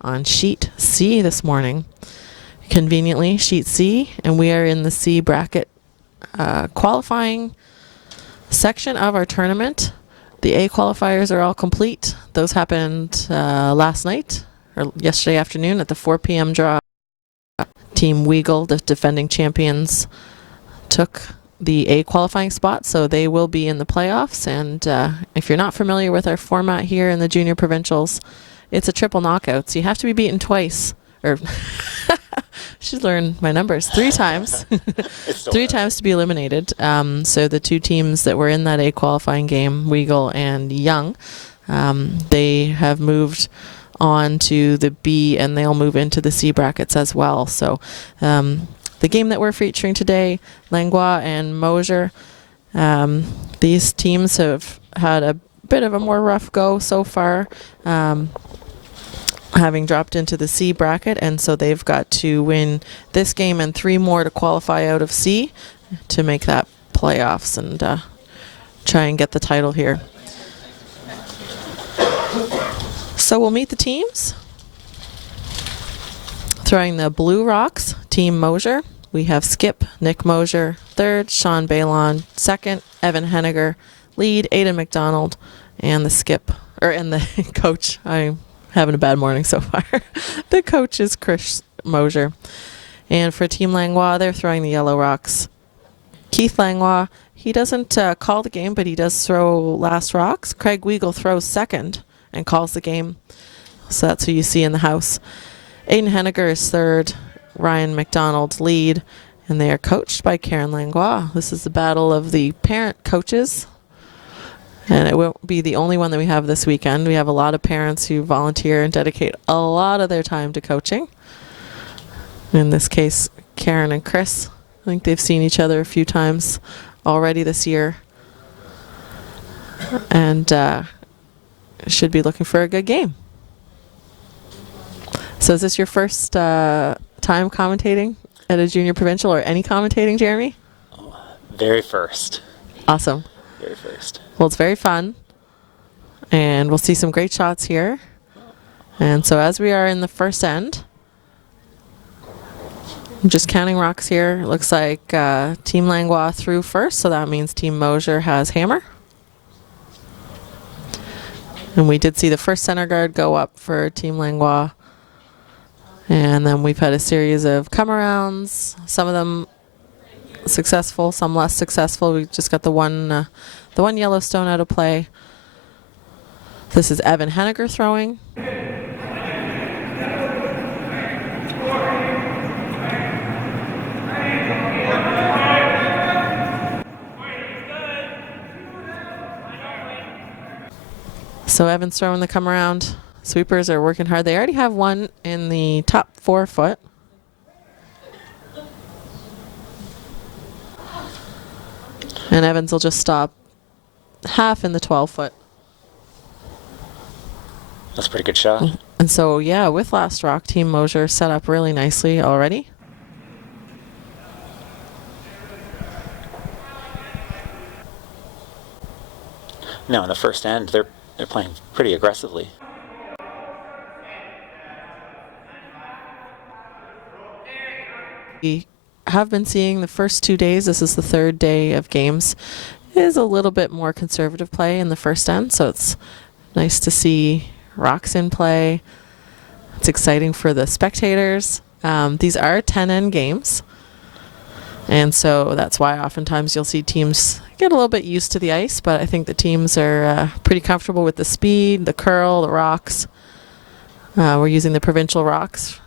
on Sheet C this morning. Conveniently, Sheet C, and we are in the C bracket qualifying section of our tournament. The A qualifiers are all complete. Those happened last night or yesterday afternoon at the 4 p.m. draw. Team Weagle, the defending champions, took the A qualifying spot, so they will be in the playoffs. And if you're not familiar with our format here in the junior provincials, it's a triple knockout, so you have to be beaten twice, or should learn my numbers, 3 times. 3 times to be eliminated. So the 2 teams that were in that A qualifying game, Weagle and Young, they have moved on to the B, and they'll move into the C brackets as well. So the game that we're featuring today, Langlois and Mosher, these teams have had a bit of a more rough go so far, having dropped into the C bracket, and so they've got to win this game and 3 more to qualify out of C to make that playoffs and try and get the title here. So we'll meet the teams. Throwing the blue rocks, Team Mosher. We have Skip, Nick Mosher, 3rd, Sean Balon, 2nd, Evan Henniger, lead, Aidan McDonald, and the coach. I'm having a bad morning so far. The coach is Chris Mosher. And for Team Langlois, they're throwing the yellow rocks. Keith Langlois, he doesn't call the game, but he does throw last rocks. Craig Weagle throws 2nd and calls the game. So that's who you see in the house. Aidan Henniger is 3rd, Ryan McDonald lead, and they are coached by Karen Langlois. This is the battle of the parent coaches, and it won't be the only one that we have this weekend. We have a lot of parents who volunteer and dedicate a lot of their time to coaching. In this case, Karen and Chris, I think they've seen each other a few times already this year, and should be looking for a good game. So is this your first time commentating at a junior provincial, or any commentating, Jeremy? Very first. Awesome. Very first. Well, it's very fun, and we'll see some great shots here. And so as we are in the first end, I'm just counting rocks here. It looks like Team Langlois threw first, so that means Team Mosher has hammer. And we did see the first center guard go up for Team Langlois. And then we've had a series of come-arounds, some of them successful, some less successful. We just got the one Yellowstone out of play. This is Evan Henniger throwing. So Evan's throwing the come-around. Sweepers are working hard. They already have one in the top 4 foot. And Evans will just stop half in the 12 foot. That's a pretty good shot. And so, yeah, with last rock, Team Mosher set up really nicely already. No, in the first end, they're playing pretty aggressively. We have been seeing the first 2 days, this is the 3rd day of games, is a little bit more conservative play in the first end, so it's nice to see rocks in play. It's exciting for the spectators. These are 10-end games, and so that's why oftentimes you'll see teams get a little bit used to the ice, but I think the teams are pretty comfortable with the speed, the curl, the rocks. We're using the provincial rocks.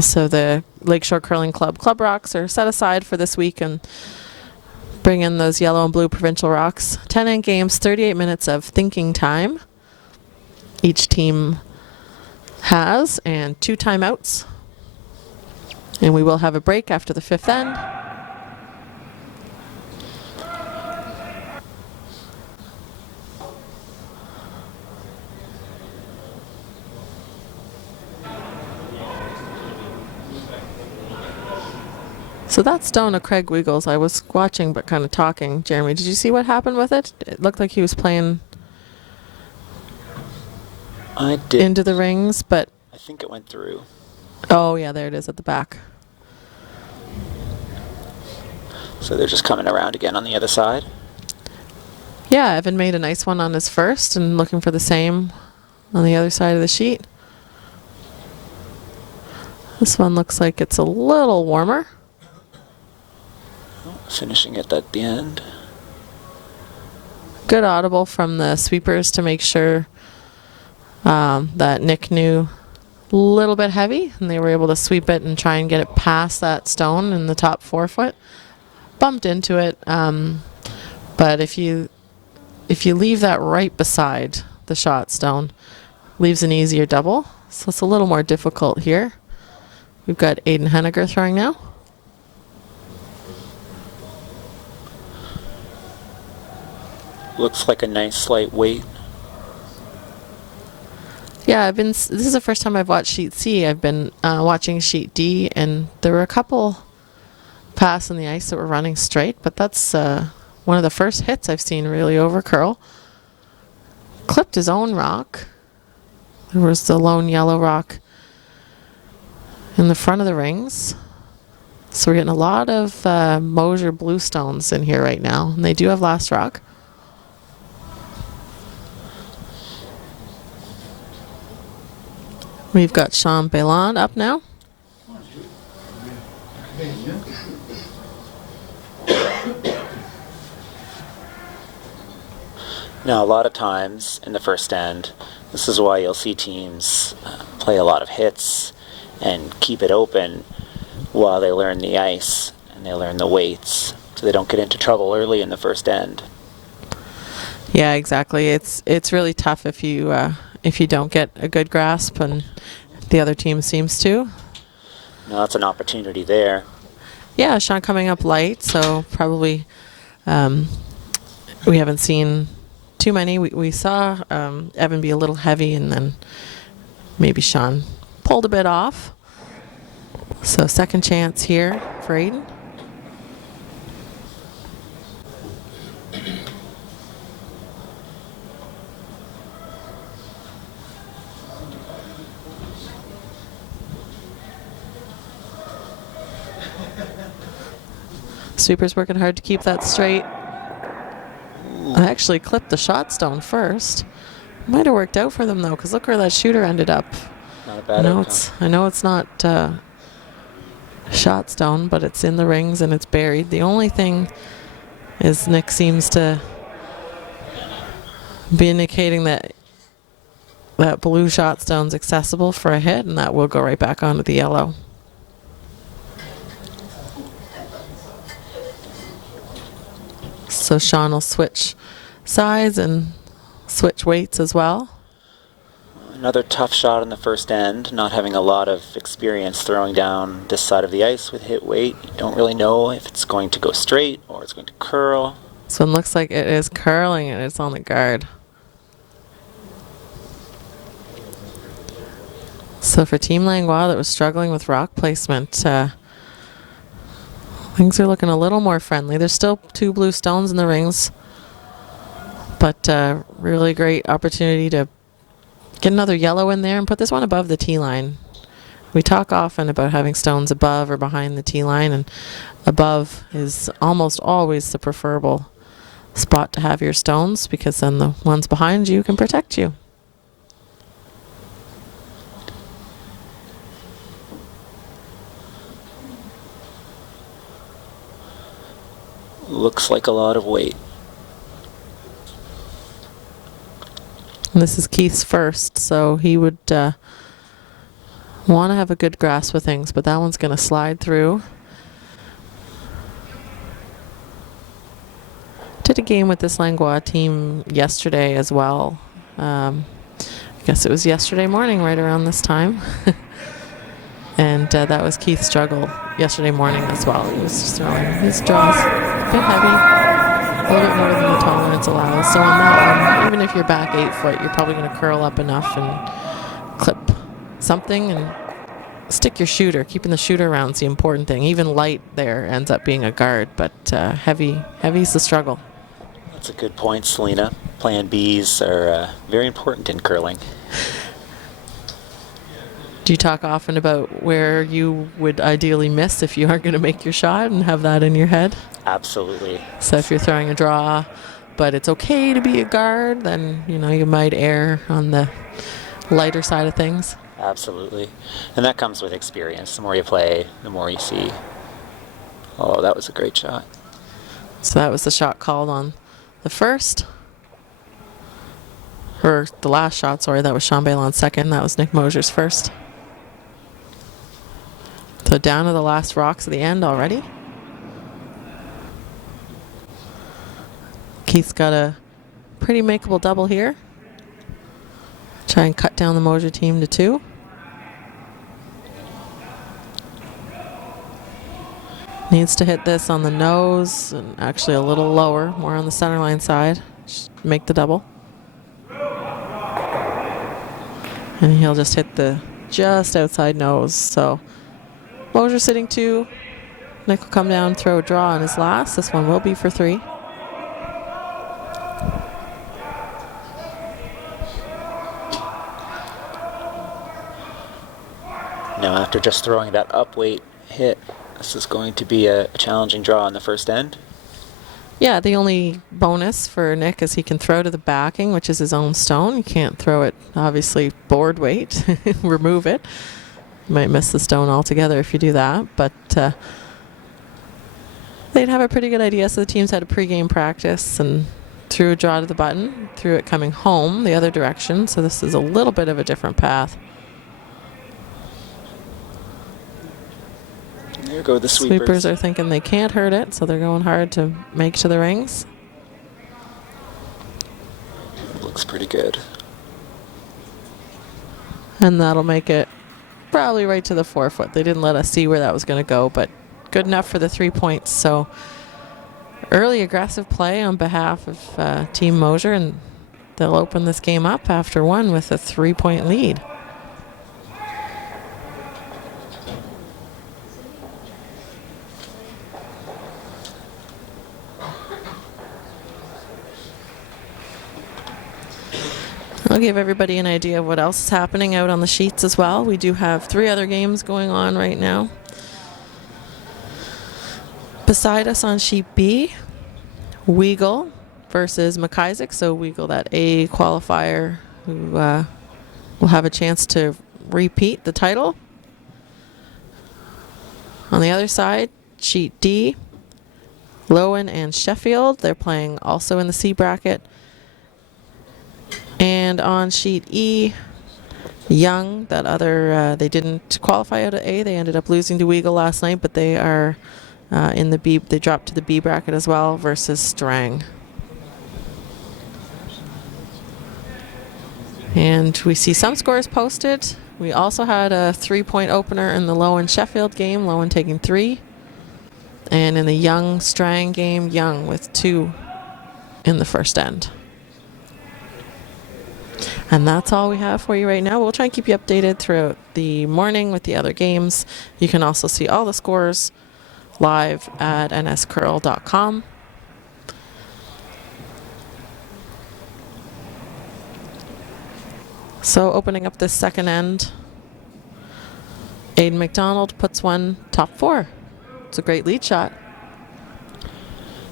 So the Lakeshore Curling Club rocks are set aside for this week, and bring in those yellow and blue provincial rocks. 10-end games, 38 minutes of thinking time each team has, and 2 timeouts. And we will have a break after the 5th end. So that stone of Craig Weagle's, I was watching but kind of talking. Jeremy, did you see what happened with it? It looked like he was playing. I did. into the rings, but I think it went through. oh yeah, there it is at the back. So they're just coming around again on the other side. Yeah, Evan made a nice one on his first and looking for the same on the other side of the sheet. This one looks like it's a little warmer. Finishing it at the end. Good audible from the sweepers to make sure that Nick knew a little bit heavy, and they were able to sweep it and try and get it past that stone in the top 4 foot. Bumped into it, but if you leave that right beside the shot stone, leaves an easier double. So it's a little more difficult here. We've got Aiden Henniger throwing now. Looks like a nice slight weight. Yeah, this is the first time I've watched sheet C. I've been watching sheet D, and there were a couple pass on the ice that were running straight, but that's one of the first hits I've seen really over curl. Clipped his own rock. There was the lone yellow rock in the front of the rings. So we're getting a lot of Mosher blue stones in here right now, and they do have last rock. We've got Sean Bailon up now. Now, a lot of times in the first end, this is why you'll see teams play a lot of hits and keep it open while they learn the ice and they learn the weights, so they don't get into trouble early in the first end. Yeah, exactly. It's really tough if you don't get a good grasp, and the other team seems to. Now, that's an opportunity there. Yeah, Sean coming up light, so probably we haven't seen too many. We saw Evan be a little heavy, and then maybe Sean pulled a bit off. So second chance here for Aiden. Sweeper's working hard to keep that straight. I actually clipped the shot stone first. Might have worked out for them though, because look where that shooter ended up. Not a bad outcome. I know it's not shot stone, but it's in the rings and it's buried. The only thing is Nick seems to be indicating that that blue shot stone's accessible for a hit, and that will go right back onto the yellow. So Sean will switch sides and switch weights as well. Another tough shot in the first end, not having a lot of experience throwing down this side of the ice with hit weight. You don't really know if it's going to go straight or it's going to curl. This one looks like it is curling and it's on the guard. So for Team Langlois that was struggling with rock placement, things are looking a little more friendly. There's still 2 blue stones in the rings, but really great opportunity to get another yellow in there and put this one above the tee line. We talk often about having stones above or behind the tee line, and above is almost always the preferable spot to have your stones, because then the ones behind you can protect you. Looks like a lot of weight. And this is Keith's first, so he would want to have a good grasp of things, but that one's going to slide through. Did a game with this Langlois team yesterday as well. I guess it was yesterday morning right around this time. And that was Keith's struggle yesterday morning as well. He was just throwing his draws a bit heavy, a little bit more than the tolerance allows. So on that one, even if you're back 8 foot, you're probably going to curl up enough and clip something and stick your shooter. Keeping the shooter around is the important thing. Even light there ends up being a guard, but heavy's the struggle. That's a good point, Selena. Plan Bs are very important in curling. Do you talk often about where you would ideally miss if you aren't going to make your shot and have that in your head? Absolutely. So if you're throwing a draw, but it's okay to be a guard, then you might err on the lighter side of things. Absolutely. And that comes with experience. The more you play, the more you see. Oh, that was a great shot. So that was the shot called on the first. Or the last shot, sorry, that was Sean Bailon's second. That was Nick Mosher's first. So down to the last rocks at the end already. Keith's got a pretty makeable double here. Try and cut down the Mosher team to 2. Needs to hit this on the nose and actually a little lower, more on the center line side. Just make the double. And he'll just hit the just outside nose. So Mosher sitting 2. Nick will come down, throw a draw on his last. This one will be for 3. Now, after just throwing that up-weight hit, this is going to be a challenging draw on the first end. Yeah, the only bonus for Nick is he can throw to the backing, which is his own stone. You can't throw it, obviously, board weight, remove it. You might miss the stone altogether if you do that, but they'd have a pretty good idea. So the teams had a pregame practice and threw a draw to the button, threw it coming home the other direction. So this is a little bit of a different path. There go the sweepers. Sweepers are thinking they can't hurt it, so they're going hard to make to the rings. Looks pretty good. And that'll make it probably right to the 4-foot. They didn't let us see where that was going to go, but good enough for the 3 points. So early aggressive play on behalf of Team Mosher, and they'll open this game up after 1 with a 3-point lead. I'll give everybody an idea of what else is happening out on the sheets as well. We do have 3 other games going on right now. Beside us on sheet B, Weagle versus McIsaac. So Weagle, that A qualifier, who will have a chance to repeat the title. On the other side, sheet D, Lowen and Sheffield. They're playing also in the C bracket. And on sheet E, Young, that other, they didn't qualify out of A. They ended up losing to Weagle last night, but they are in the B. They dropped to the B bracket as well versus Strang. And we see some scores posted. We also had a 3-point opener in the Lowen-Sheffield game, Lowen taking 3. And in the Young-Strang game, Young with 2 in the first end. And that's all we have for you right now. We'll try and keep you updated throughout the morning with the other games. You can also see all the scores live at nscurl.com. So opening up this second end, Aiden McDonald puts one top 4. It's a great lead shot.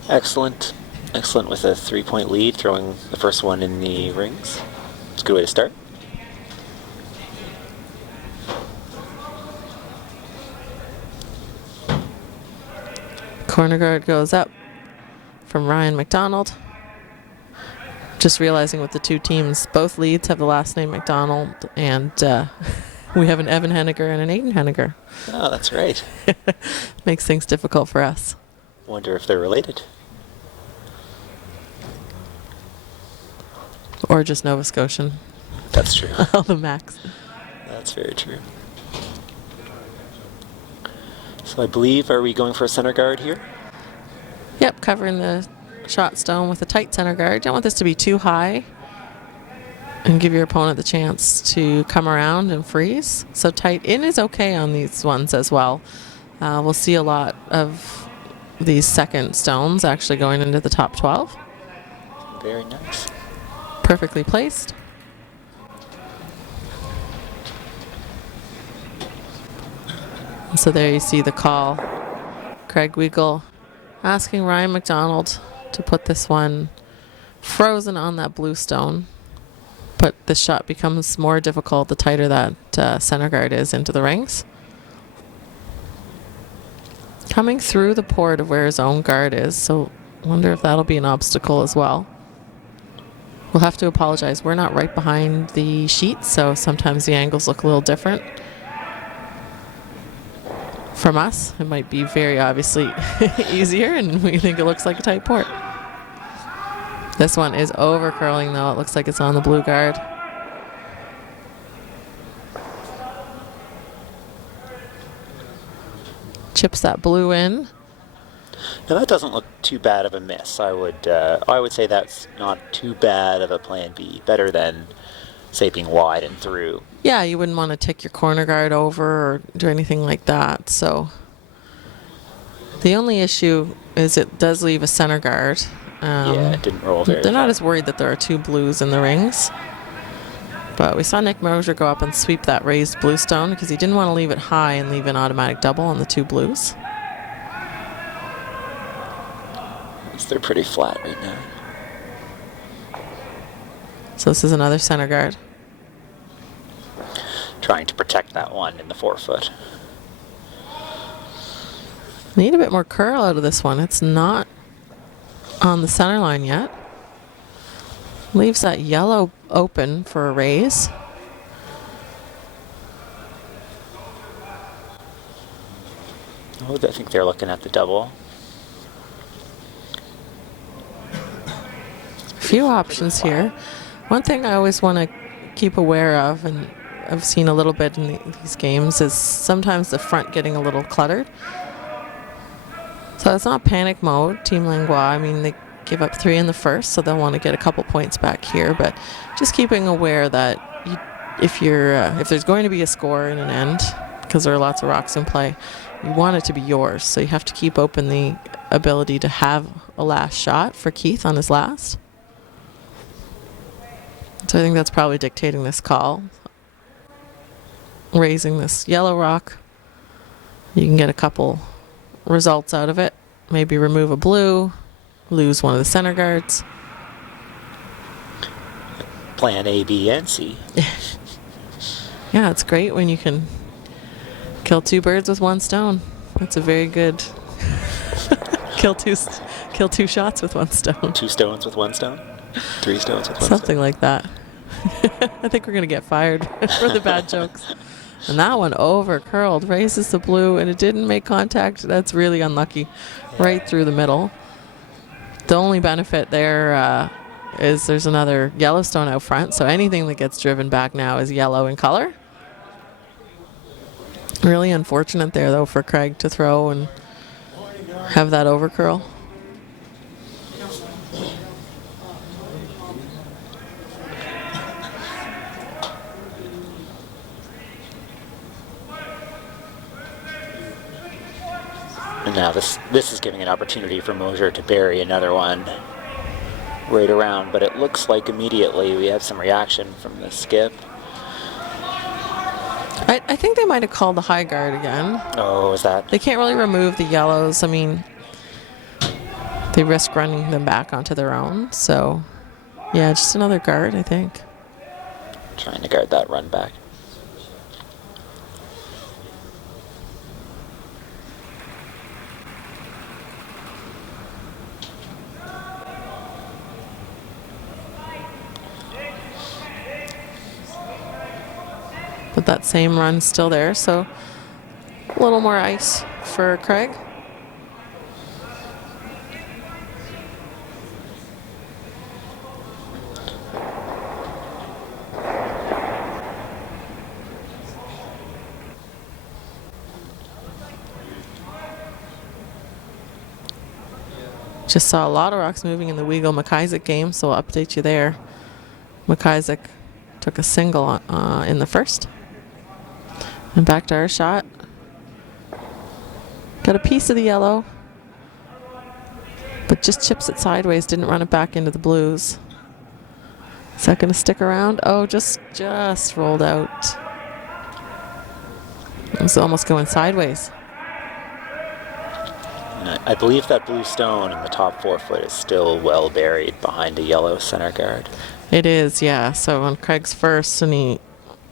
Excellent. Excellent with a 3-point lead, throwing the first one in the rings. It's a good way to start. Corner guard goes up from Ryan McDonald. Just realizing with the 2 teams, both leads have the last name McDonald, and we have an Evan Henniger and an Aiden Henniger. Oh, that's right. Makes things difficult for us. Wonder if they're related. Or just Nova Scotian. That's true. All the Macs. That's very true. So I believe, are we going for a center guard here? Yep, covering the shot stone with a tight center guard. Don't want this to be too high and give your opponent the chance to come around and freeze. So tight in is okay on these ones as well. We'll see a lot of these second stones actually going into the top 12. Very nice. Perfectly placed. So there you see the call. Craig Weigel asking Ryan McDonald to put this one frozen on that blue stone. But this shot becomes more difficult the tighter that center guard is into the rings. Coming through the port of where his own guard is, so wonder if that'll be an obstacle as well. We'll have to apologize. We're not right behind the sheet, so sometimes the angles look a little different. From us, it might be very obviously easier, and we think it looks like a tight port. This one is over curling, though. It looks like it's on the blue guard. Chips that blue in. Now that doesn't look too bad of a miss. I would say that's not too bad of a plan B. Better than, say, being wide and through. Yeah, you wouldn't want to tick your corner guard over or do anything like that. So the only issue is it does leave a center guard. Yeah, it didn't roll very They're not far. as worried that there are two blues in the rings. But we saw Nick Mosher go up and sweep that raised blue stone because he didn't want to leave it high and leave an automatic double on the two blues. They're pretty flat right now. So this is another center guard. Trying to protect that one in the 4-foot. Need a bit more curl out of this one. It's not on the center line yet. Leaves that yellow open for a raise. Oh, I think they're looking at the double. Few options here. One thing I always want to keep aware of, and I've seen a little bit in these games, is sometimes the front getting a little cluttered. So it's not panic mode, Team Langlois. I mean, they give up 3 in the first, so they'll want to get a couple points back here. But just keeping aware that if there's going to be a score in an end, because there are lots of rocks in play, you want it to be yours. So you have to keep open the ability to have a last shot for Keith on his last. So I think that's probably dictating this call. Raising this yellow rock. You can get a couple results out of it. Maybe remove a blue, lose one of the center guards. Plan A, B, and C. Yeah, it's great when you can kill 2 birds with 1 stone. That's a very good kill two shots with 1 stone. 2 stones with 1 stone? 3 stones with 1 Something stone? like that. I think we're going to get fired for the bad jokes. And that one over curled, raises the blue, and it didn't make contact. That's really unlucky. Right through the middle. The only benefit there is there's another Yellowstone out front, so anything that gets driven back now is yellow in color. Really unfortunate there, though, for Craig to throw and have that over curl. And now this is giving an opportunity for Mosher to bury another one right around, but it looks like immediately we have some reaction from the skip. I think they might have called the high guard again. Oh, is that? They can't really remove the yellows. I mean, they risk running them back onto their own. So, yeah, just another guard, I think. Trying to guard that run back. But that same run's still there, so a little more ice for Craig. Just saw a lot of rocks moving in the Weigel-McIsaac game, so I'll update you there. McIsaac took a single in the first. And back to our shot. Got a piece of the yellow, but just chips it sideways, didn't run it back into the blues. Is that going to stick around? Oh, just rolled out. was almost going sideways. And I believe that blue stone in the top 4 foot is still well buried behind a yellow center guard. It is, yeah. So on Craig's first, and he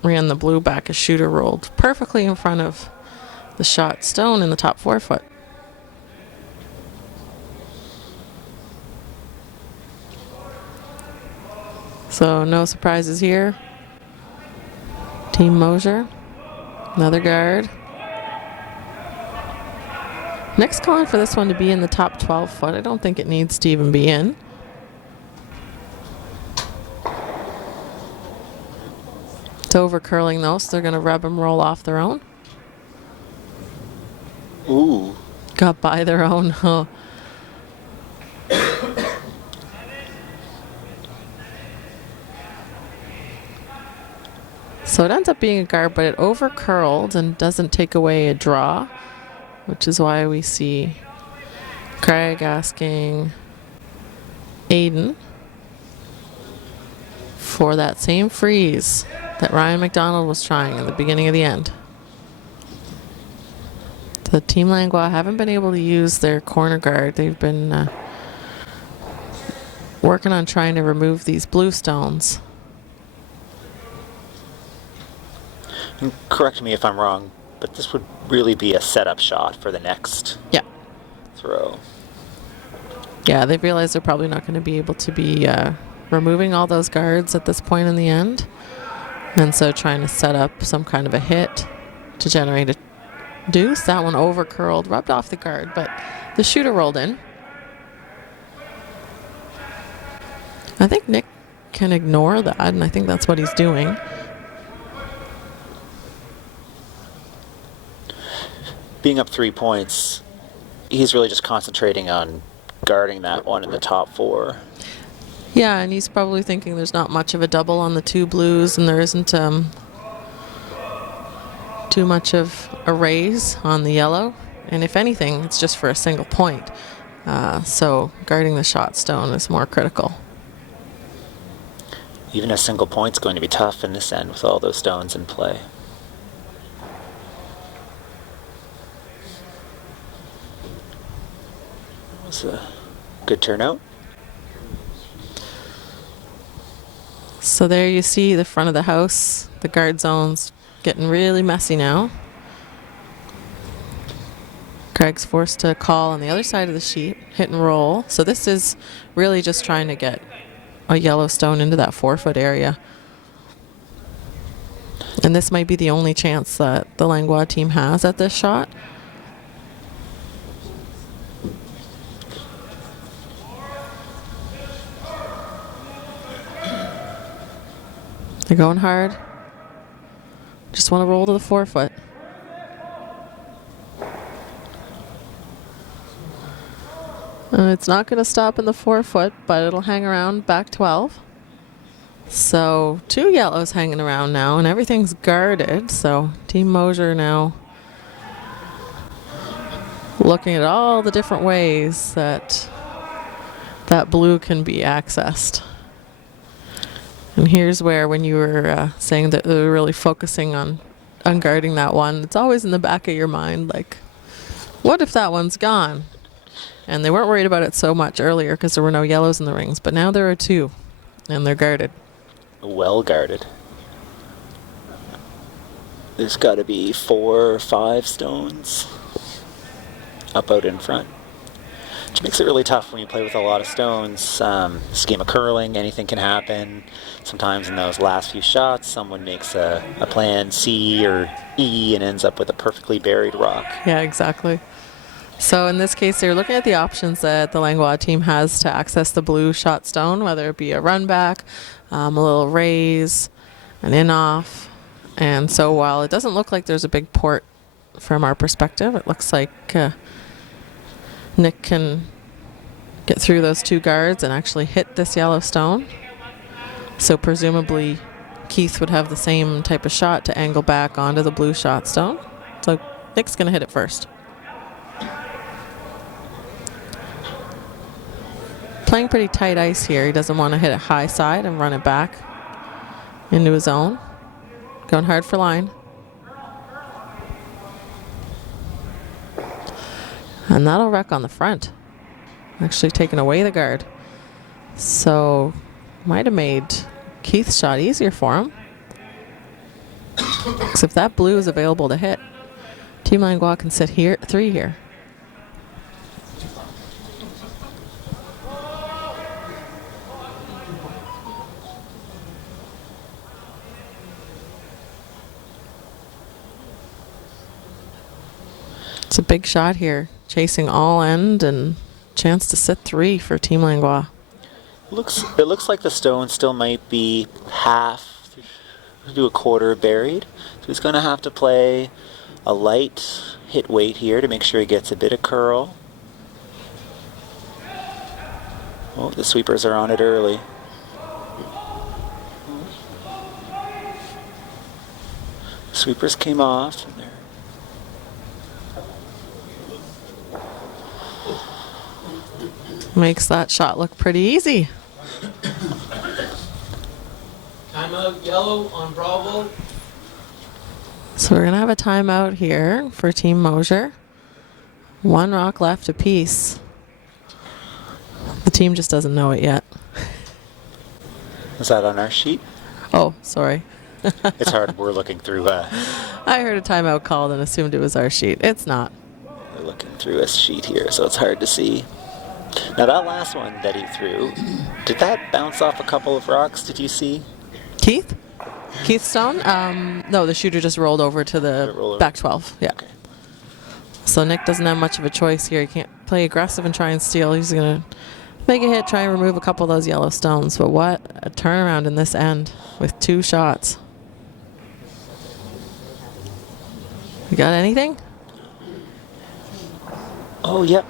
ran the blue back, his shooter rolled perfectly in front of the shot stone in the top 4 foot. So no surprises here. Team Mosher, another guard. Nick's calling for this one to be in the top 12 foot. I don't think it needs to even be in. It's over curling though, so they're going to rub them roll off their own. Ooh. Got by their own. Oh. So it ends up being a guard, but it over curled and doesn't take away a draw, which is why we see Craig asking Aiden for that same freeze that Ryan McDonald was trying in the beginning of the end. The Team Langlois haven't been able to use their corner guard. They've been working on trying to remove these blue stones. And correct me if I'm wrong, but this would really be a setup shot for the next throw. Yeah, they've realized they're probably not going to be able to be removing all those guards at this point in the end. And so trying to set up some kind of a hit to generate a deuce. That one over curled, rubbed off the guard, but the shooter rolled in. I think Nick can ignore that, and I think that's what he's doing. Being up 3 points, he's really just concentrating on guarding that one in the top 4. Yeah, and he's probably thinking there's not much of a double on the 2 blues, and there isn't too much of a raise on the yellow. And if anything, it's just for a single point. So guarding the shot stone is more critical. Even a single point's going to be tough in this end with all those stones in play. Was a good turnout. So there you see the front of the house. The guard zone's getting really messy now. Craig's forced to call on the other side of the sheet, hit and roll. So this is really just trying to get a yellow stone into that 4 foot area. And this might be the only chance that the Langlois team has at this shot. They're going hard. Just want to roll to the 4 foot. It's not going to stop in the 4 foot, but it'll hang around back 12. So 2 yellows hanging around now, and everything's guarded. So Team Mosher now looking at all the different ways that that blue can be accessed. And here's where, when you were saying that they're really focusing on guarding that one, it's always in the back of your mind, like, what if that one's gone? And they weren't worried about it so much earlier because there were no yellows in the rings, but now there are 2, and they're guarded. Well guarded. There's got to be 4 or 5 stones up out in front, which makes it really tough when you play with a lot of stones. This game of curling, anything can happen. Sometimes in those last few shots, someone makes a plan C or E and ends up with a perfectly buried rock. Yeah, exactly. So in this case, they're looking at the options that the Langlois team has to access the blue shot stone, whether it be a run back, a little raise, an in-off. And so while it doesn't look like there's a big port from our perspective, it looks like Nick can get through those 2 guards and actually hit this yellow stone. So presumably Keith would have the same type of shot to angle back onto the blue shot stone. So Nick's going to hit it first. Playing pretty tight ice here. He doesn't want to hit it high side and run it back into his own. Going hard for line. And that'll wreck on the front. Actually taking away the guard. So might have made Keith's shot easier for him. Because if that blue is available to hit, Team Langlois can sit here, 3 here. It's a big shot here, chasing all end and chance to sit 3 for Team Langlois. It looks like the stone still might be half to a quarter buried. So he's going to have to play a light hit weight here to make sure he gets a bit of curl. Oh, the sweepers are on it early. Sweepers came off. Makes that shot look pretty easy. Timeout yellow on Bravo. So we're going to have a timeout here for Team Mosher. 1 rock left apiece. The team just doesn't know it yet. Is that on our sheet? Oh, sorry. It's hard. We're looking through. I heard a timeout called and assumed it was our sheet. It's not. We're looking through a sheet here, so it's hard to see. Now that last one that he threw, did that bounce off a couple of rocks? Did you see? Keith? Keith Stone? No, the shooter just rolled over to the back 12. Yeah. Okay. So Nick doesn't have much of a choice here. He can't play aggressive and try and steal. He's going to make a hit, try and remove a couple of those yellow stones. But what a turnaround in this end with 2 shots. You got anything? Oh, yep.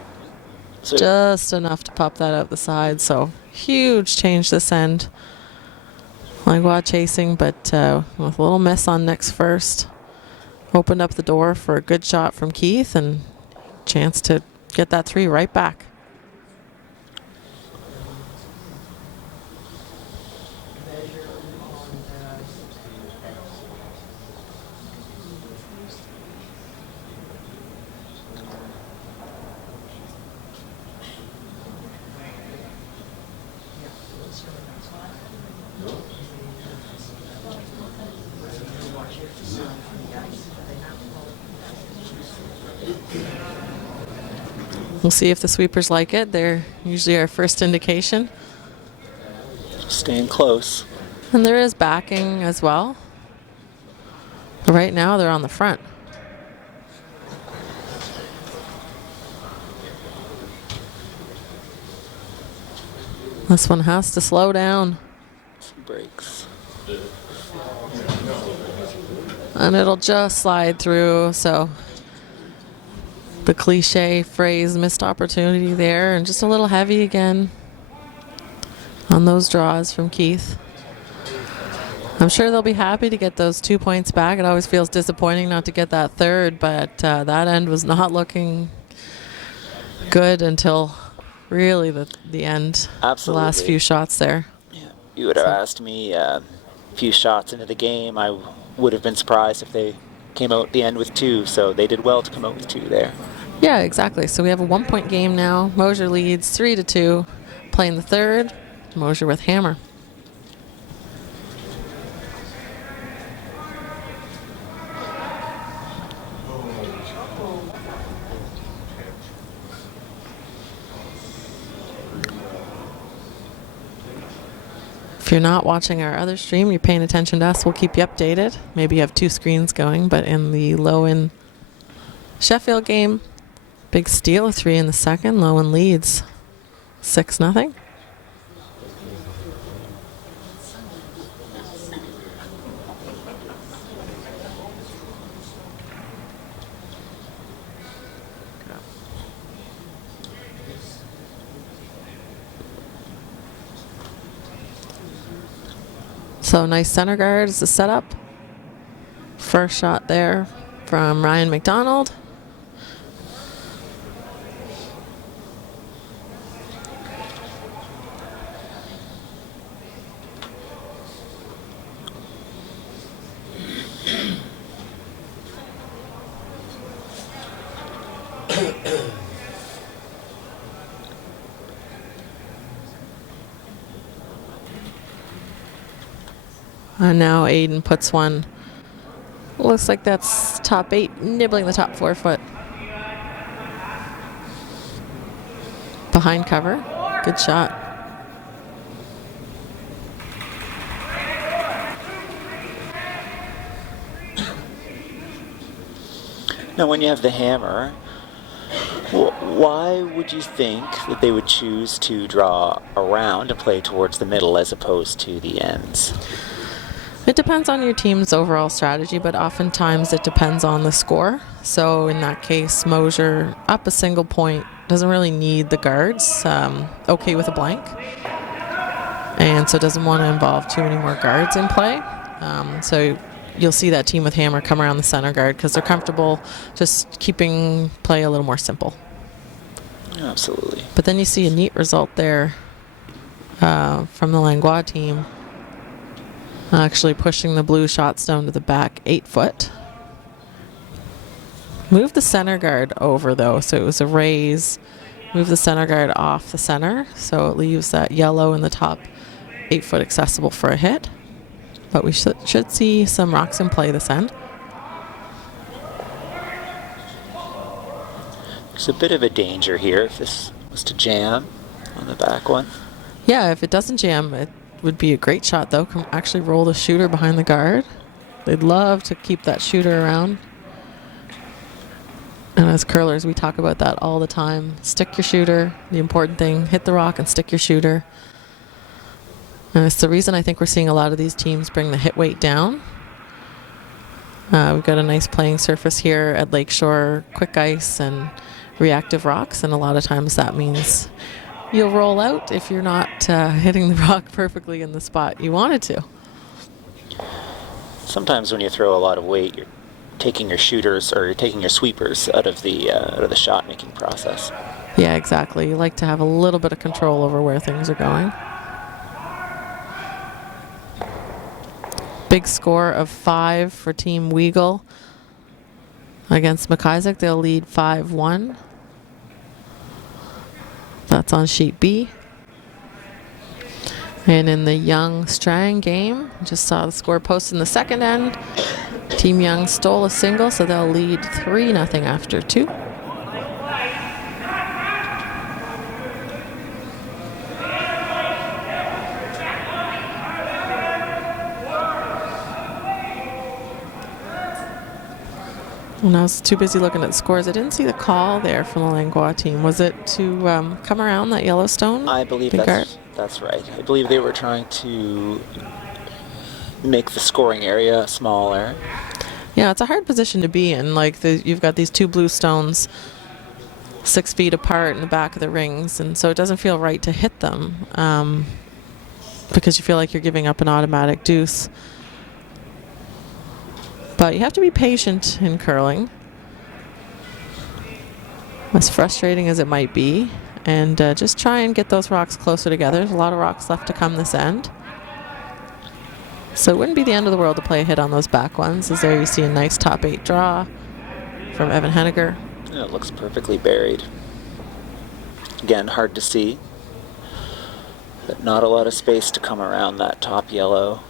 So Just enough to pop that out the side. So huge change this end. Langlois chasing, but with a little miss on Nick's first. Opened up the door for a good shot from Keith and chance to get that 3 right back. We'll see if the sweepers like it. They're usually our first indication. staying close. And there is backing as well. But right now they're on the front. This one has to slow down. Some breaks. And it'll just slide through, so the cliche phrase, missed opportunity there, and just a little heavy again on those draws from Keith. I'm sure they'll be happy to get those 2 points back. It always feels disappointing not to get that third, but that end was not looking good until really the end. Absolutely. The last few shots there. Yeah. You would have asked me a few shots into the game, I would have been surprised if they came out at the end with 2, so they did well to come out with 2 there. Yeah, exactly. So we have a 1-point game now. Mosher leads 3-2. Playing the third. Mosher with hammer. If you're not watching our other stream, you're paying attention to us, we'll keep you updated. Maybe you have 2 screens going, but in the Lowen Sheffield game, big steal of 3 in the second. Lowen leads 6-0. So nice center guard is the setup. First shot there from Ryan McDonald. And now Aiden puts one. Looks like that's top 8, nibbling the top 4 foot. Behind cover. Good shot. Now, when you have the hammer, why would you think that they would choose to draw around and play towards the middle as opposed to the ends? It depends on your team's overall strategy, but oftentimes it depends on the score. So in that case, Mosher up a single point, doesn't really need the guards, okay with a blank. And so doesn't want to involve too many more guards in play. So you'll see that team with hammer come around the center guard because they're comfortable just keeping play a little more simple. Absolutely. But then you see a neat result there from the Langlois team. Actually pushing the blue shot stone to the back 8 foot. Move the center guard over though, so it was a raise. Move the center guard off the center, so it leaves that yellow in the top 8 foot accessible for a hit. But we should see some rocks in play this end. There's a bit of a danger here if this was to jam on the back one. Yeah, if it doesn't jam, it would be a great shot though. Can actually roll the shooter behind the guard. They'd love to keep that shooter around. And as curlers, we talk about that all the time. Stick your shooter, the important thing. Hit the rock and stick your shooter. And it's the reason I think we're seeing a lot of these teams bring the hit weight down. We've got a nice playing surface here at Lakeshore, quick ice and reactive rocks, and a lot of times that means you'll roll out if you're not hitting the rock perfectly in the spot you wanted to. Sometimes when you throw a lot of weight, you're taking your shooters or you're taking your sweepers out of the shot making process. Yeah, exactly. You like to have a little bit of control over where things are going. Big score of 5 for Team Weagle against McIsaac. They'll lead 5-1. That's on sheet B. And in the Young Strang game, just saw the score posted in the second end. Team Young stole a single, so they'll lead 3-0 after 2. When I was too busy looking at scores, I didn't see the call there from the Langlois team. Was it to come around that Yellowstone? I believe that's right. I believe they were trying to make the scoring area smaller. Yeah, it's a hard position to be in. Like you've got these 2 blue stones 6 feet apart in the back of the rings, and so it doesn't feel right to hit them because you feel like you're giving up an automatic deuce. But you have to be patient in curling, as frustrating as it might be, and just try and get those rocks closer together. There's a lot of rocks left to come this end. So it wouldn't be the end of the world to play a hit on those back ones, as there you see a nice top 8 draw from Evan Henniger. Yeah, it looks perfectly buried. Again, hard to see, but not a lot of space to come around that top yellow.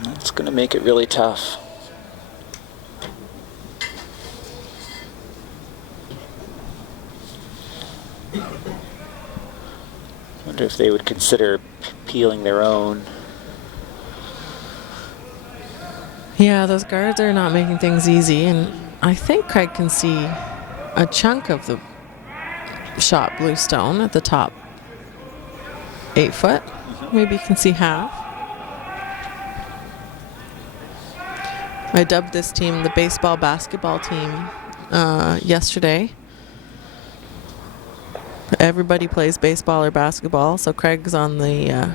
That's going to make it really tough. Wonder if they would consider peeling their own. Yeah, those guards are not making things easy, and I think Craig can see a chunk of the shot blue stone at the top 8 foot. Maybe you can see half. I dubbed this team the baseball basketball team yesterday. Everybody plays baseball or basketball, so Craig's on the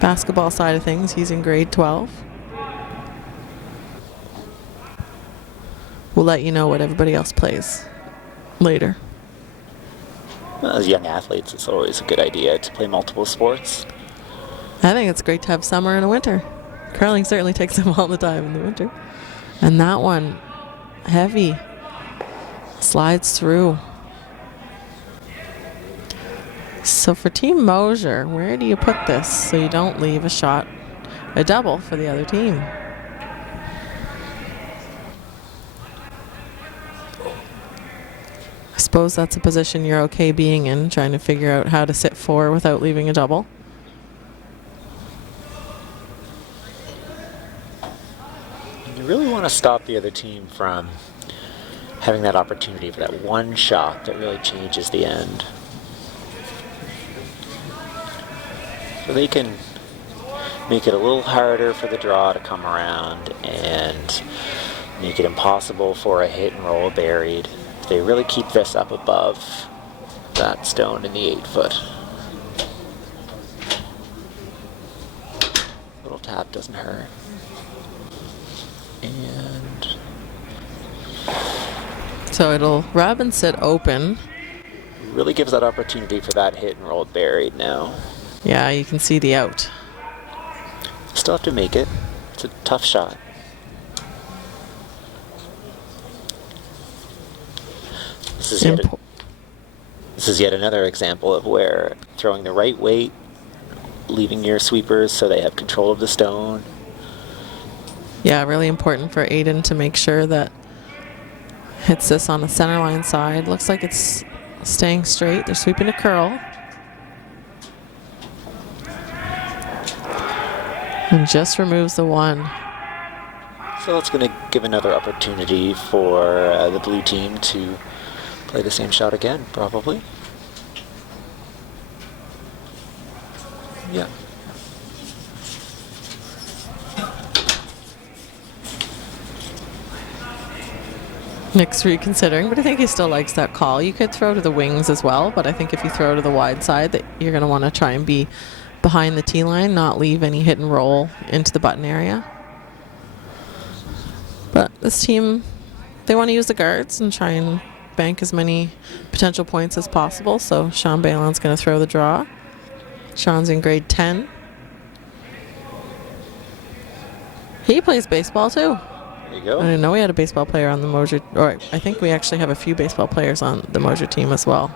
basketball side of things. He's in grade 12. We'll let you know what everybody else plays later. Well, as young athletes, it's always a good idea to play multiple sports. I think it's great to have summer and a winter. Curling certainly takes them all the time in the winter. And that one, heavy, slides through. So for Team Mosher, where do you put this so you don't leave a double for the other team? I suppose that's a position you're okay being in, trying to figure out how to sit 4 without leaving a double. You really want to stop the other team from having that opportunity for that one shot that really changes the end. So they can make it a little harder for the draw to come around and make it impossible for a hit and roll buried. They really keep this up above that stone in the 8 foot. Little tap doesn't hurt. And So it'll rub and sit open. really gives that opportunity for that hit and roll buried now. Yeah, you can see the out. Still have to make it. It's a tough shot. This is yet another example of where throwing the right weight, leaving your sweepers so they have control of the stone. Yeah, really important for Aiden to make sure that hits this on the center line side. Looks like it's staying straight. They're sweeping to curl. And just removes the 1. So that's going to give another opportunity for the blue team to play the same shot again, probably. Yeah. Nick's reconsidering, but I think he still likes that call. You could throw to the wings as well, but I think if you throw to the wide side, that you're going to want to try and be behind the tee line, not leave any hit and roll into the button area. But this team, they want to use the guards and try and bank as many potential points as possible. So Sean Balin's going to throw the draw. Sean's in grade 10. He plays baseball too. There you go. I didn't know we had a baseball player on the Mosher. Or I think we actually have a few baseball players on the Mosher team as well.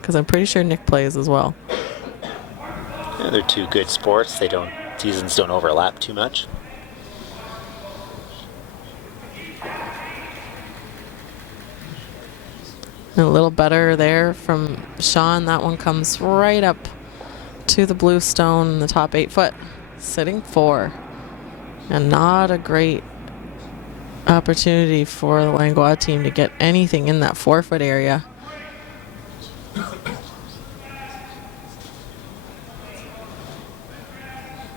Because I'm pretty sure Nick plays as well. Yeah, they're two good sports. Seasons don't overlap too much. And a little better there from Sean. That one comes right up to the blue stone in the top 8 foot. Sitting 4. And not a great opportunity for the Langlois team to get anything in that 4 foot area.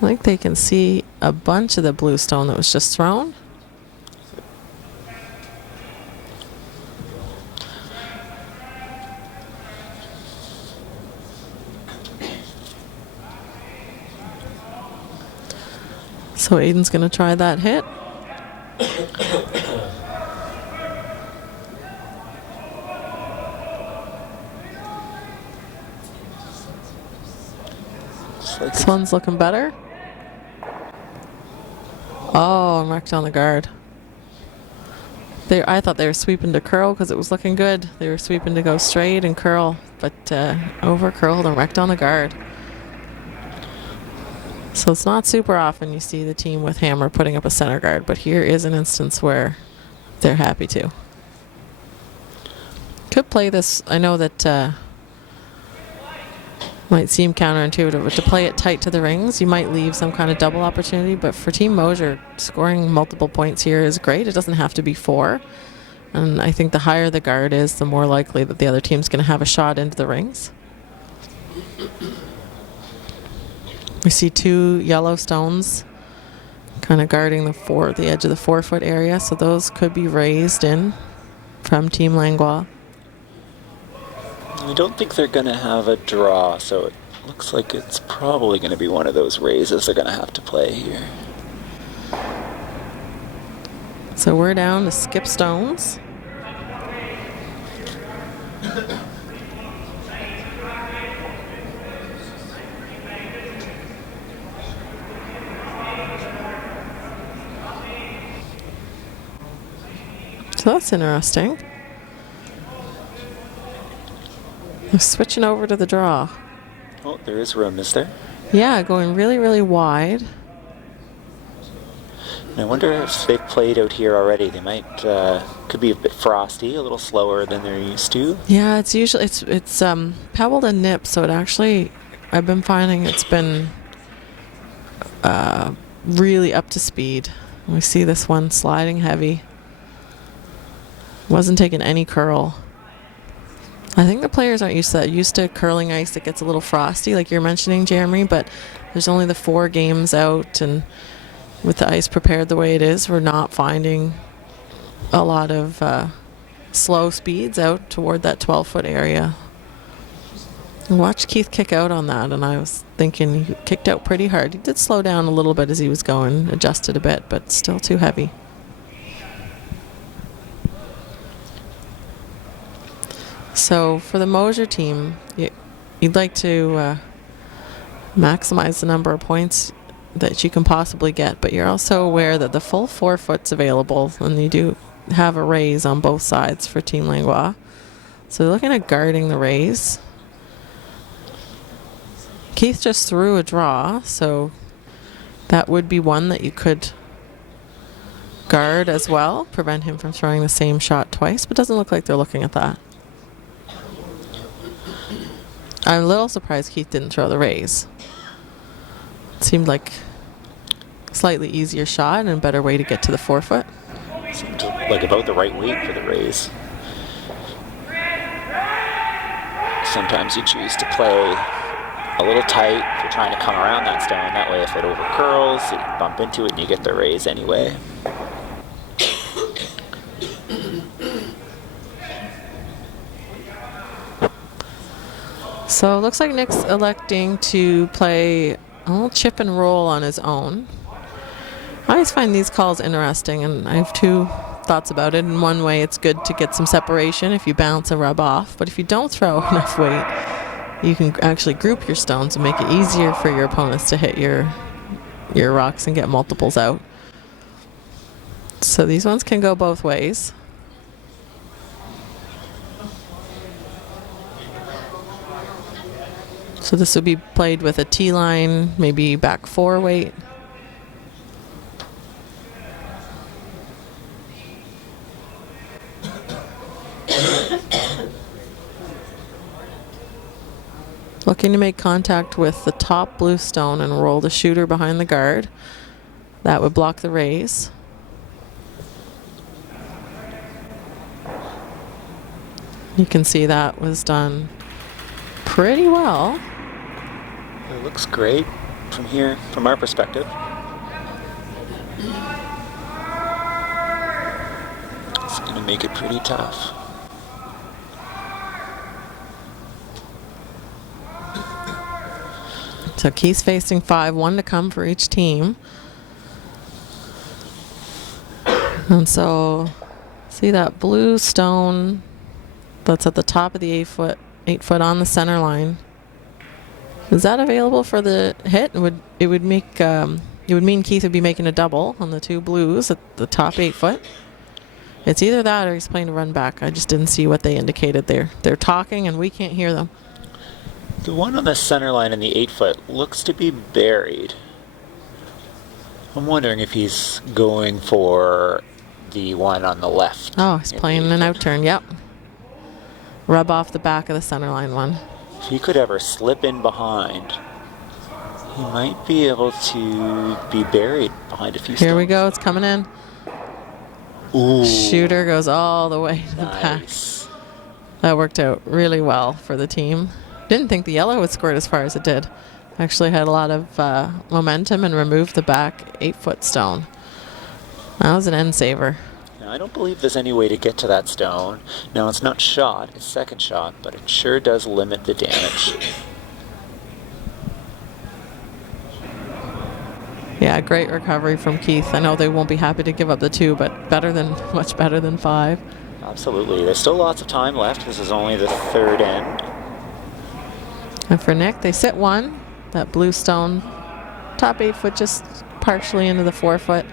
I think they can see a bunch of the blue stone that was just thrown. So Aiden's going to try that hit. This one's looking better. Oh, marked on the guard. I thought they were sweeping to curl because it was looking good. They were sweeping to go straight and curl, but over curled and wrecked on the guard. So it's not super often you see the team with hammer putting up a center guard, but here is an instance where they're happy to. Could play this. I know that might seem counterintuitive, but to play it tight to the rings, you might leave some kind of double opportunity. But for Team Mosher, scoring multiple points here is great. It doesn't have to be 4. And I think the higher the guard is, the more likely that the other team's going to have a shot into the rings. We see 2 yellow stones kind of guarding the edge of the 4 foot area. So those could be raised in from Team Langlois. I don't think they're going to have a draw, so it looks like it's probably going to be one of those raises they're going to have to play here. So we're down to skip stones. So that's interesting. We're switching over to the draw. Oh, there is room, is there? Yeah, going really, really wide. And I wonder if they've played out here already. They might, could be a bit frosty, a little slower than they're used to. Yeah, it's usually it's pebbled and nipped, so it actually I've been finding it's been really up to speed. We see this one sliding heavy. Wasn't taking any curl. I think the players aren't used to that. Used to curling ice that gets a little frosty, like you're mentioning, Jeremy, but there's only the 4 games out, and with the ice prepared the way it is, we're not finding a lot of slow speeds out toward that 12-foot area. I watched Keith kick out on that, and I was thinking he kicked out pretty hard. He did slow down a little bit as he was going, adjusted a bit, but still too heavy. So for the Mosher team, you'd like to maximize the number of points that you can possibly get, but you're also aware that the full 4 foot's available, and you do have a raise on both sides for Team Langlois. So they're looking at guarding the raise. Keith just threw a draw, so that would be one that you could guard as well, prevent him from throwing the same shot twice, but doesn't look like they're looking at that. I'm a little surprised Keith didn't throw the raise. It seemed like a slightly easier shot and a better way to get to the 4 foot. Seemed like about the right weight for the raise. Sometimes you choose to play a little tight if you're trying to come around that stone. That way if it over curls, you bump into it and you get the raise anyway. So it looks like Nick's electing to play a little chip and roll on his own. I always find these calls interesting, and I have 2 thoughts about it. In one way, it's good to get some separation if you bounce and rub off, but if you don't throw enough weight, you can actually group your stones and make it easier for your opponents to hit your rocks and get multiples out. So these ones can go both ways. So this would be played with a T-line, maybe back 4 weight. Looking to make contact with the top blue stone and roll the shooter behind the guard. That would block the raise. You can see that was done pretty well. It looks great from here, from our perspective. It's going to make it pretty tough. So Keith's facing 5, 1 to come for each team. And so, see that blue stone that's at the top of the 8 foot on the center line. Is that available for the hit? It would mean Keith would be making a double on the 2 blues at the top 8 foot. It's either that or he's playing a run back. I just didn't see what they indicated there. They're talking and we can't hear them. The one on the center line in the 8 foot looks to be buried. I'm wondering if he's going for the one on the left. Oh, he's playing an out turn. Yep. Rub off the back of the center line one. If he could ever slip in behind, he might be able to be buried behind a few stones. Here we go. It's coming in. Ooh. Shooter goes all the way to the back. Nice. That worked out really well for the team. Didn't think the yellow would squirt as far as it did. Actually had a lot of momentum and removed the back 8 foot stone. That was an end saver. Now, I don't believe there's any way to get to that stone. Now, it's not shot, it's second shot, but it sure does limit the damage. Yeah, great recovery from Keith. I know they won't be happy to give up the 2, but much better than 5. Absolutely. There's still lots of time left. This is only the 3rd end. And for Nick, they sit 1. That blue stone, top 8 foot, just partially into the 4 foot.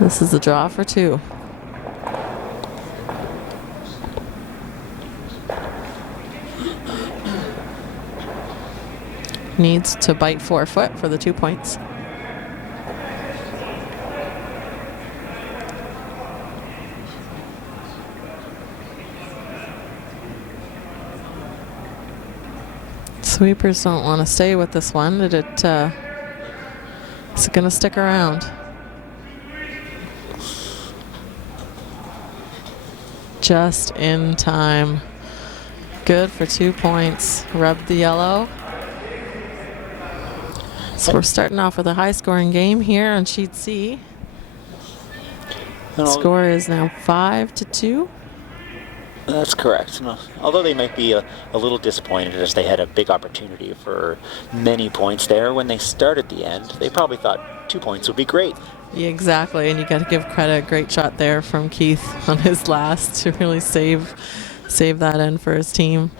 This is the draw for 2. needs to bite 4 foot for the 2 points. Sweepers don't want to stay with this one. Is it going to stick around? Just in time. Good for 2 points. Rubbed the yellow. So we're starting off with a high-scoring game here on sheet C. Score is now 5-2. That's correct. Although they might be a little disappointed as they had a big opportunity for many points there when they started the end, they probably thought 2 points would be great. Yeah, exactly, and you got to give credit. Great shot there from Keith on his last to really save that end for his team.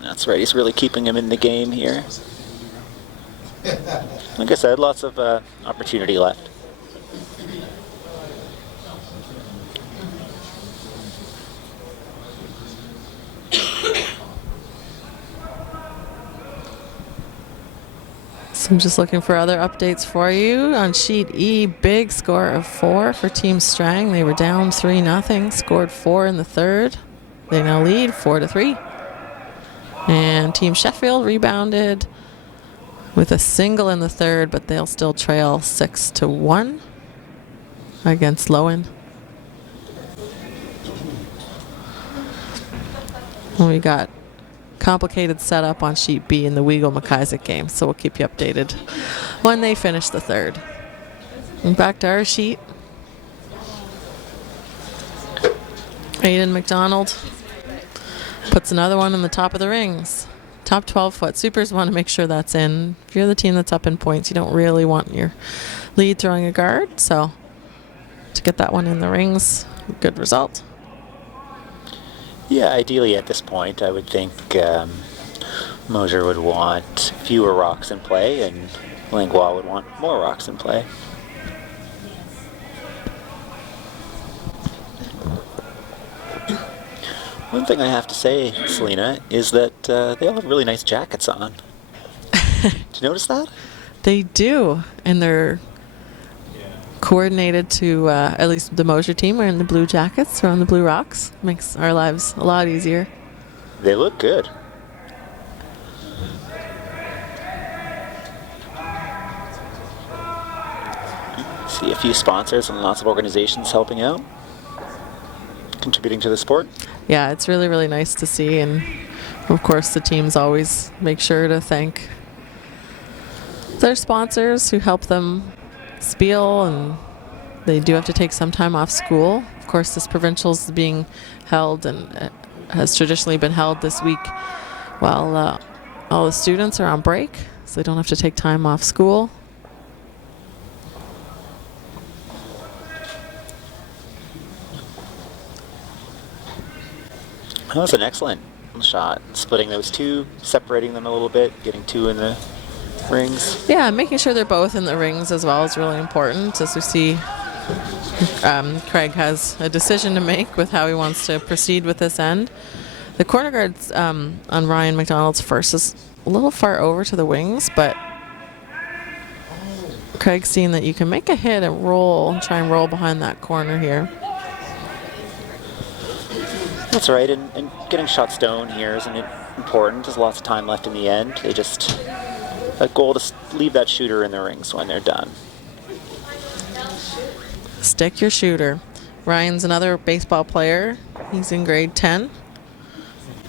That's right. He's really keeping him in the game here. Like I said, lots of opportunity left. So I'm just looking for other updates for you. On sheet E, big score of 4 for Team Strang. They were down 3-0, scored 4 in the third. They now lead 4-3. And Team Sheffield rebounded with a single in the third, but they'll still trail 6-1 against Lowen. And we got complicated setup on sheet B in the Weagle-McIsaac game, so we'll keep you updated when they finish the third. And back to our sheet. Aiden McDonald puts another one in the top of the rings. Top 12 foot. Supers want to make sure that's in. If you're the team that's up in points, you don't really want your lead throwing a guard, so to get that one in the rings, good result. Yeah, ideally at this point, I would think Mosher would want fewer rocks in play, and Langlois would want more rocks in play. One thing I have to say, Selena, is that they all have really nice jackets on. Did you notice that? They do, and they're coordinated to, at least the Mosher team, wearing the blue jackets around the blue rocks. Makes our lives a lot easier. They look good. See a few sponsors and lots of organizations helping out, contributing to the sport. Yeah, it's really, really nice to see, and of course the teams always make sure to thank their sponsors who help them spiel, and they do have to take some time off school. Of course, this provincial's being held and has traditionally been held this week while all the students are on break, so they don't have to take time off school. That was an excellent shot. Splitting those two, separating them a little bit, getting two in the rings. Yeah, making sure they're both in the rings as well is really important, as we see Craig has a decision to make with how he wants to proceed with this end. The corner guards on Ryan McDonald's first is a little far over to the wings, but Craig's seen that you can make a hit and roll, and try and roll behind that corner here. That's right, and getting shots down here isn't important. There's lots of time left in the end. They just, a goal to leave that shooter in the rings when they're done. Stick your shooter. Ryan's another baseball player. He's in grade 10.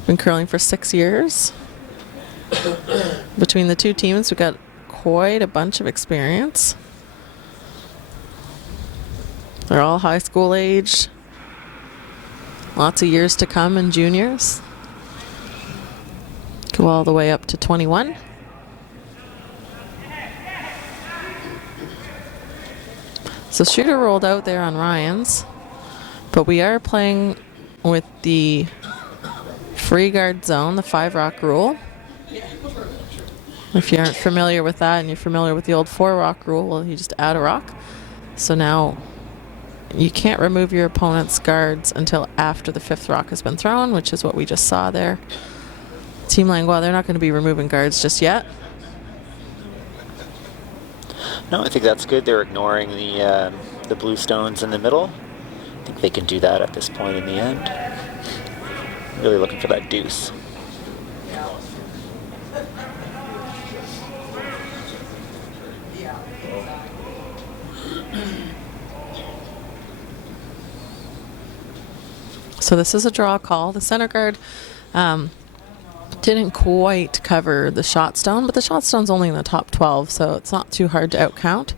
Been curling for 6 years. Between the two teams, we've got quite a bunch of experience. They're all high school age. Lots of years to come in juniors. Go all the way up to 21. So shooter rolled out there on Ryan's, but we are playing with the free guard zone, the 5-rock rule. If you aren't familiar with that and you're familiar with the old 4-rock rule, well, you just add a rock. So now you can't remove your opponent's guards until after the 5th rock has been thrown, which is what we just saw there. Team Langlois, they're not going to be removing guards just yet. No, I think that's good. They're ignoring the blue stones in the middle. I think they can do that at this point in the end. Really looking for that deuce. So this is a draw call. The center guard didn't quite cover the shot stone, but the shot stone's only in the top 12, so it's not too hard to outcount.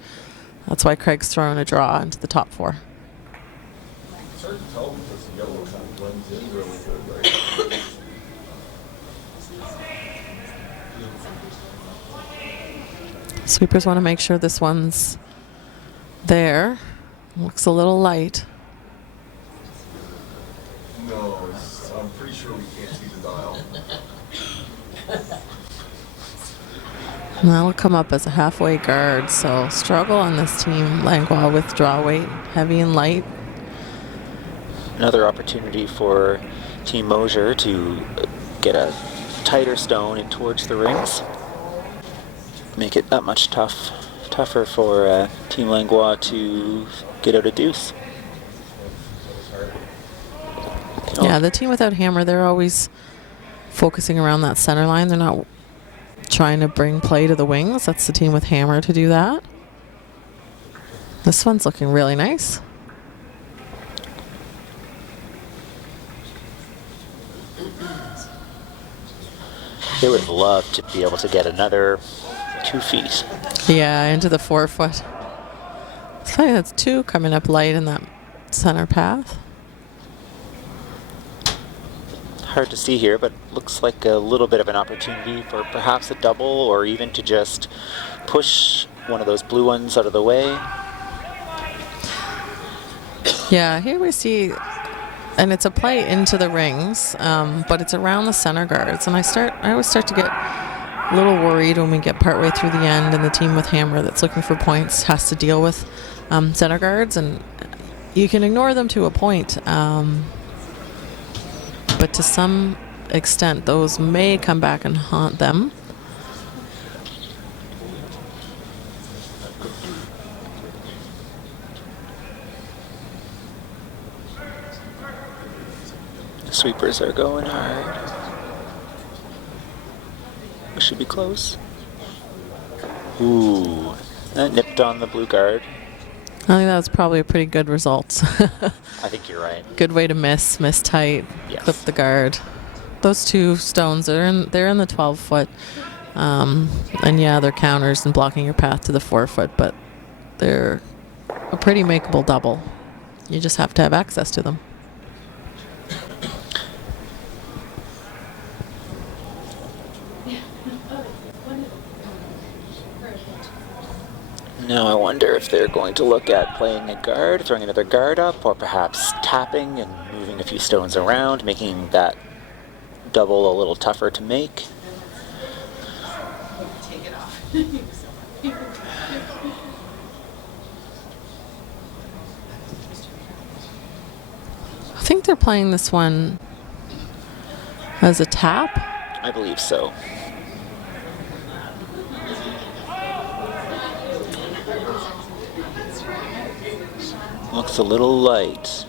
That's why Craig's throwing a draw into the top 4. It's hard to tell because the yellow kind of blends in really good, right? Sweepers want to make sure this one's there. Looks a little light. No, I'm pretty sure we can't see the dial. And that'll come up as a halfway guard, so struggle on this team. Langlois with draw weight, heavy and light. Another opportunity for Team Mosher to get a tighter stone in towards the rings. Make it that much tougher for Team Langlois to get out a deuce. Yeah, the team without hammer, they're always focusing around that center line. They're not trying to bring play to the wings. That's the team with hammer to do that. This one's looking really nice. They would love to be able to get another 2 feet. Yeah, into the 4 foot. It's funny, that's 2 coming up light in that center path. Hard to see here, but looks like a little bit of an opportunity for perhaps a double or even to just push one of those blue ones out of the way. Yeah, here we see, and it's a play into the rings, but it's around the center guards. And I always start to get a little worried when we get partway through the end and the team with hammer that's looking for points has to deal with center guards. And you can ignore them to a point, but to some extent, those may come back and haunt them. The sweepers are going hard. We should be close. Ooh, that nipped on the blue guard. I think that was probably a pretty good result. I think you're right. Good way to miss tight, Yes. clip the guard. Those 2 stones, they're in the 12 foot. And yeah, they're counters and blocking your path to the 4 foot, but they're a pretty makeable double. You just have to have access to them. Now I wonder if they're going to look at playing a guard, throwing another guard up, or perhaps tapping and moving a few stones around, making that double a little tougher to make. Take it off. I think they're playing this one as a tap. I believe so. Looks a little light.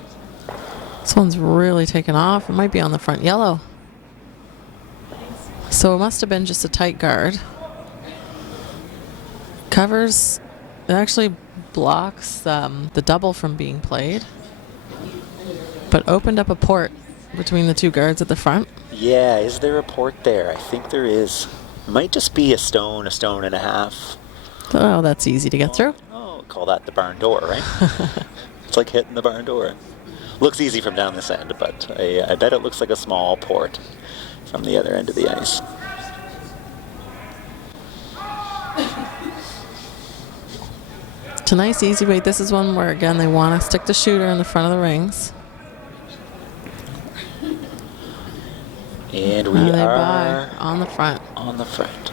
This one's really taken off. It might be on the front yellow. So it must have been just a tight guard. Covers, it actually blocks the double from being played, but opened up a port between the 2 guards at the front. Yeah, is there a port there? I think there is. Might just be a stone and a half. Oh, that's easy to get through. Oh, call that the barn door, right? It's like hitting the barn door. Looks easy from down this end, but I bet it looks like a small port from the other end of the ice. It's a nice easy weight. This is one where, again, they want to stick the shooter in the front of the rings. And we They are buy on the front. on the front.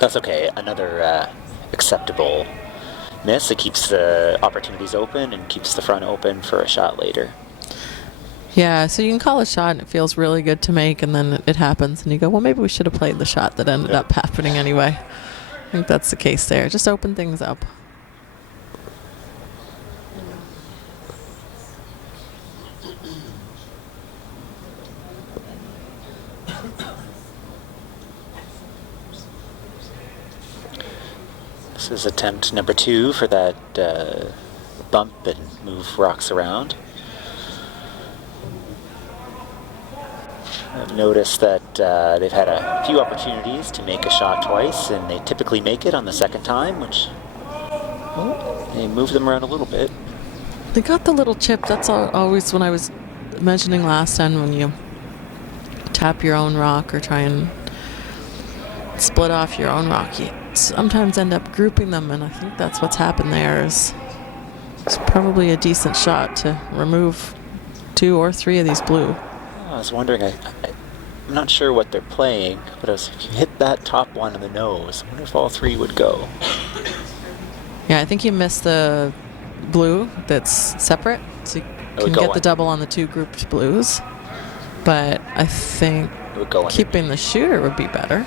That's okay. Another acceptable miss. It keeps the opportunities open and keeps the front open for a shot later. Yeah, so you can call a shot and it feels really good to make, and then it happens and you go, well, maybe we should have played the shot that ended up happening anyway. I think that's the case there. Just open things up. This is attempt number 2 for that bump and move rocks around. I've noticed that they've had a few opportunities to make a shot twice, and they typically make it on the second time, which they move them around a little bit. They got the little chip. That's always when I was mentioning last time, when you tap your own rock or try and split off your own rock, you sometimes end up grouping them, and I think that's what's happened there. It's probably a decent shot to remove 2 or 3 of these blue. I was wondering, I'm not sure what they're playing, but if you hit that top one on the nose, I wonder if all 3 would go. Yeah, I think you missed the blue that's separate, so you can get the double on the 2 grouped blues. But I think keeping the shooter would be better.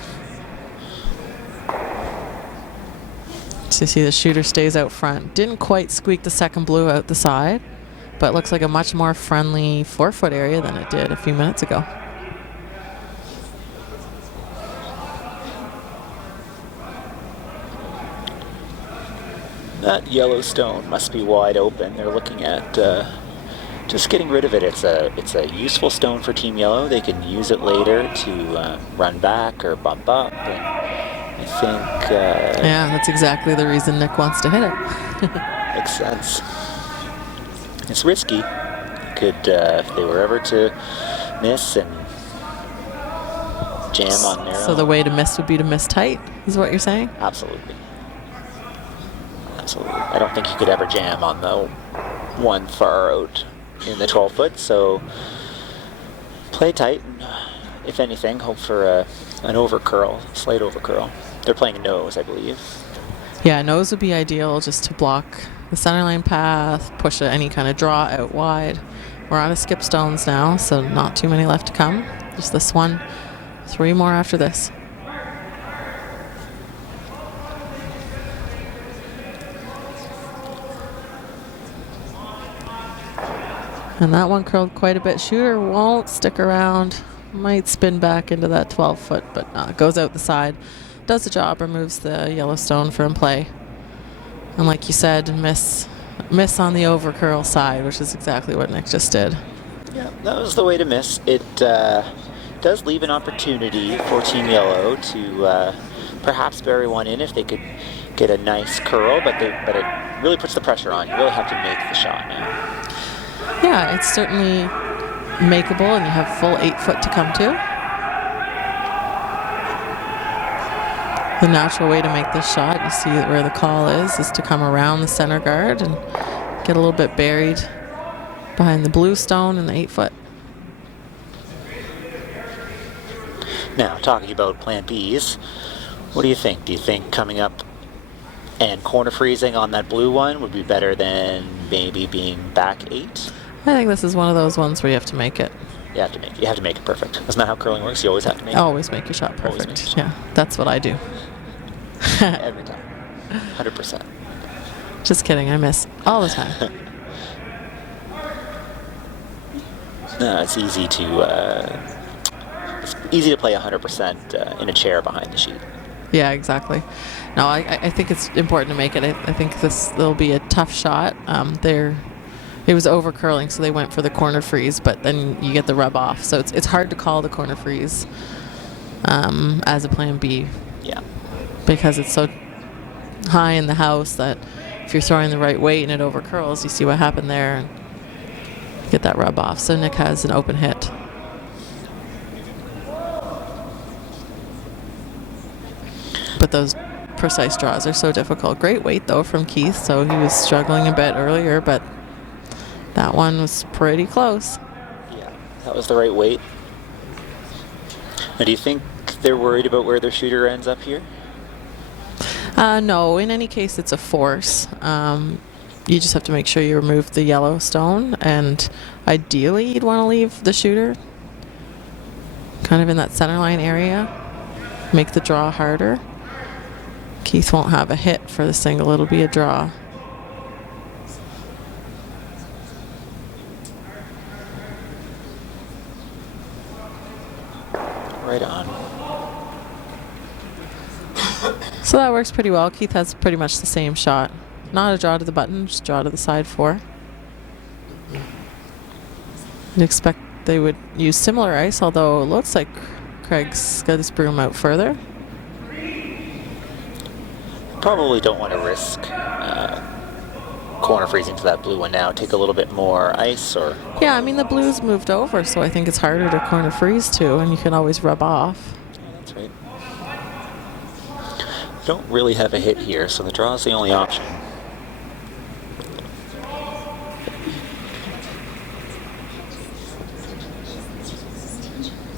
So you see the shooter stays out front. Didn't quite squeak the second blue out the side, but looks like a much more friendly 4-foot area than it did a few minutes ago. That yellow stone must be wide open. They're looking at just getting rid of it. It's a useful stone for Team Yellow. They can use it later to run back or bump up. And I think... yeah, that's exactly the reason Nick wants to hit it. Makes sense. It's risky. Could, if they were ever to miss and jam on narrow. So the way to miss would be to miss tight, is what you're saying? Absolutely. Absolutely. I don't think you could ever jam on the one far out in the 12-foot, so play tight, and if anything, hope for an overcurl, slight overcurl. They're playing nose, I believe. Yeah, nose would be ideal, just to block the centerline path, push any kind of draw out wide. We're on a skip stones now, so not too many left to come. Just this one, 3 more after this. And that one curled quite a bit. Shooter won't stick around. Might spin back into that 12-foot, but goes out the side. Does the job, removes the yellow stone from play. And like you said, miss on the overcurl side, which is exactly what Nick just did. Yeah, that was the way to miss. It does leave an opportunity for Team Yellow to perhaps bury one in if they could get a nice curl, but it really puts the pressure on. You really have to make the shot now. Yeah, it's certainly makeable, and you have full 8-foot to come to. The natural way to make this shot, you see where the call is to come around the center guard and get a little bit buried behind the blue stone and the 8-foot. Now, talking about plan Bs, what do you think? Do you think coming up and corner freezing on that blue one would be better than maybe being back 8? I think this is one of those ones where you have to make it. You have to make it perfect. Isn't that how curling works? You always have to make it. Always make your shot Always perfect. make your shot. Yeah, that's what I do. Every time. 100%. Just kidding, I miss all the time. No, it's easy to play 100% in a chair behind the sheet. Yeah, exactly. No, I think it's important to make it. I think there'll be a tough shot. It was over curling, so they went for the corner freeze, but then you get the rub off. So it's hard to call the corner freeze as a plan B. Yeah. Because it's so high in the house that if you're throwing the right weight and it over curls, you see what happened there and get that rub off. So Nick has an open hit. But those precise draws are so difficult. Great weight, though, from Keith, so he was struggling a bit earlier, but that one was pretty close. Yeah, that was the right weight. Now, do you think they're worried about where their shooter ends up here? No, in any case, it's a force. You just have to make sure you remove the yellow stone, and ideally you'd want to leave the shooter kind of in that center line area. Make the draw harder. Keith won't have a hit for the single. It'll be a draw. Right on. So that works pretty well. Keith has pretty much the same shot. Not a draw to the button, just draw to the side 4. You'd expect they would use similar ice, although it looks like Craig's got his broom out further. Probably don't want to risk corner freezing to that blue one now. Take a little bit more ice, or... Yeah, I mean, the blue's moved over, so I think it's harder to corner freeze to, and you can always rub off. Yeah, that's right. Don't really have a hit here, so the draw is the only option.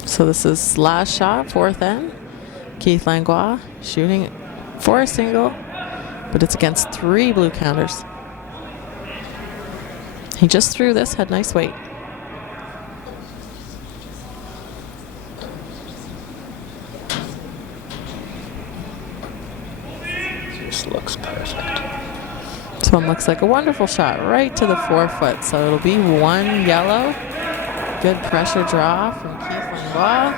So this is last shot, 4th end. Keith Langlois shooting for a single, but it's against 3 blue counters. He just threw this, had nice weight. This looks perfect. This one looks like a wonderful shot right to the 4-foot, so it'll be 1 yellow. Good pressure draw from Keith Langlois.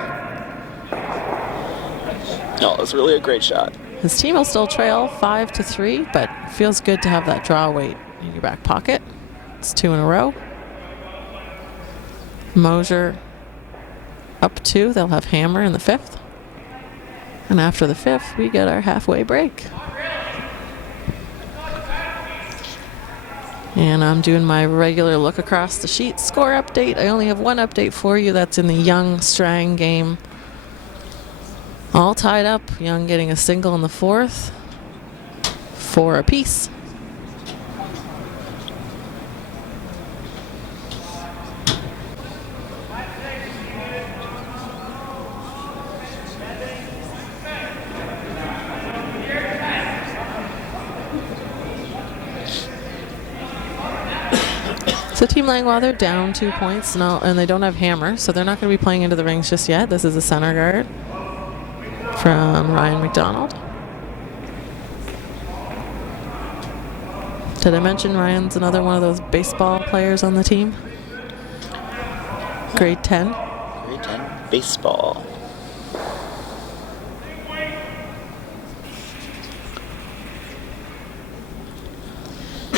No, it was really a great shot. His team will still trail 5-3, but it feels good to have that draw weight in your back pocket. It's 2 in a row. Mosher up 2. They'll have hammer in the 5th. And after the 5th, we get our halfway break. And I'm doing my regular look across the sheet score update. I only have one update for you. That's in the Young Strang game. All tied up. Young getting a single in the 4th. 4 apiece. So Team Langlois, they're down 2 points now, and they don't have hammer, so they're not going to be playing into the rings just yet. This is a center guard from Ryan McDonald. Did I mention Ryan's another one of those baseball players on the team? Grade 10. Grade 10 baseball.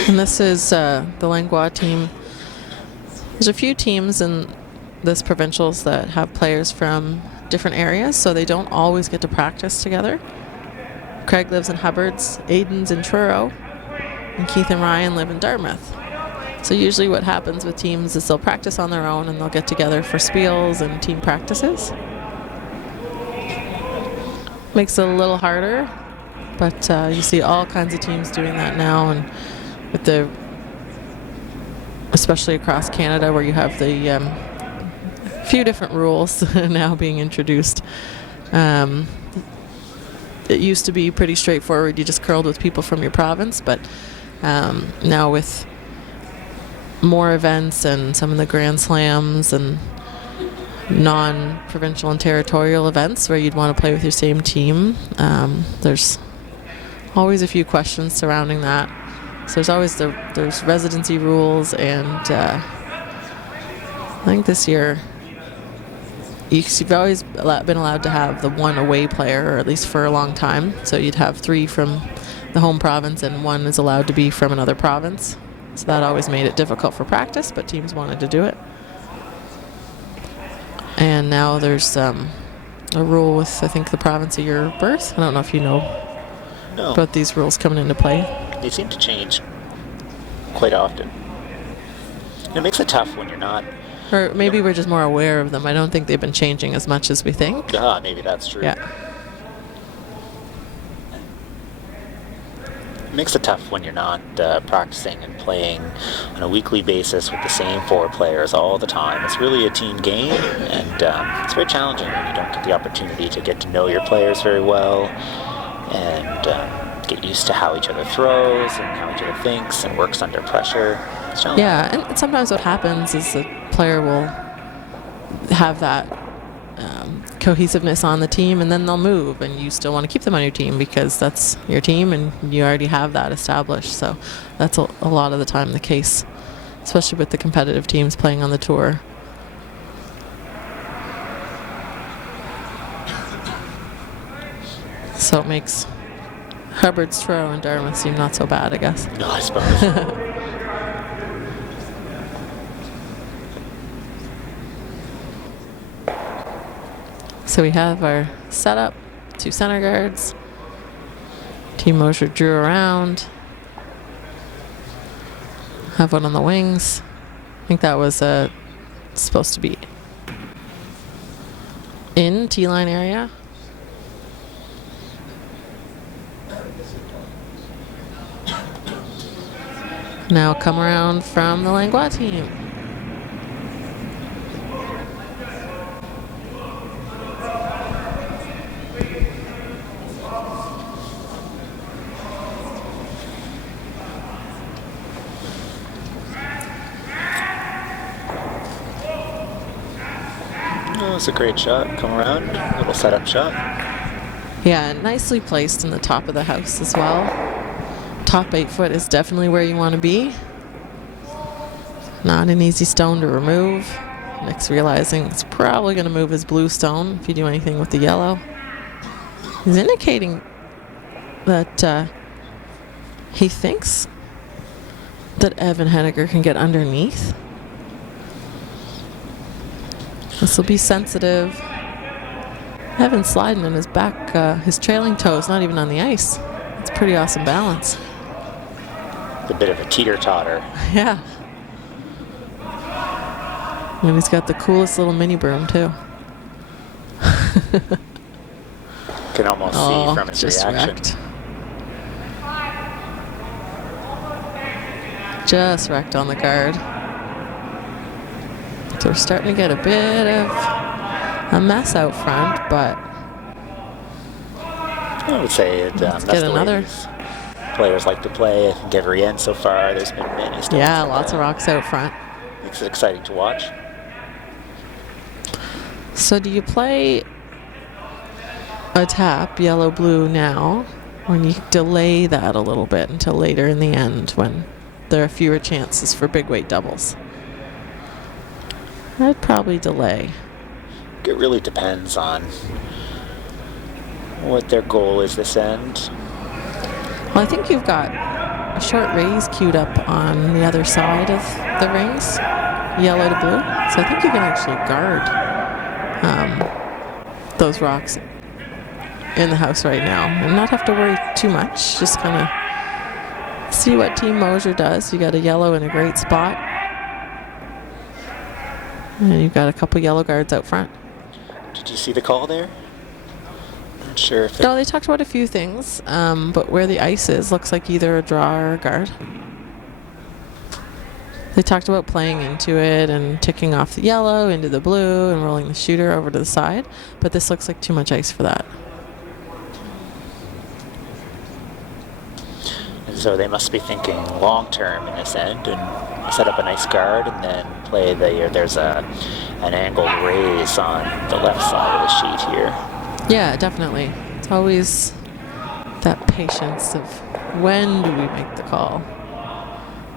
And this is the Langlois team. There's a few teams in this provincials that have players from different areas, so they don't always get to practice together. Craig lives in Hubbard's, Aiden's in Truro, and Keith and Ryan live in Dartmouth. So usually what happens with teams is they'll practice on their own and they'll get together for spiels and team practices. Makes it a little harder, but you see all kinds of teams doing that now, and with the, especially across Canada where you have the few different rules now being introduced. It used to be pretty straightforward. You just curled with people from your province, but now with more events and some of the Grand Slams and non-provincial and territorial events where you'd want to play with your same team, there's always a few questions surrounding that. So there's always there's residency rules, and I think this year you've always been allowed to have the one away player, or at least for a long time. So you'd have 3 from the home province and 1 is allowed to be from another province. So that always made it difficult for practice, but teams wanted to do it. And now there's a rule with, I think, the province of your birth. I don't know if you know about these rules coming into play. They seem to change quite often. And it makes it tough when you're not... Or maybe we're just more aware of them. I don't think they've been changing as much as we think. Maybe that's true. Yeah. It makes it tough when you're not practicing and playing on a weekly basis with the same 4 players all the time. It's really a team game, and it's very challenging when you don't get the opportunity to get to know your players very well and get used to how each other throws and how each other thinks and works under pressure. It's challenging. Yeah, and sometimes what happens is the player will have that cohesiveness on the team, and then they'll move, and you still want to keep them on your team because that's your team and you already have that established. So that's a lot of the time the case, especially with the competitive teams playing on the tour. So it makes Hubbard's throw and Dartmouth seem not so bad, I guess. No, I suppose. So we have our setup, 2 center guards. Team Mosher drew around. Have one on the wings. I think that was supposed to be in T-line area. Now come around from the Langlois team. Oh, it's a great shot. Come around, little setup shot. Yeah, nicely placed in the top of the house as well. Top 8 foot is definitely where you want to be. Not an easy stone to remove. Nick's realizing it's probably going to move his blue stone if you do anything with the yellow. He's indicating that he thinks that Evan Henniger can get underneath. This will be sensitive. Evan's sliding in his back, his trailing toe is not even on the ice. It's pretty awesome balance. A bit of a teeter-totter. Yeah. And he's got the coolest little mini broom, too. Can almost see from his just reaction. wrecked. Just wrecked on the guard. So we're starting to get a bit of a mess out front, but I would say that's get the another. way these players like to play. I think every end so far, there's been many stones. Yeah, like lots that. of rocks out front. It's exciting to watch. So do you play a tap, yellow-blue now, when you delay that a little bit until later in the end when there are fewer chances for big weight doubles? I'd probably delay. It really depends on what their goal is this end. Well, I think you've got a short raise queued up on the other side of the rings, yellow to blue. So I think you can actually guard those rocks in the house right now and not have to worry too much. Just kind of see what Team Mosher does. You got a yellow in a great spot. And you've got a couple yellow guards out front. Did you see the call there? Not sure if No, they talked about a few things, but where the ice is looks like either a draw or a guard. They talked about playing into it and ticking off the yellow into the blue and rolling the shooter over to the side, but this looks like too much ice for that. And so they must be thinking long term in this end and set up a nice guard and then play there's an angled raise on the left side of the sheet here. Yeah, definitely. It's always that patience of when do we make the call.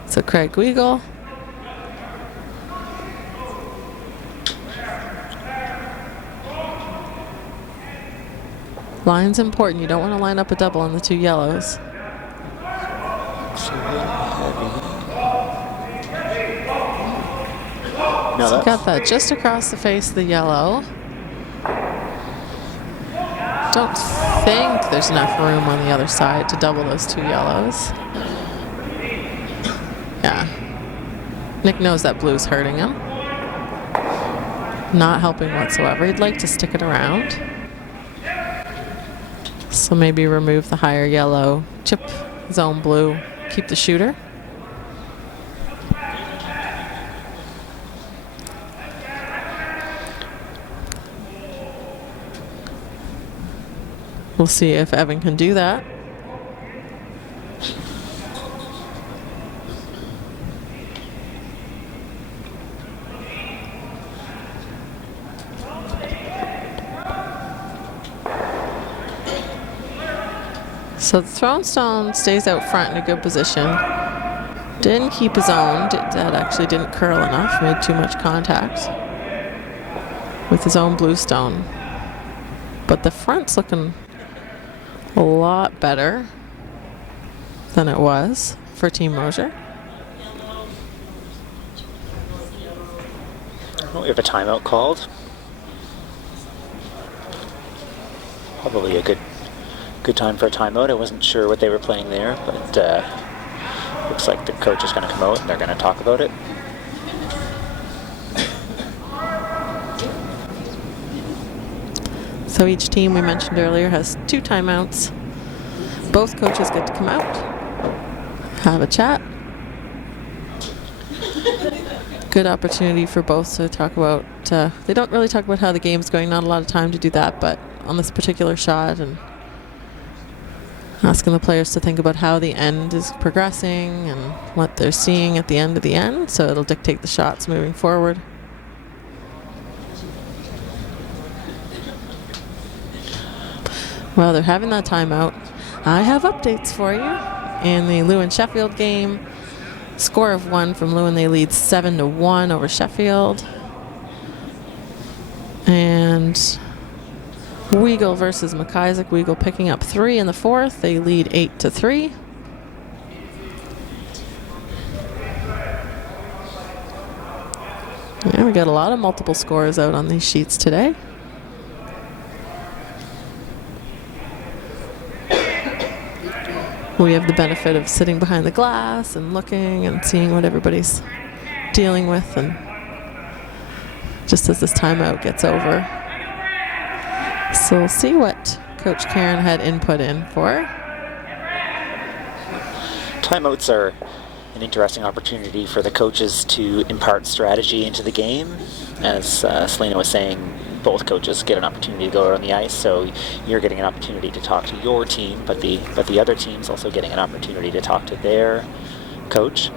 So Craig Weigel. Line's important. You don't want to line up a double on the 2 yellows. No, So got that just across the face of the yellow. Don't think there's enough room on the other side to double those 2 yellows. Yeah. Nick knows that blue's hurting him. Not helping whatsoever. He'd like to stick it around. So maybe remove the higher yellow, chip zone blue, keep the shooter. We'll see if Evan can do that. So the thrown stone stays out front in a good position. Didn't keep his own. That actually didn't curl enough. Made too much contact with his own blue stone. But the front's looking a lot better than it was for Team Mosher. Well, we have a timeout called. Probably a good time for a timeout. I wasn't sure what they were playing there, but looks like the coach is going to come out and they're going to talk about it. So each team we mentioned earlier has 2 timeouts. Both coaches get to come out, have a chat. Good opportunity for both to talk about, they don't really talk about how the game's going, not a lot of time to do that, but on this particular shot, and asking the players to think about how the end is progressing and what they're seeing at the end of the end, so it'll dictate the shots moving forward. While they're having that timeout, I have updates for you. In the Lewin-Sheffield game, score of 1 from Lewin. They lead 7-1 over Sheffield. And Weagle versus McIsaac. Weagle picking up 3 in the 4th. They lead 8-3. Yeah, we got a lot of multiple scores out on these sheets today. We have the benefit of sitting behind the glass and looking and seeing what everybody's dealing with, and just as this timeout gets over. So we'll see what Coach Karen had input in for. Timeouts are an interesting opportunity for the coaches to impart strategy into the game. As Selena was saying, both coaches get an opportunity to go out on the ice, so you're getting an opportunity to talk to your team, but the other team's also getting an opportunity to talk to their coach.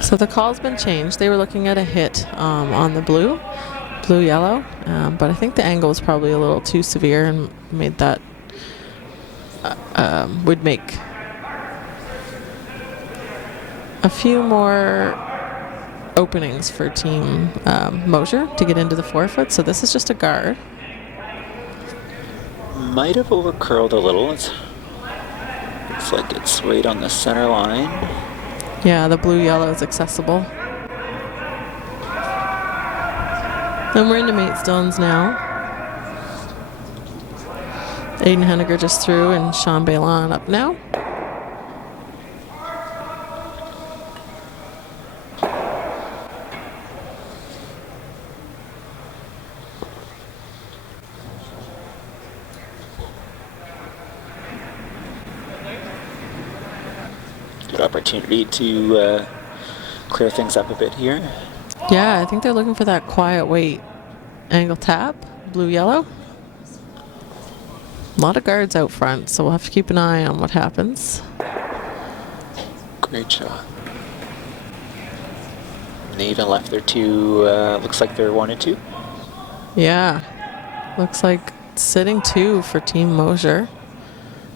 So the call's been changed. They were looking at a hit on the blue-yellow, but I think the angle was probably a little too severe and made that would make a few more openings for Team Mosher to get into the forefoot. So this is just a guard. Might have over-curled a little. Looks like it's right on the center line. Yeah, the blue-yellow is accessible. Then we're into mate stones now. Aiden Henniger just threw, and Sean Bailon up now. Good opportunity to clear things up a bit here. Yeah, I think they're looking for that quiet weight angle tap, blue-yellow. A lot of guards out front, so we'll have to keep an eye on what happens. Great shot. And they even left their 2, looks like they're 1 and 2. Yeah, looks like sitting 2 for Team Mosher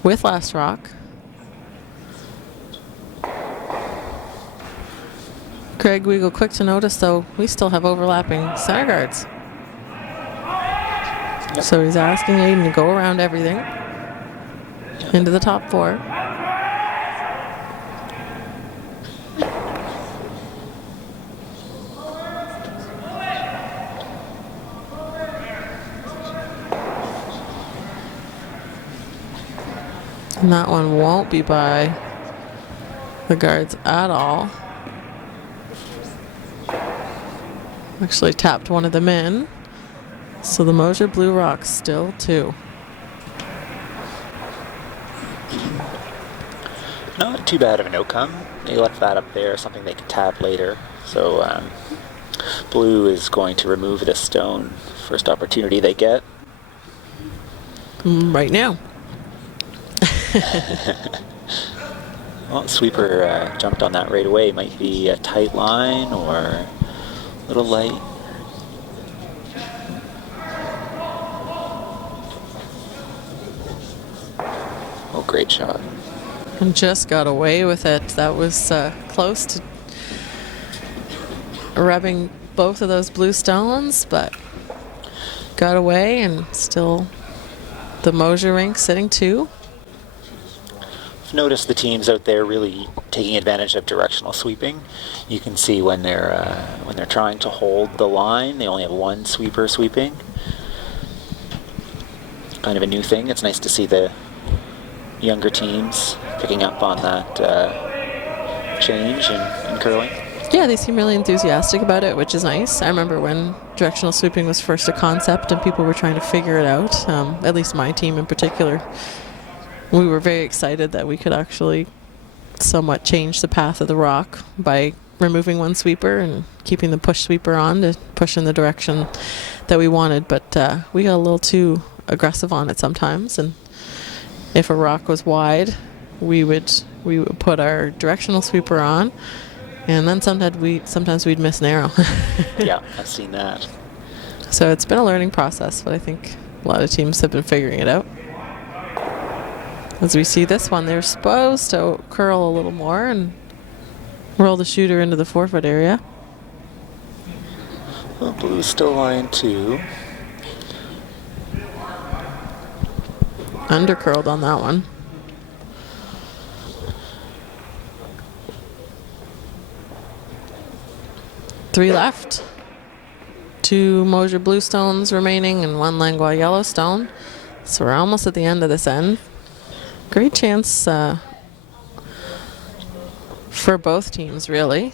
with Last Rock. Craig Weagle quick to notice, though, we still have overlapping center guards. Yep. So he's asking Aiden to go around everything into the top 4. And that one won't be by the guards at all. Actually tapped one of them in. So the Mosher Blue Rocks still 2. Not too bad of an outcome. They left that up there, something they can tap later. So Blue is going to remove this stone first opportunity they get. Right now. Well, Sweeper jumped on that right away. Might be a tight line or a little light. Oh, great shot. And just got away with it. That was close to rubbing both of those blue stones, but got away, and still the Mosher rink sitting 2. I've noticed the teams out there really taking advantage of directional sweeping. You can see when they're trying to hold the line, they only have one sweeper sweeping. Kind of a new thing. It's nice to see the younger teams picking up on that change in curling. Yeah, they seem really enthusiastic about it, which is nice. I remember when directional sweeping was first a concept and people were trying to figure it out, at least my team in particular. We were very excited that we could actually somewhat change the path of the rock by removing one sweeper and keeping the push sweeper on to push in the direction that we wanted. But we got a little too aggressive on it sometimes, and if a rock was wide, we would put our directional sweeper on, and then sometimes we'd miss narrow. Yeah, I've seen that. So it's been a learning process, but I think a lot of teams have been figuring it out. As we see this one, they're supposed to curl a little more and roll the shooter into the 4-foot area. Well, blue's still line 2. Undercurled on that one. Three left. 2 Mosher blue stones remaining and 1 Langlois yellow stone. So we're almost at the end of this end. Great chance for both teams, really.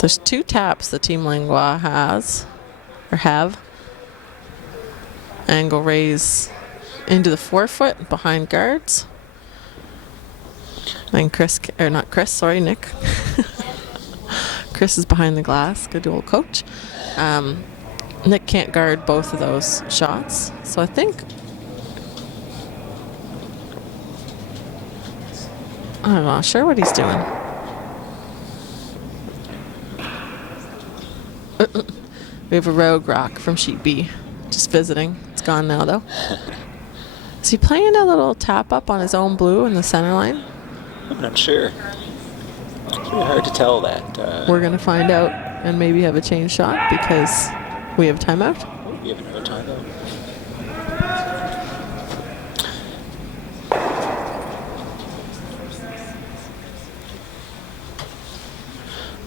There's 2 taps the team Langlois has, or have. Angle raise into the 4-foot behind guards. And Nick. Chris is behind the glass. Good old coach. Nick can't guard both of those shots. So I think, I'm not sure what he's doing. We have a rogue rock from sheet B. Just visiting. It's gone now, though. Is he playing a little tap up on his own blue in the center line? I'm not sure. It's really hard to tell that. We're going to find out and maybe have a change shot because we have timeout. We have another timeout.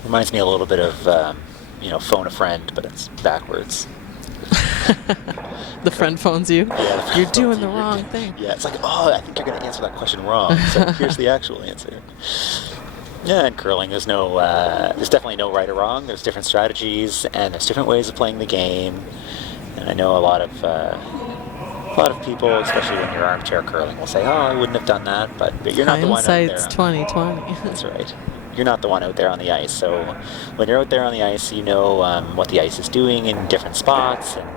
Reminds me a little bit of, phone a friend, but it's backwards. The friend phones you. Yeah, You're doing the wrong thing. Yeah, it's like, oh, I think you're going to answer that question wrong. So here's the actual answer. Yeah, in curling, there's definitely no right or wrong. There's different strategies, and there's different ways of playing the game. And I know a lot of people, especially when you're armchair curling, will say, "Oh, I wouldn't have done that," but you're not the one out there. Hindsight's 2020. That's right. You're not the one out there on the ice. So when you're out there on the ice, you know what the ice is doing in different spots, and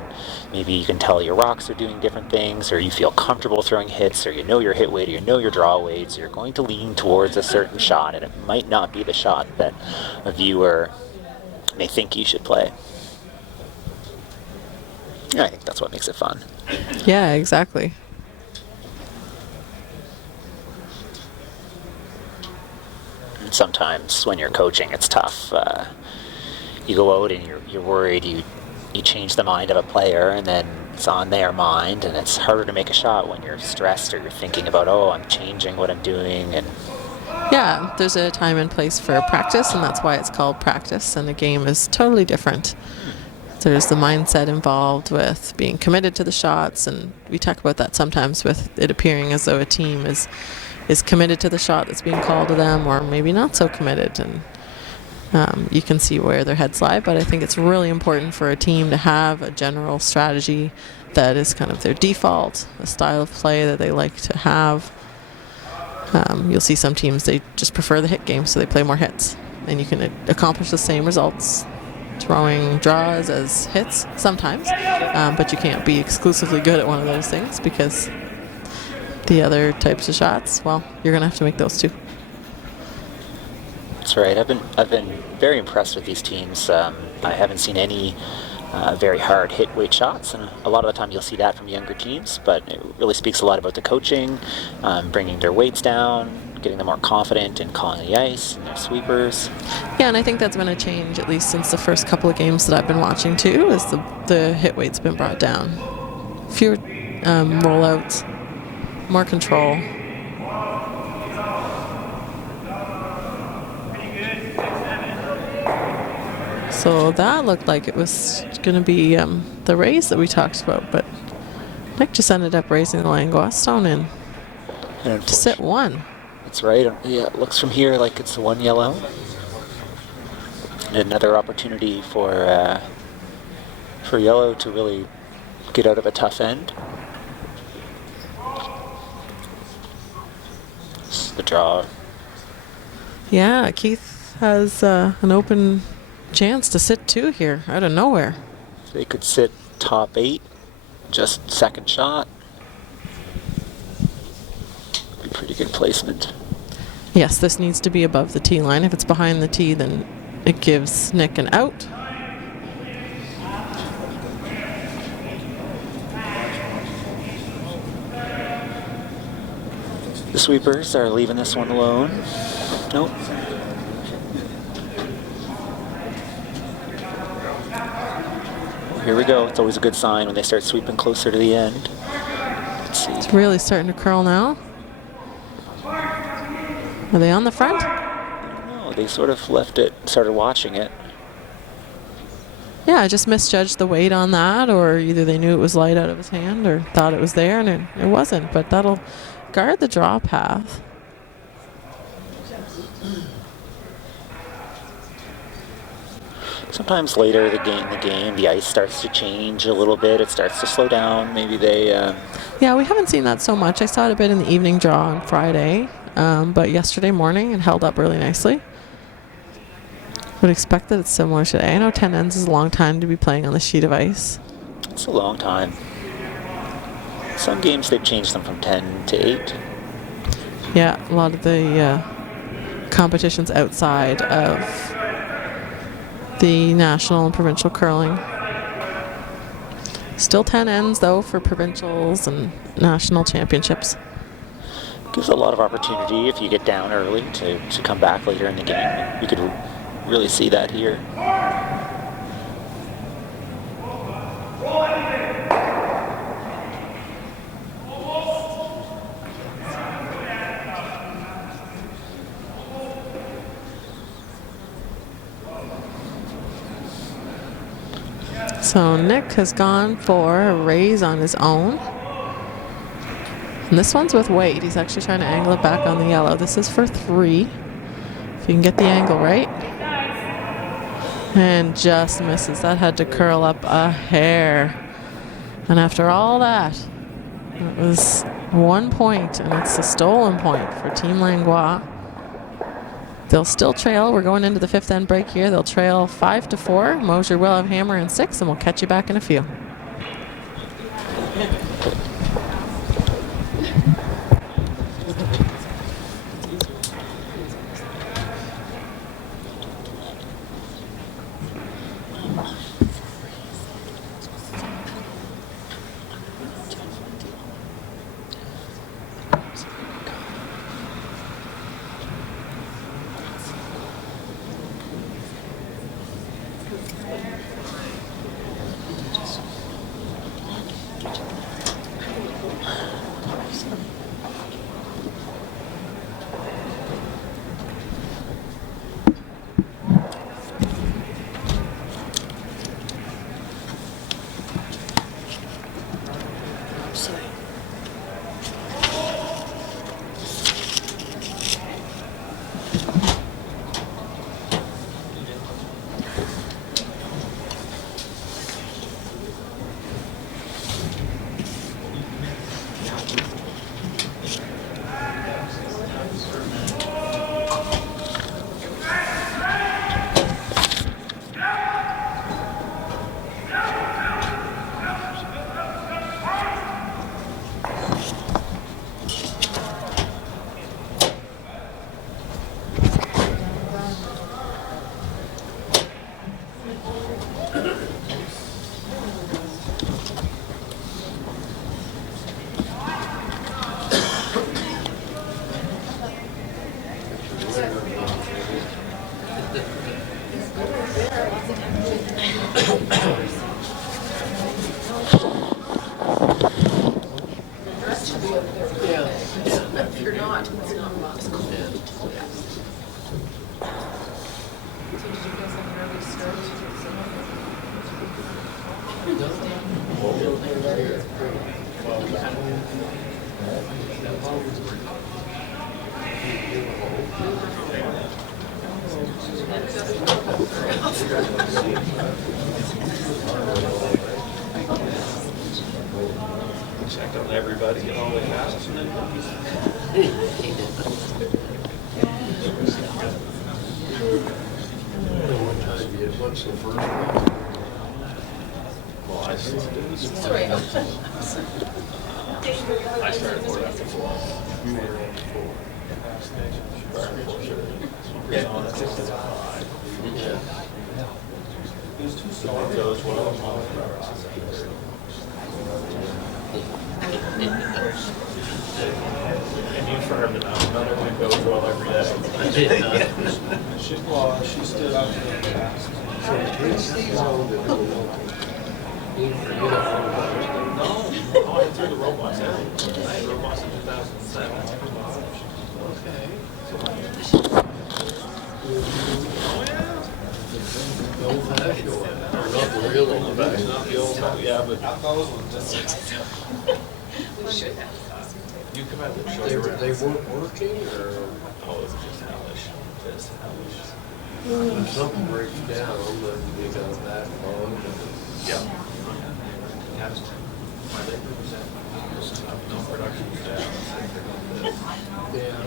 maybe you can tell your rocks are doing different things, or you feel comfortable throwing hits, or you know your hit weight, or you know your draw weight, so you're going to lean towards a certain shot, and it might not be the shot that a viewer may think you should play. Yeah, I think that's what makes it fun. Yeah, exactly. And sometimes when you're coaching, it's tough. You go out and you're worried, you change the mind of a player, and then it's on their mind, and it's harder to make a shot when you're stressed or you're thinking about, oh, I'm changing what I'm doing. And Yeah, there's a time and place for practice, and that's why it's called practice, and the game is totally different. There's the mindset involved with being committed to the shots, and we talk about that sometimes with it appearing as though a team is committed to the shot that's being called to them, or maybe not so committed, and you can see where their heads lie. But I think it's really important for a team to have a general strategy that is kind of their default, a style of play that they like to have. You'll see some teams, they just prefer the hit game, so they play more hits, and you can accomplish the same results throwing draws as hits sometimes, but you can't be exclusively good at one of those things, because the other types of shots, well, you're gonna have to make those too. That's right. I've been very impressed with these teams. I haven't seen any very hard hit weight shots, and a lot of the time you'll see that from younger teams, but it really speaks a lot about the coaching, bringing their weights down, getting them more confident in calling the ice and their sweepers. Yeah, and I think that's been a change, at least since the first couple of games that I've been watching too, is the hit weight's been brought down. Fewer rollouts, more control. So that looked like it was going to be the raise that we talked about, but Nick just ended up raising the Langlois stone in to sit one. That's right. Yeah, it looks from here like it's 1 yellow. And another opportunity for yellow to really get out of a tough end. This is the draw. Yeah, Keith has an open chance to sit two here out of nowhere. They could sit top 8, just second shot. Be pretty good placement. Yes, this needs to be above the tee line. If it's behind the tee, then it gives Nick an out. The sweepers are leaving this one alone. Nope. Here we go. It's always a good sign when they start sweeping closer to the end. Let's see. It's really starting to curl now. Are they on the front? No, they sort of left it, started watching it. Yeah, I just misjudged the weight on that, or either they knew it was light out of his hand or thought it was there and it wasn't, but that'll guard the draw path. Sometimes later in the game, the ice starts to change a little bit. It starts to slow down. Maybe they... Yeah, we haven't seen that so much. I saw it a bit in the evening draw on Friday, but yesterday morning it held up really nicely. Would expect that it's similar today. I know 10 ends is a long time to be playing on the sheet of ice. It's a long time. Some games they've changed them from 10 to 8. Yeah, a lot of the competitions outside of the national and provincial curling. Still 10 ends though for provincials and national championships. Gives a lot of opportunity if you get down early to come back later in the game. You could really see that here. So Nick has gone for a raise on his own. And this one's with weight. He's actually trying to angle it back on the yellow. This is for 3. If you can get the angle right. And just misses. That had to curl up a hair. And after all that, it was 1 point, and it's a stolen point for Team Langlois. They'll still trail. We're going into the 5th end break here. They'll trail 5-4. Mosher will have hammer in 6, and we'll catch you back in a few. if you're not, it's not possible. Yeah. So did you guys have an early start to do some of Checked on everybody and all the tasks and then. What's the first one? Well, I started this Sorry. I started 4 after 4. You were on before. Yeah, no, that's 6 to 5. Yeah. It goes well. And you firmed it out. Another one goes well every day. She stood up for the task. So Tracy's on the No, I threw the robots out. I had robots in 2007. Okay. Oh, yeah. The old fashioned one. Or not the real old fashioned. Not the old one, yeah, but Not those ones. We should have. you come out and show They, you they around. weren't working or Oh, it's just hellish. Just hellish. if something breaks down, then you got that on. Yeah. My labor was at no production staff. Yeah.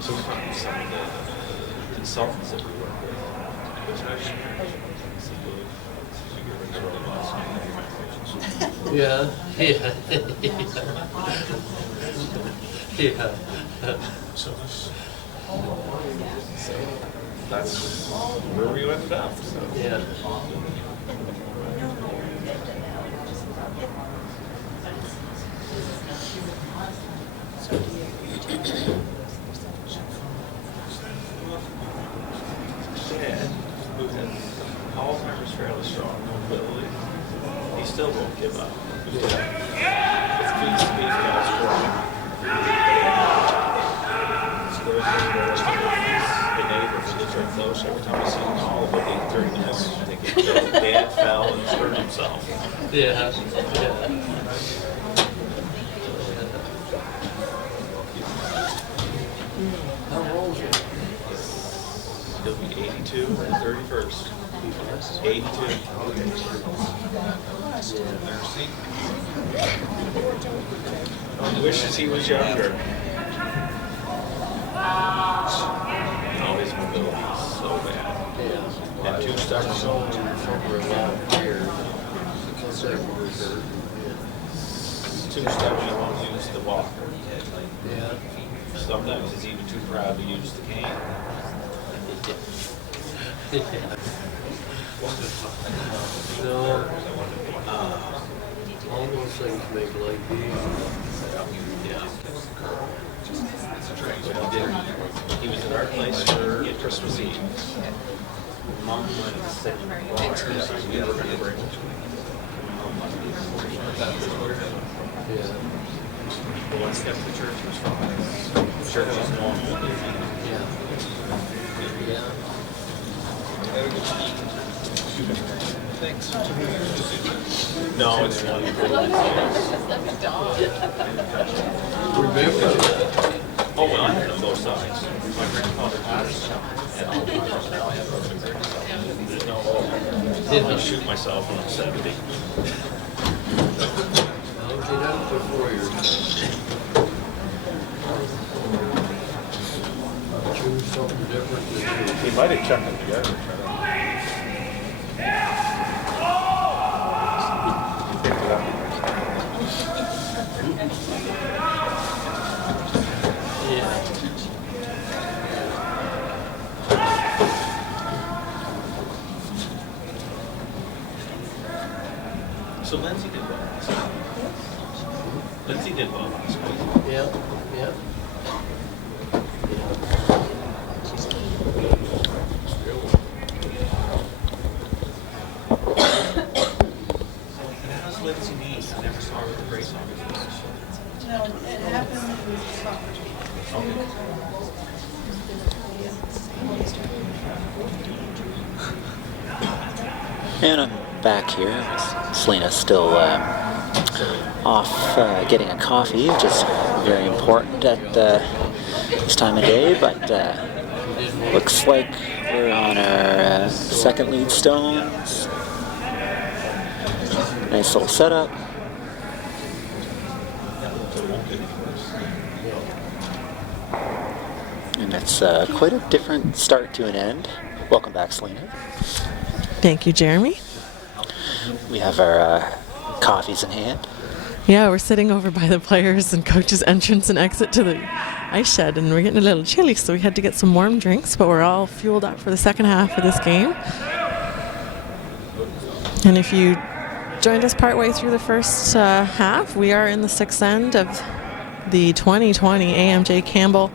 Sometimes some of the consultants that we work with, especially Yeah. Yeah. Yeah. so that's where we ended up. So. Yeah. Dad, who had Alzheimer's fairly strong mobility, he still won't give up. He's got strong. The neighbors in Detroit Close, every time I see them call about 8:30 minutes, I think Dad fell and hurt himself. Yeah. Yeah. How old is he? He'll be 82 on the 31st. 82. He wishes he was younger. No, his mobility is so bad. Yeah. And 2 stubborn. For a lot of years. Too stubborn, he won't use the walker. Yeah. Sometimes he's even too proud to use the cane. No. All those things make life easy. Yeah. He was at our place for Christmas Eve. Mom went and said, we were going to bring him. Yeah. The one step to the church was fine. The church was normal. Yeah. Yeah. Thanks. No, it's one. Remember that? Oh, well, I heard on both sides. My grandfather had his shop. And now I have a there's no I'll shoot myself when I'm 70. I'll get up before your choose something different than you. He might have chucked them together. He picked it up. Yeah. So Lindsay did well last week. Lindsay did well last week. Yeah. Yeah. And how's Lindsay knee? I never saw her with the brace on before. No, it happened, And I'm back here. Selena's still off getting a coffee, which is very important at this time of day, but looks like we're on our second lead stones. Nice little setup. And it's quite a different start to an end. Welcome back, Selena. Thank you, Jeremy. We have our coffees in hand. Yeah, we're sitting over by the players' and coaches' entrance and exit to the ice shed, and we're getting a little chilly, so we had to get some warm drinks, but we're all fueled up for the second half of this game. And if you joined us partway through the first half, we are in the sixth end of the 2020 AMJ Campbell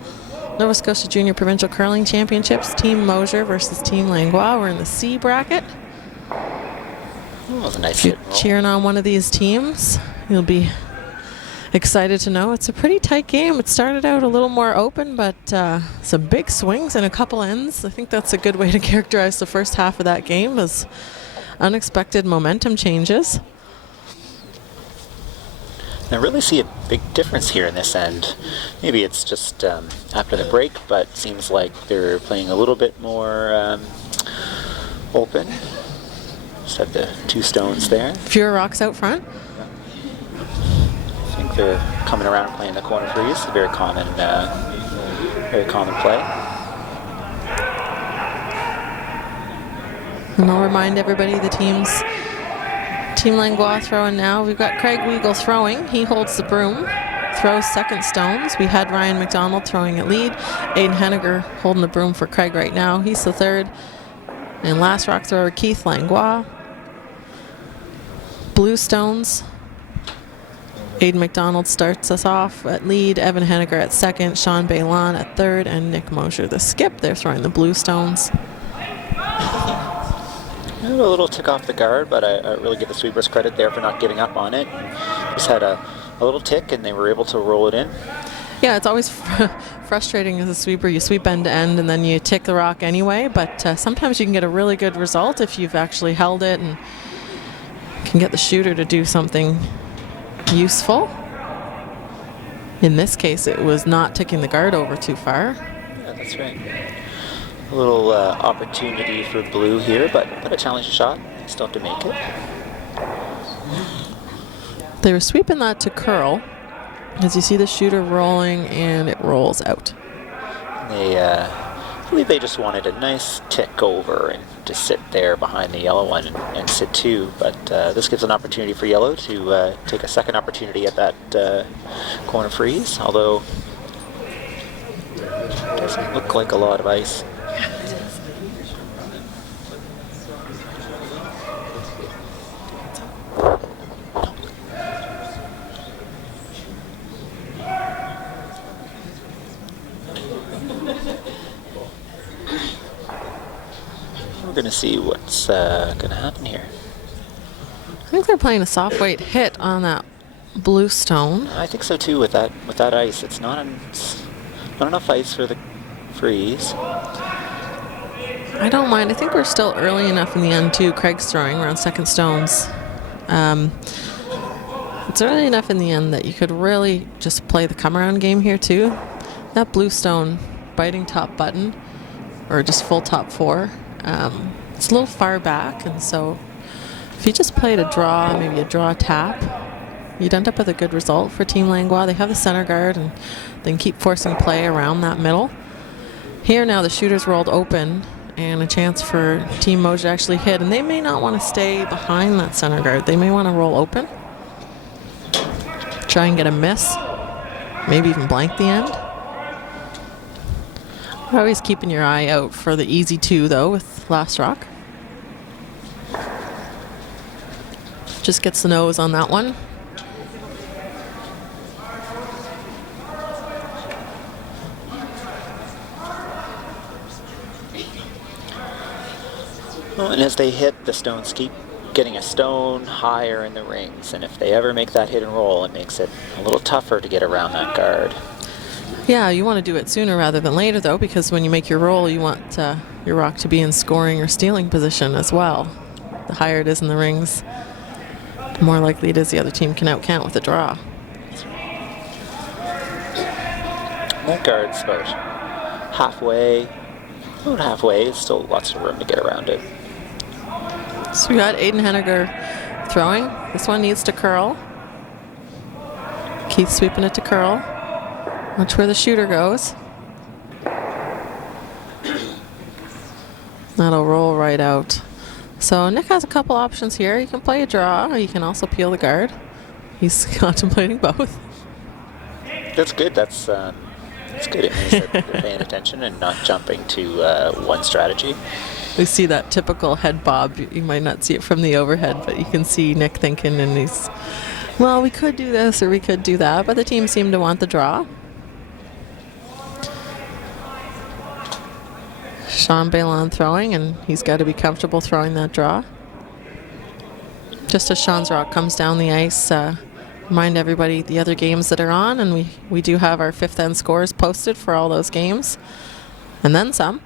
Nova Scotia Junior Provincial Curling Championships. Team Mosher versus Team Langlois. We're in the C bracket. That was a nice If you're hit roll. cheering on one of these teams, you'll be excited to know it's a pretty tight game. It started out a little more open, but some big swings and a couple ends. I think that's a good way to characterize the first half of that game, as unexpected momentum changes. I really see a big difference here in this end. Maybe it's just after the break, but seems like they're playing a little bit more open. Just have the two stones there. Fewer rocks out front. I think they're coming around and playing the corner freeze. A very common play. And I'll remind everybody the teams. Team Langlois throwing now. We've got Craig Weagle throwing. He holds the broom, throws second stones. We had Ryan McDonald throwing at lead. Aiden Henniger holding the broom for Craig right now. He's the third. And last rock thrower, Keith Langlois. Blue stones. Aiden McDonald starts us off at lead. Evan Henniger at second. Sean Bailon at third. And Nick Mosher, the skip. They're throwing the blue stones. A little tick off the guard, but I really give the sweepers credit there for not giving up on it. Just had a little tick, and they were able to roll it in. Yeah, it's always frustrating as a sweeper. You sweep end to end, and then you tick the rock anyway, but sometimes you can get a really good result if you've actually held it and can get the shooter to do something useful. In this case, it was not ticking the guard over too far. Yeah, that's right. A little opportunity for blue here, but a challenge shot. Still have to make it. They were sweeping that to curl. As you see the shooter rolling, and it rolls out. They, I believe they just wanted a nice tick over and to sit there behind the yellow one and sit two, but this gives an opportunity for yellow to take a second opportunity at that corner freeze, although it doesn't look like a lot of ice. We're going to see what's going to happen here. I think they're playing a soft weight hit on that blue stone. I think so too. With that ice, it's not enough ice for the freeze. I don't mind. I think we're still early enough in the end too. Craig's throwing around second stones. It's early enough in the end that you could really just play the come around game here too. That blue stone biting top button, or just full top four. It's a little far back, and so if you just played a draw, maybe a draw tap, you'd end up with a good result for Team Langlois. They have the center guard, and they can keep forcing play around that middle. Here now the shooter's rolled open, and a chance for Team Mosher to actually hit, and they may not want to stay behind that center guard. They may want to roll open, try and get a miss, maybe even blank the end. Always keeping your eye out for the easy two, though, with last rock. Just gets the nose on that one. Well, and as they hit, the stones keep getting a stone higher in the rings, and if they ever make that hit and roll, it makes it a little tougher to get around that guard. Yeah, you want to do it sooner rather than later, though, because when you make your roll, you want your rock to be in scoring or stealing position as well. The higher it is in the rings, the more likely it is the other team can outcount with a draw. That guard's about halfway. About halfway. Still lots of room to get around it. So we got Aiden Henniger throwing. This one needs to curl. Keith sweeping it to curl. Watch where the shooter goes. That'll roll right out. So Nick has a couple options here. He can play a draw, or he can also peel the guard. He's contemplating both. That's good. That's good. It means that they're paying attention and not jumping to one strategy. We see that typical head bob. You might not see it from the overhead, but you can see Nick thinking, and he's, well, we could do this or we could do that, but the team seemed to want the draw. Sean Bailon throwing, and he's got to be comfortable throwing that draw. Just as Sean's rock comes down the ice, remind everybody the other games that are on, and we do have our fifth end scores posted for all those games, and then some.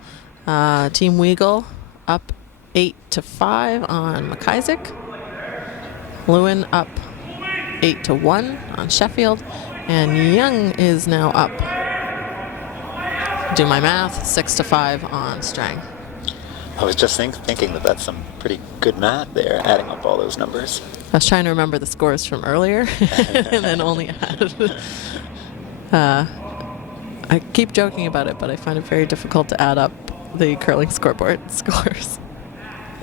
Team Weagle up 8-5 on McIsaac. Lewin up 8-1 on Sheffield, and Young is now up, do my math, 6-5 on Strang. I was just thinking that that's some pretty good math there, adding up all those numbers. I was trying to remember the scores from earlier and then only add. I keep joking about it, but I find it very difficult to add up the curling scoreboard scores.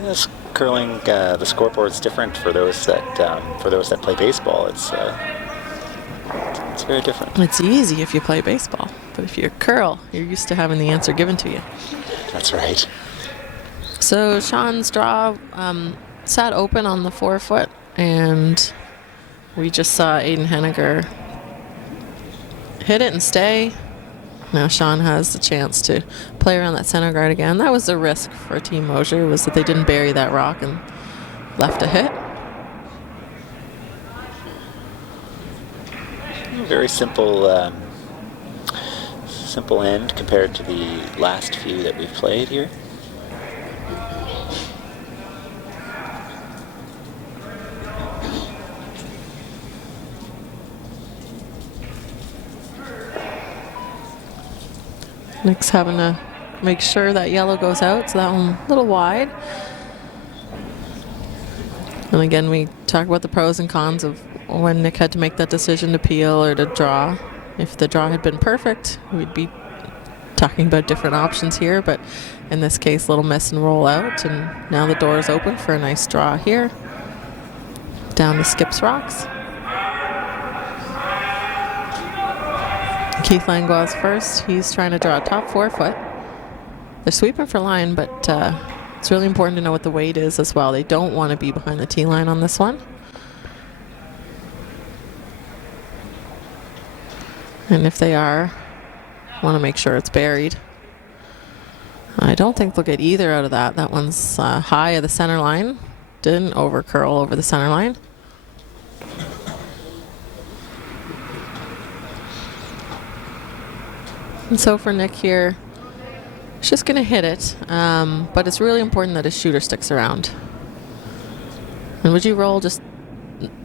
Yes, curling, the scoreboard's different for those that play baseball. It's very different. It's easy if you play baseball, but if you curl, you're used to having the answer given to you. That's right. So Sean's draw sat open on the 4-foot, and we just saw Aiden Henniger hit it and stay. Now Sean has the chance to play around that center guard again. That was the risk for Team Mosher, was that they didn't bury that rock and left a hit. Very simple end compared to the last few that we've played here. Nick's having to make sure that yellow goes out, so that one a little wide. And again, we talk about the pros and cons of when Nick had to make that decision to peel or to draw. If the draw had been perfect, we'd be talking about different options here, but in this case, little miss and roll out, and now the door is open for a nice draw here. Down to Skip's Rocks. Keith Langlois first. He's trying to draw a top 4-foot. They're sweeping for line, but it's really important to know what the weight is as well. They don't want to be behind the tee line on this one. And if they are, want to make sure it's buried. I don't think they'll get either out of that. That one's high of the center line. Didn't over curl over the center line. And so for Nick here, he's just going to hit it, but it's really important that his shooter sticks around. And would you roll just,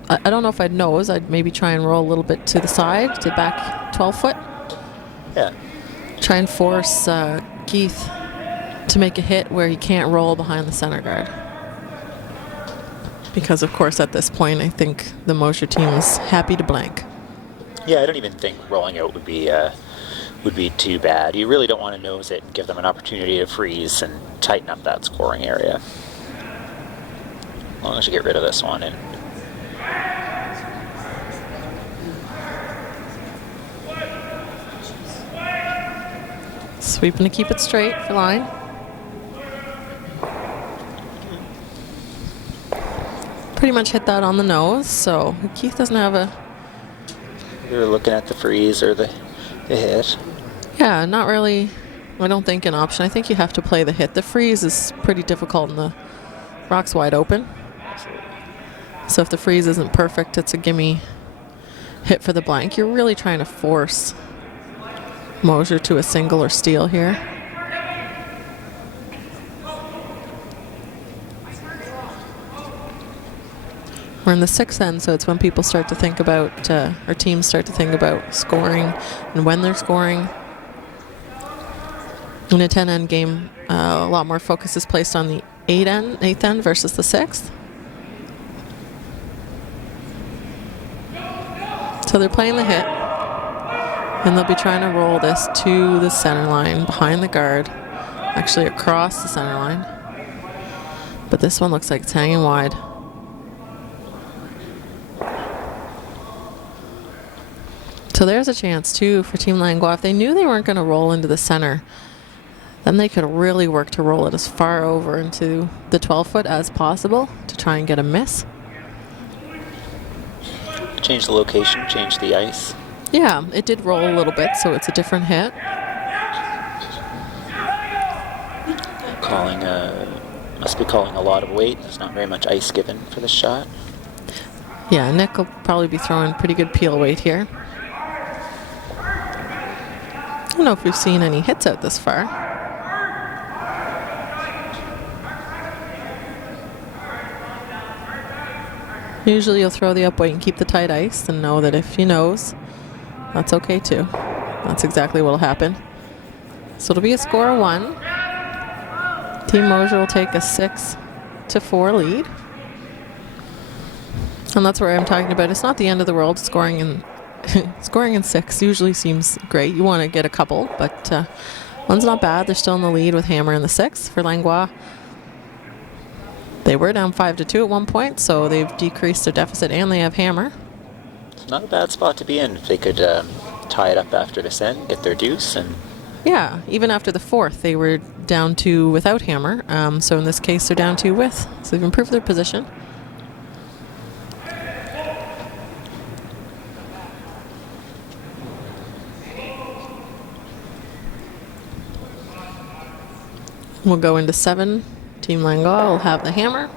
I don't know if I'd nose, I'd maybe try and roll a little bit to the side, to back 12 foot. Yeah. Try and force Keith to make a hit where he can't roll behind the center guard. Because of course at this point I think the Mosher team is happy to blank. Yeah, I don't even think rolling out would be too bad. You really don't want to nose it and give them an opportunity to freeze and tighten up that scoring area. As long as you get rid of this one. And sweeping to keep it straight for line. Pretty much hit that on the nose, so Keith doesn't have a... you're looking at the freeze or the hit. Yeah, not really, I don't think, an option. I think you have to play the hit. The freeze is pretty difficult and the rock's wide open. So if the freeze isn't perfect, it's a gimme hit for the blank. You're really trying to force Mosher to a single or steal here. We're in the 6th end, so it's when people start to think about, or teams start to think about scoring and when they're scoring. In a 10 end game, a lot more focus is placed on the 8th end versus the 6th. So they're playing the hit, and they'll be trying to roll this to the center line behind the guard, actually across the center line. But this one looks like it's hanging wide. So there's a chance too for Team Langlois. If they knew they weren't going to roll into the center, then they could really work to roll it as far over into the 12-foot as possible to try and get a miss. Change the location, change the ice. Yeah, it did roll a little bit, so it's a different hit. Must be calling a lot of weight. There's not very much ice given for this shot. Yeah, Nick will probably be throwing pretty good peel weight here. I don't know if we've seen any hits out this far. Usually you'll throw the up weight and keep the tight ice and know that if he knows, that's okay too. That's exactly what will happen. So it'll be a score of 1. Team Mosher will take a 6-4 lead. And that's where I'm talking about. It's not the end of the world. Scoring in 6 usually seems great. You want to get a couple, but one's not bad. They're still in the lead with hammer in the 6 for Langlois. They were down 5-2 at one point, so they've decreased their deficit, and they have hammer. It's not a bad spot to be in. If they could tie it up after this end, get their deuce, and Yeah, even after the 4th, they were down 2 without hammer. So in this case, they're down 2 with. So they've improved their position. We'll go into 7. Team Langlois will have the hammer.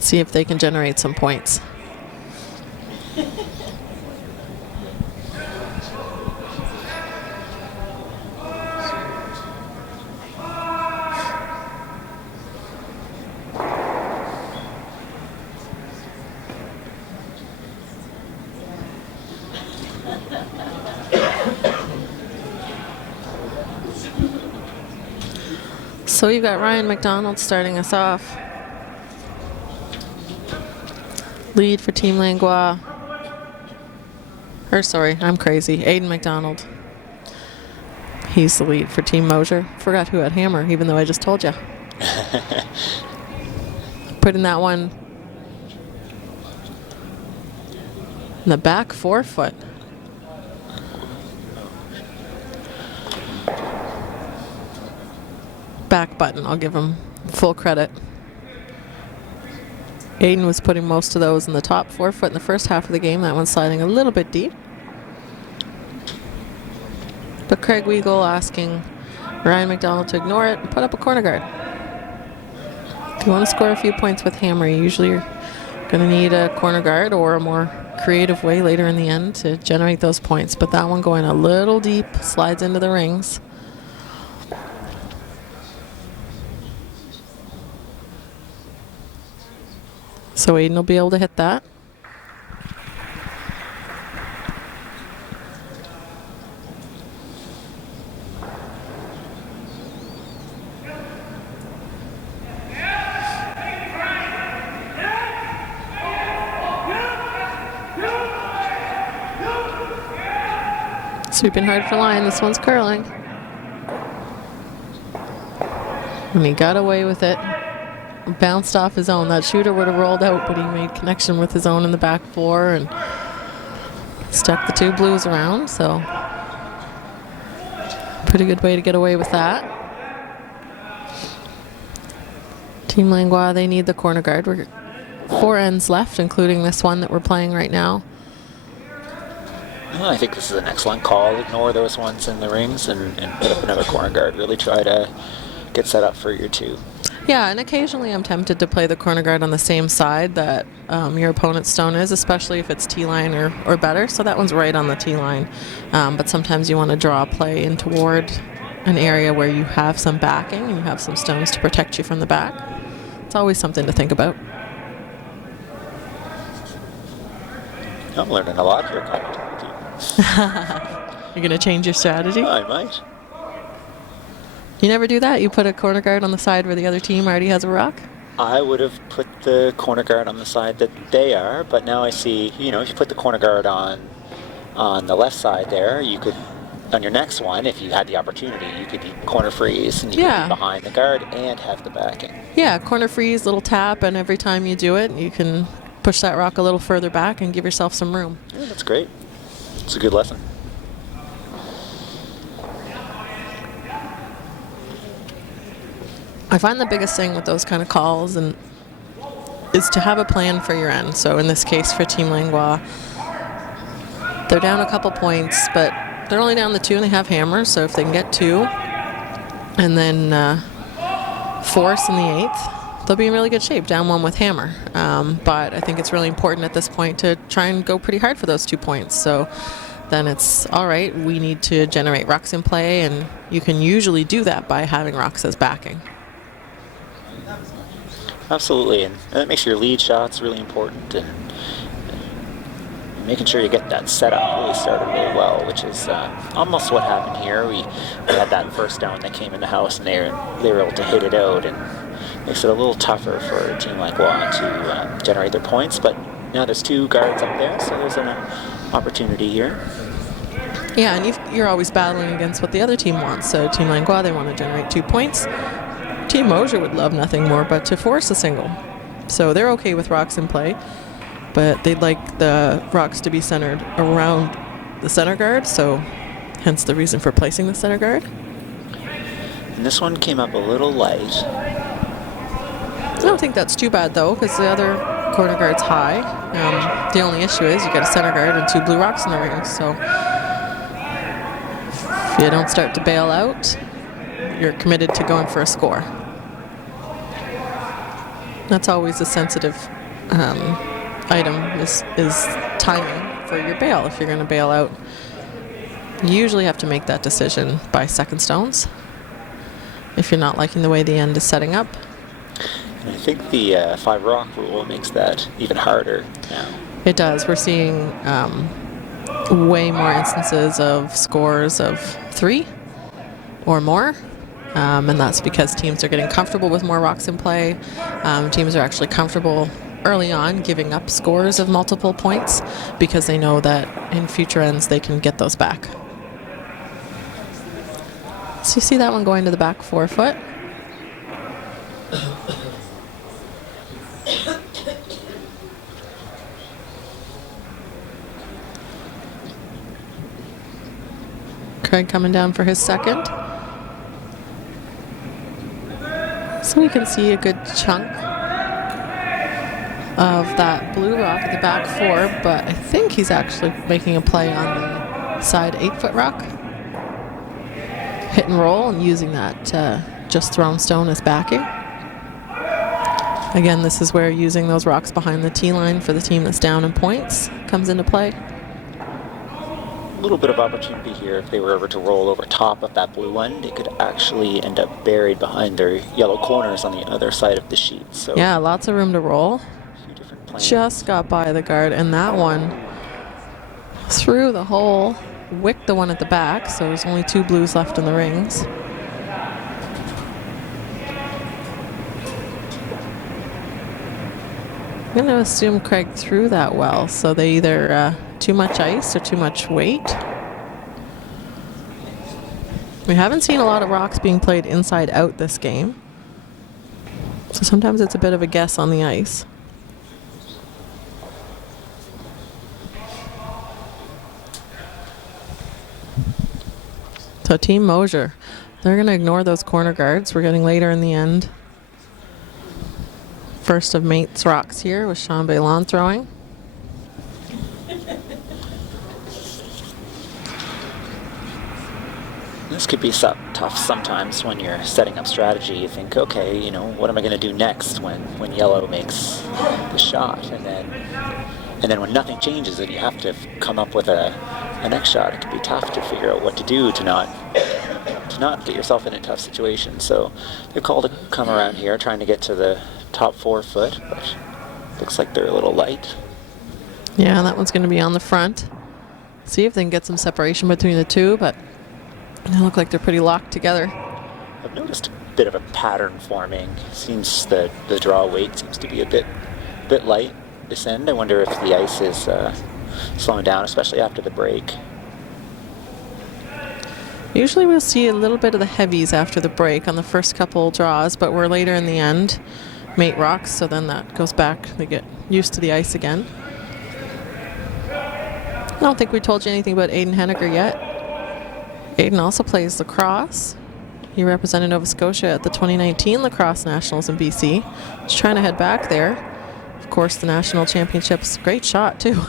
See if they can generate some points. So we've got Ryan McDonald starting us off. Lead for Team Langlois. Or sorry, I'm crazy. Aiden McDonald. He's the lead for Team Mosher. Forgot who had hammer, even though I just told you. Putting that one in the back 4-foot. Back button, I'll give him full credit. Aiden was putting most of those in the top 4-foot in the first half of the game. That one's sliding a little bit deep. But Craig Weagle asking Ryan McDonald to ignore it and put up a corner guard. If you want to score a few points with hammer, you usually are going to need a corner guard or a more creative way later in the end to generate those points. But that one going a little deep, slides into the rings. So Aiden will be able to hit that. Sweeping hard for line. This one's curling. And he got away with it. Bounced off his own. That shooter would have rolled out, but he made connection with his own in the back 4 and stuck the 2 blues around. So pretty good way to get away with that. Team Langlois, they need the corner guard. We're 4 ends left, including this one that we're playing right now. I think this is an excellent call. Ignore those ones in the rings and put up another corner guard. Really try to get set up for your 2. Yeah, and occasionally I'm tempted to play the corner guard on the same side that your opponent's stone is, especially if it's T-line or better. So that one's right on the T-line. But sometimes you want to draw a play in toward an area where you have some backing and you have some stones to protect you from the back. It's always something to think about. I'm learning a lot here, Kyle. You're going to change your strategy? I might. You never do that? You put a corner guard on the side where the other team already has a rock? I would have put the corner guard on the side that they are, but now I see, if you put the corner guard on the left side there, you could, on your next one, if you had the opportunity, you could be corner freeze and you could be behind the guard and have the backing. Yeah, corner freeze, little tap, and every time you do it, you can push that rock a little further back and give yourself some room. Yeah, that's great. It's a good lesson. I find the biggest thing with those kind of calls is to have a plan for your end. So in this case for Team Langlois, they're down a couple points, but they're only down the 2 and they have hammers. So if they can get 2 and then force in the 8th, they'll be in really good shape, down 1 with hammer. But I think it's really important at this point to try and go pretty hard for those 2 points. So then it's all right, we need to generate rocks in play, and you can usually do that by having rocks as backing. Absolutely, and that makes your lead shots really important, and making sure you get that setup really started really well, which is almost what happened here. We had that first stone that came in the house, and they were able to hit it out, and makes it a little tougher for a team like Langlois to generate their points. But now there's 2 guards up there, so there's an opportunity here. Yeah, and you're always battling against what the other team wants. So Team Langlois, they want to generate 2 points. Team Mosher would love nothing more but to force a single. So they're okay with rocks in play, but they'd like the rocks to be centered around the center guard, so hence the reason for placing the center guard. And this one came up a little light. I don't think that's too bad though, because the other corner guard's high. The only issue is you get a center guard and 2 blue rocks in the ring, so if you don't start to bail out, you're committed to going for a score. That's always a sensitive item is timing for your bail. If you're going to bail out, you usually have to make that decision by second stones if you're not liking the way the end is setting up. And I think the 5 rock rule makes that even harder now. It does. We're seeing way more instances of scores of 3 or more. And that's because teams are getting comfortable with more rocks in play. Teams are actually comfortable early on giving up scores of multiple points because they know that in future ends they can get those back. So you see that one going to the back 4 foot. Craig coming down for his second. So we can see a good chunk of that blue rock at the back 4, but I think he's actually making a play on the side 8-foot rock. Hit and roll and using that just thrown stone as backing. Again, this is where using those rocks behind the tee line for the team that's down in points comes into play. A little bit of opportunity here. If they were ever to roll over top of that blue one, they could actually end up buried behind their yellow corners on the other side of the sheet. So yeah, lots of room to roll. a few different plans. Just got by the guard, and that one through the hole, wicked the one at the back, so there's only 2 blues left in the rings. I'm going to assume Craig threw that well, so they either too much ice or too much weight. We haven't seen a lot of rocks being played inside out this game, so sometimes it's a bit of a guess on the ice. So Team Mosher, they're going to ignore those corner guards. We're getting later in the end. First of Mate's rocks here with Sean Bailon throwing. This could be tough sometimes when you're setting up strategy. You think, okay, you know, what am I going to do next when yellow makes the shot, and then when nothing changes and you have to come up with a next shot, it can be tough to figure out what to do to not get yourself in a tough situation. So they've called to come around here, trying to get to the top 4 foot, but looks like they're a little light. Yeah, that one's going to be on the front. See if they can get some separation between the two, but they look like they're pretty locked together. I've noticed a bit of a pattern forming. Seems that the draw weight seems to be a bit light this end. I wonder if the ice is slowing down, especially after the break. Usually we'll see a little bit of the heavies after the break on the first couple draws, but we're later in the end. Mate rocks, so then that goes back. They get used to the ice again. I don't think we told you anything about Aiden Henniger yet. Aiden also plays lacrosse. He represented Nova Scotia at the 2019 Lacrosse Nationals in BC. He's trying to head back there. Of course, the National Championships, great shot too.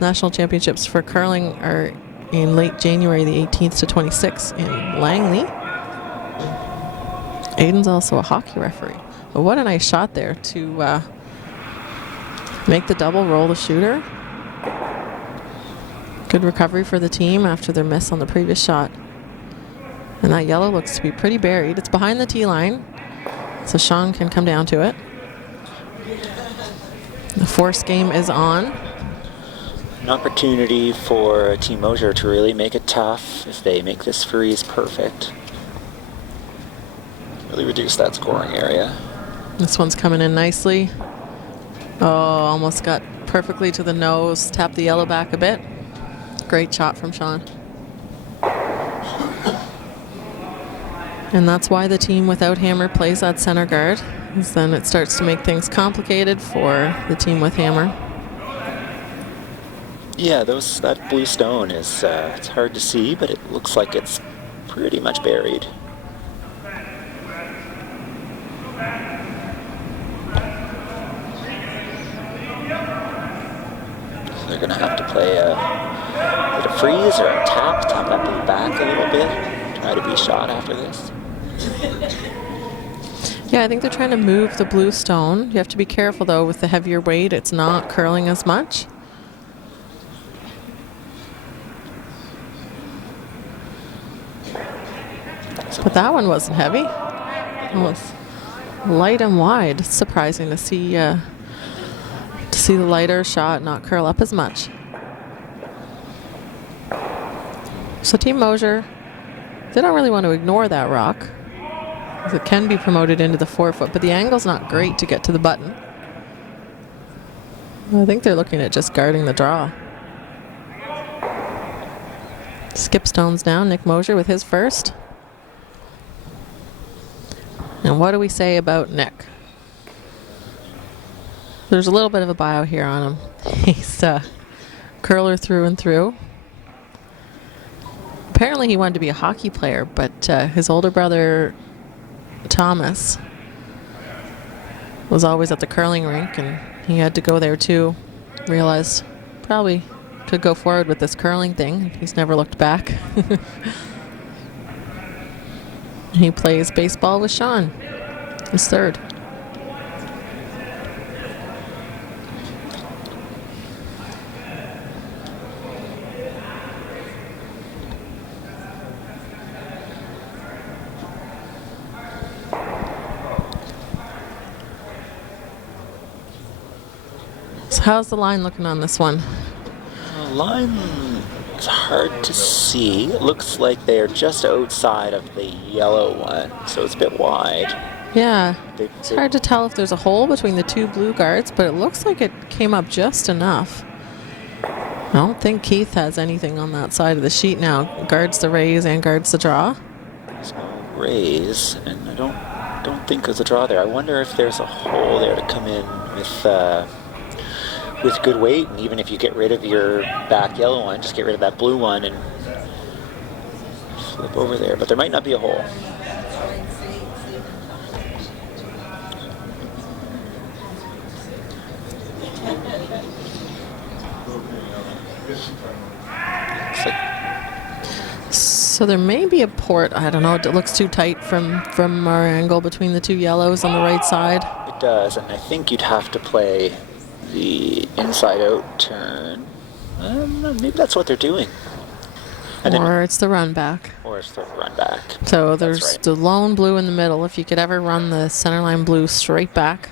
National Championships for curling are in late January, the 18th to 26th in Langley. Aiden's also a hockey referee. But what a nice shot there to make the double, roll the shooter. Good recovery for the team after their miss on the previous shot. And that yellow looks to be pretty buried. It's behind the tee line, so Sean can come down to it. The force game is on. An opportunity for Team Mosher to really make it tough if they make this freeze perfect. Really reduce that scoring area. This one's coming in nicely. Oh, almost got perfectly to the nose. Tapped the yellow back a bit. Great shot from Sean. And that's why the team without Hammer plays that center guard, because then it starts to make things complicated for the team with Hammer. Yeah, that blue stone is it's hard to see, but it looks like it's pretty much buried. So they're gonna have to play a bit of freeze or a tap that blue back a little bit, try to be shot after this. Yeah, I think they're trying to move the blue stone. You have to be careful though with the heavier weight. It's not curling as much. But that one wasn't heavy. It was light and wide. It's surprising to see the lighter shot not curl up as much. So Team Mosher, they don't really want to ignore that rock, because it can be promoted into the 4 foot, but the angle's not great to get to the button. I think they're looking at just guarding the draw. Skip stones down. Nick Mosher with his first. And what do we say about Nick? There's a little bit of a bio here on him. He's a curler through and through. Apparently he wanted to be a hockey player, but his older brother, Thomas, was always at the curling rink, and he had to go there too. Realized probably could go forward with this curling thing. He's never looked back. He plays baseball with Sean, his third. So how's the line looking on this one? The line is hard to see. It looks like they're just outside of the yellow one, so it's a bit wide. Yeah, it's hard to tell if there's a hole between the two blue guards, but it looks like it came up just enough. I don't think Keith has anything on that side of the sheet now. Guards the raise and guards the draw. There's no raise, and I don't think there's a draw there. I wonder if there's a hole there to come in with good weight, and even if you get rid of your back yellow one, just get rid of that blue one and flip over there. But there might not be a hole. So there may be a port. I don't know. It looks too tight from our angle between the two yellows on the right side. It does, and I think you'd have to play the inside out turn. Maybe that's what they're doing. And Or it's the run back. Or it's the run back. So That's there's right. the lone blue in the middle. If you could ever run the centerline blue straight back,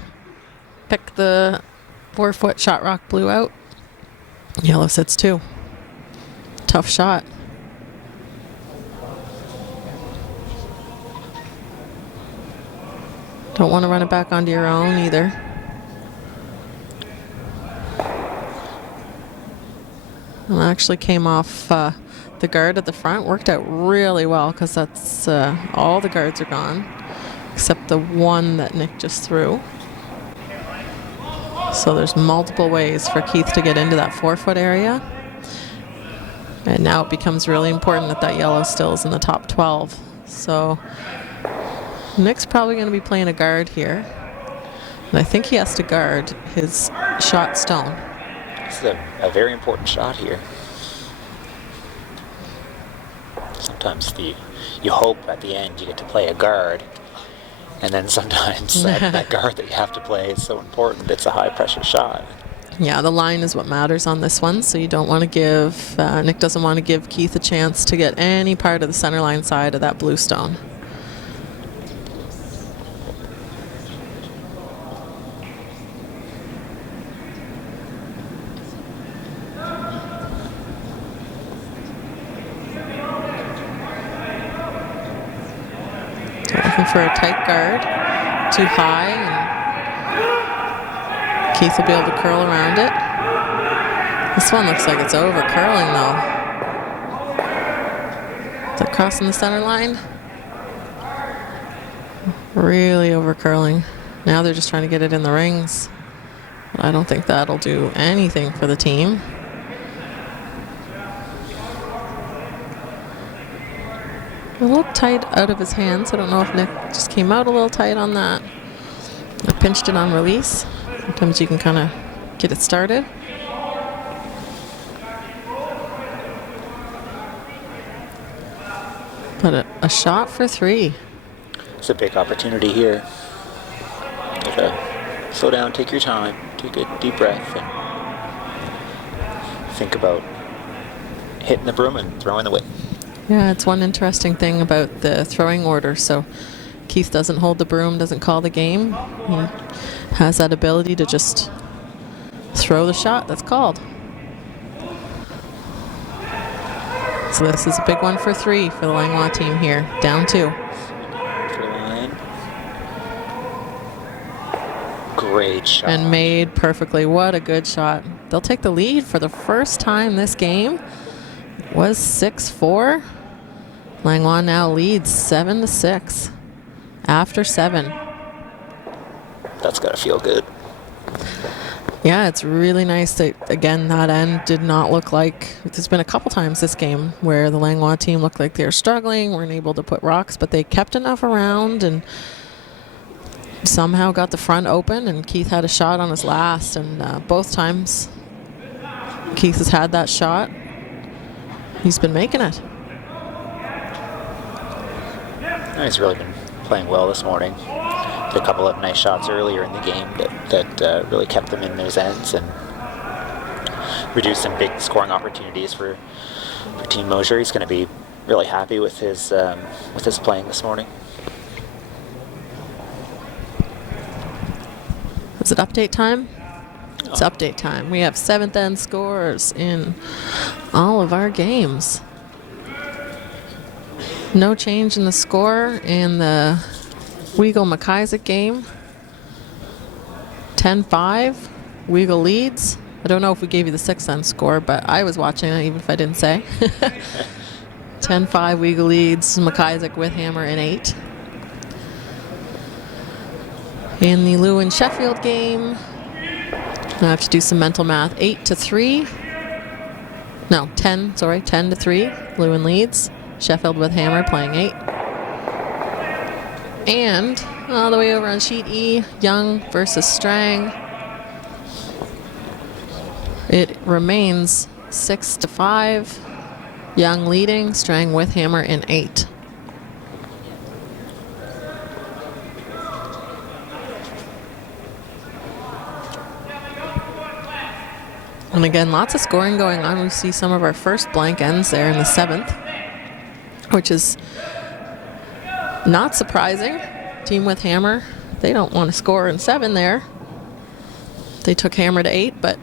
pick the 4-foot shot rock blue out. Yellow sits 2. Tough shot. Don't want to run it back onto your own either. And actually came off the guard at the front. Worked out really well because that's all the guards are gone except the one that Nick just threw. So there's multiple ways for Keith to get into that 4-foot area. And now it becomes really important that that yellow still is in the top 12. So Nick's probably going to be playing a guard here. And I think he has to guard his shot stone. This is a very important shot here. Sometimes you hope at the end you get to play a guard, and then sometimes that guard that you have to play is so important. It's a high pressure shot. Yeah, the line is what matters on this one, so you don't want to give, Nick doesn't want to give Keith a chance to get any part of the center line side of that blue stone. Looking for a tight guard, too high, and Keith will be able to curl around it. This one looks like it's over curling though. Is it crossing the center line? Really over curling. Now they're just trying to get it in the rings. But I don't think that'll do anything for the team. A little tight out of his hands. I don't know if Nick just came out a little tight on that. I pinched it on release. Sometimes you can kind of get it started. But a shot for 3. It's a big opportunity here. Gotta slow down, take your time, take a deep breath, and think about hitting the broom and throwing the weight. Yeah, it's one interesting thing about the throwing order. So Keith doesn't hold the broom, doesn't call the game. He has that ability to just throw the shot that's called. So this is a big one for 3 for the Langlois team here. Down 2. Line. Great shot. And made perfectly. What a good shot. They'll take the lead for the first time this game. It was 6-4. Langlois now leads 7-6 after 7. That's gotta feel good. Yeah, it's really nice that, again, that end did not look like... There's been a couple times this game where the Langlois team looked like they were struggling, weren't able to put rocks, but they kept enough around and somehow got the front open, and Keith had a shot on his last, and both times Keith has had that shot. He's been making it. He's really been playing well this morning. Had a couple of nice shots earlier in the game that really kept them in those ends and reduced some big scoring opportunities for Team Mosher. He's going to be really happy with his playing this morning. Is it update time? It's update time. We have 7th end scores in all of our games. No change in the score in the Weagle-McIsaac game. 10-5. Weagle leads. I don't know if we gave you the 6th end score, but I was watching it even if I didn't say. 10-5 Weagle leads. McIsaac with hammer in 8. In the Lewin-Sheffield game, I have to do some mental math. 8-3. No, 10, sorry, 10-3. Lewin leads. Sheffield with hammer playing 8. And all the way over on sheet E, Young versus Strang. It remains 6-5. Young leading, Strang with hammer in 8. And again, lots of scoring going on. We see some of our first blank ends there in the 7th, which is not surprising. Team with hammer, they don't want to score in 7 there. They took hammer to 8, but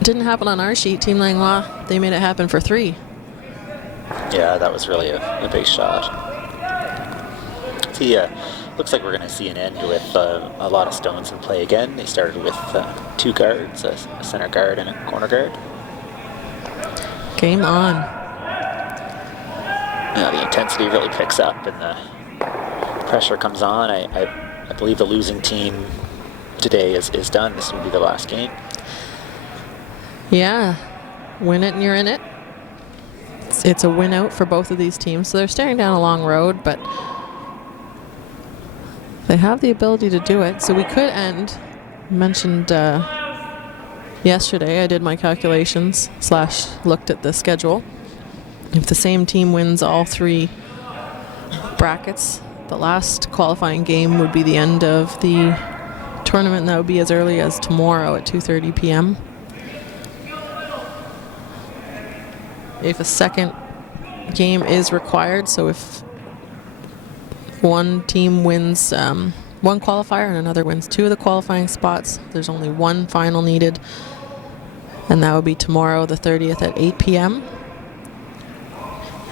it didn't happen on our sheet. Team Langlois, they made it happen for 3. Yeah, that was really a big shot. See, looks like we're going to see an end with a lot of stones in play again. They started with 2 guards, a center guard and a corner guard. Game on. Now the intensity really picks up and the pressure comes on. I believe the losing team today is done. This will be the last game. Yeah, win it and you're in it. It's a win out for both of these teams. So they're staring down a long road, but they have the ability to do it. So we could end, mentioned yesterday, I did my calculations / looked at the schedule. If the same team wins all 3 brackets, the last qualifying game would be the end of the tournament, and that would be as early as tomorrow at 2:30 p.m. If a second game is required, so if one team wins one qualifier and another wins 2 of the qualifying spots, there's only 1 final needed, and that would be tomorrow the 30th at 8 p.m.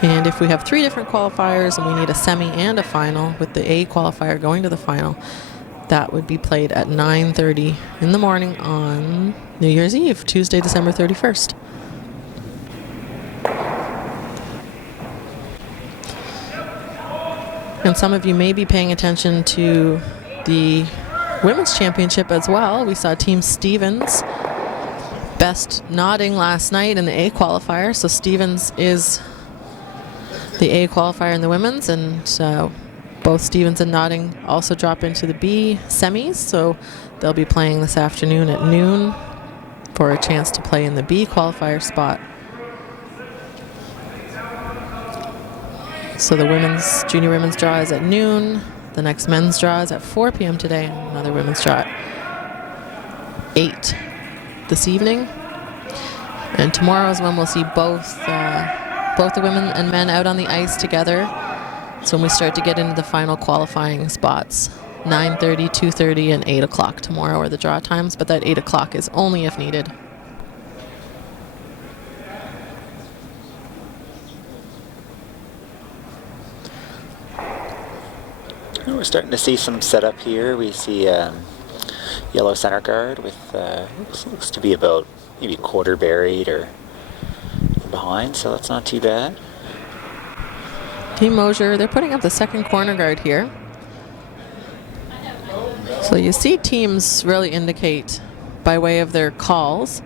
And if we have 3 different qualifiers and we need a semi and a final, with the A qualifier going to the final, that would be played at 9:30 in the morning on New Year's Eve, Tuesday, December 31st. And some of you may be paying attention to the Women's Championship as well. We saw Team Stevens best nodding last night in the A qualifier. So Stevens is the A qualifier in the women's, and both Stevens and Notting also drop into the B semis. So they'll be playing this afternoon at noon for a chance to play in the B qualifier spot. So the junior women's draw is at noon. The next men's draw is at 4 p.m. today, and another women's draw at 8 this evening. And tomorrow is when we'll see both the women and men out on the ice together. So when we start to get into the final qualifying spots, 9:30, 2:30, and 8 o'clock tomorrow are the draw times, but that 8 o'clock is only if needed. We're starting to see some setup here. We see yellow center guard with looks to be about maybe quarter buried or behind, so that's not too bad. Team Mosher, they're putting up the second corner guard here. So you see teams really indicate by way of their calls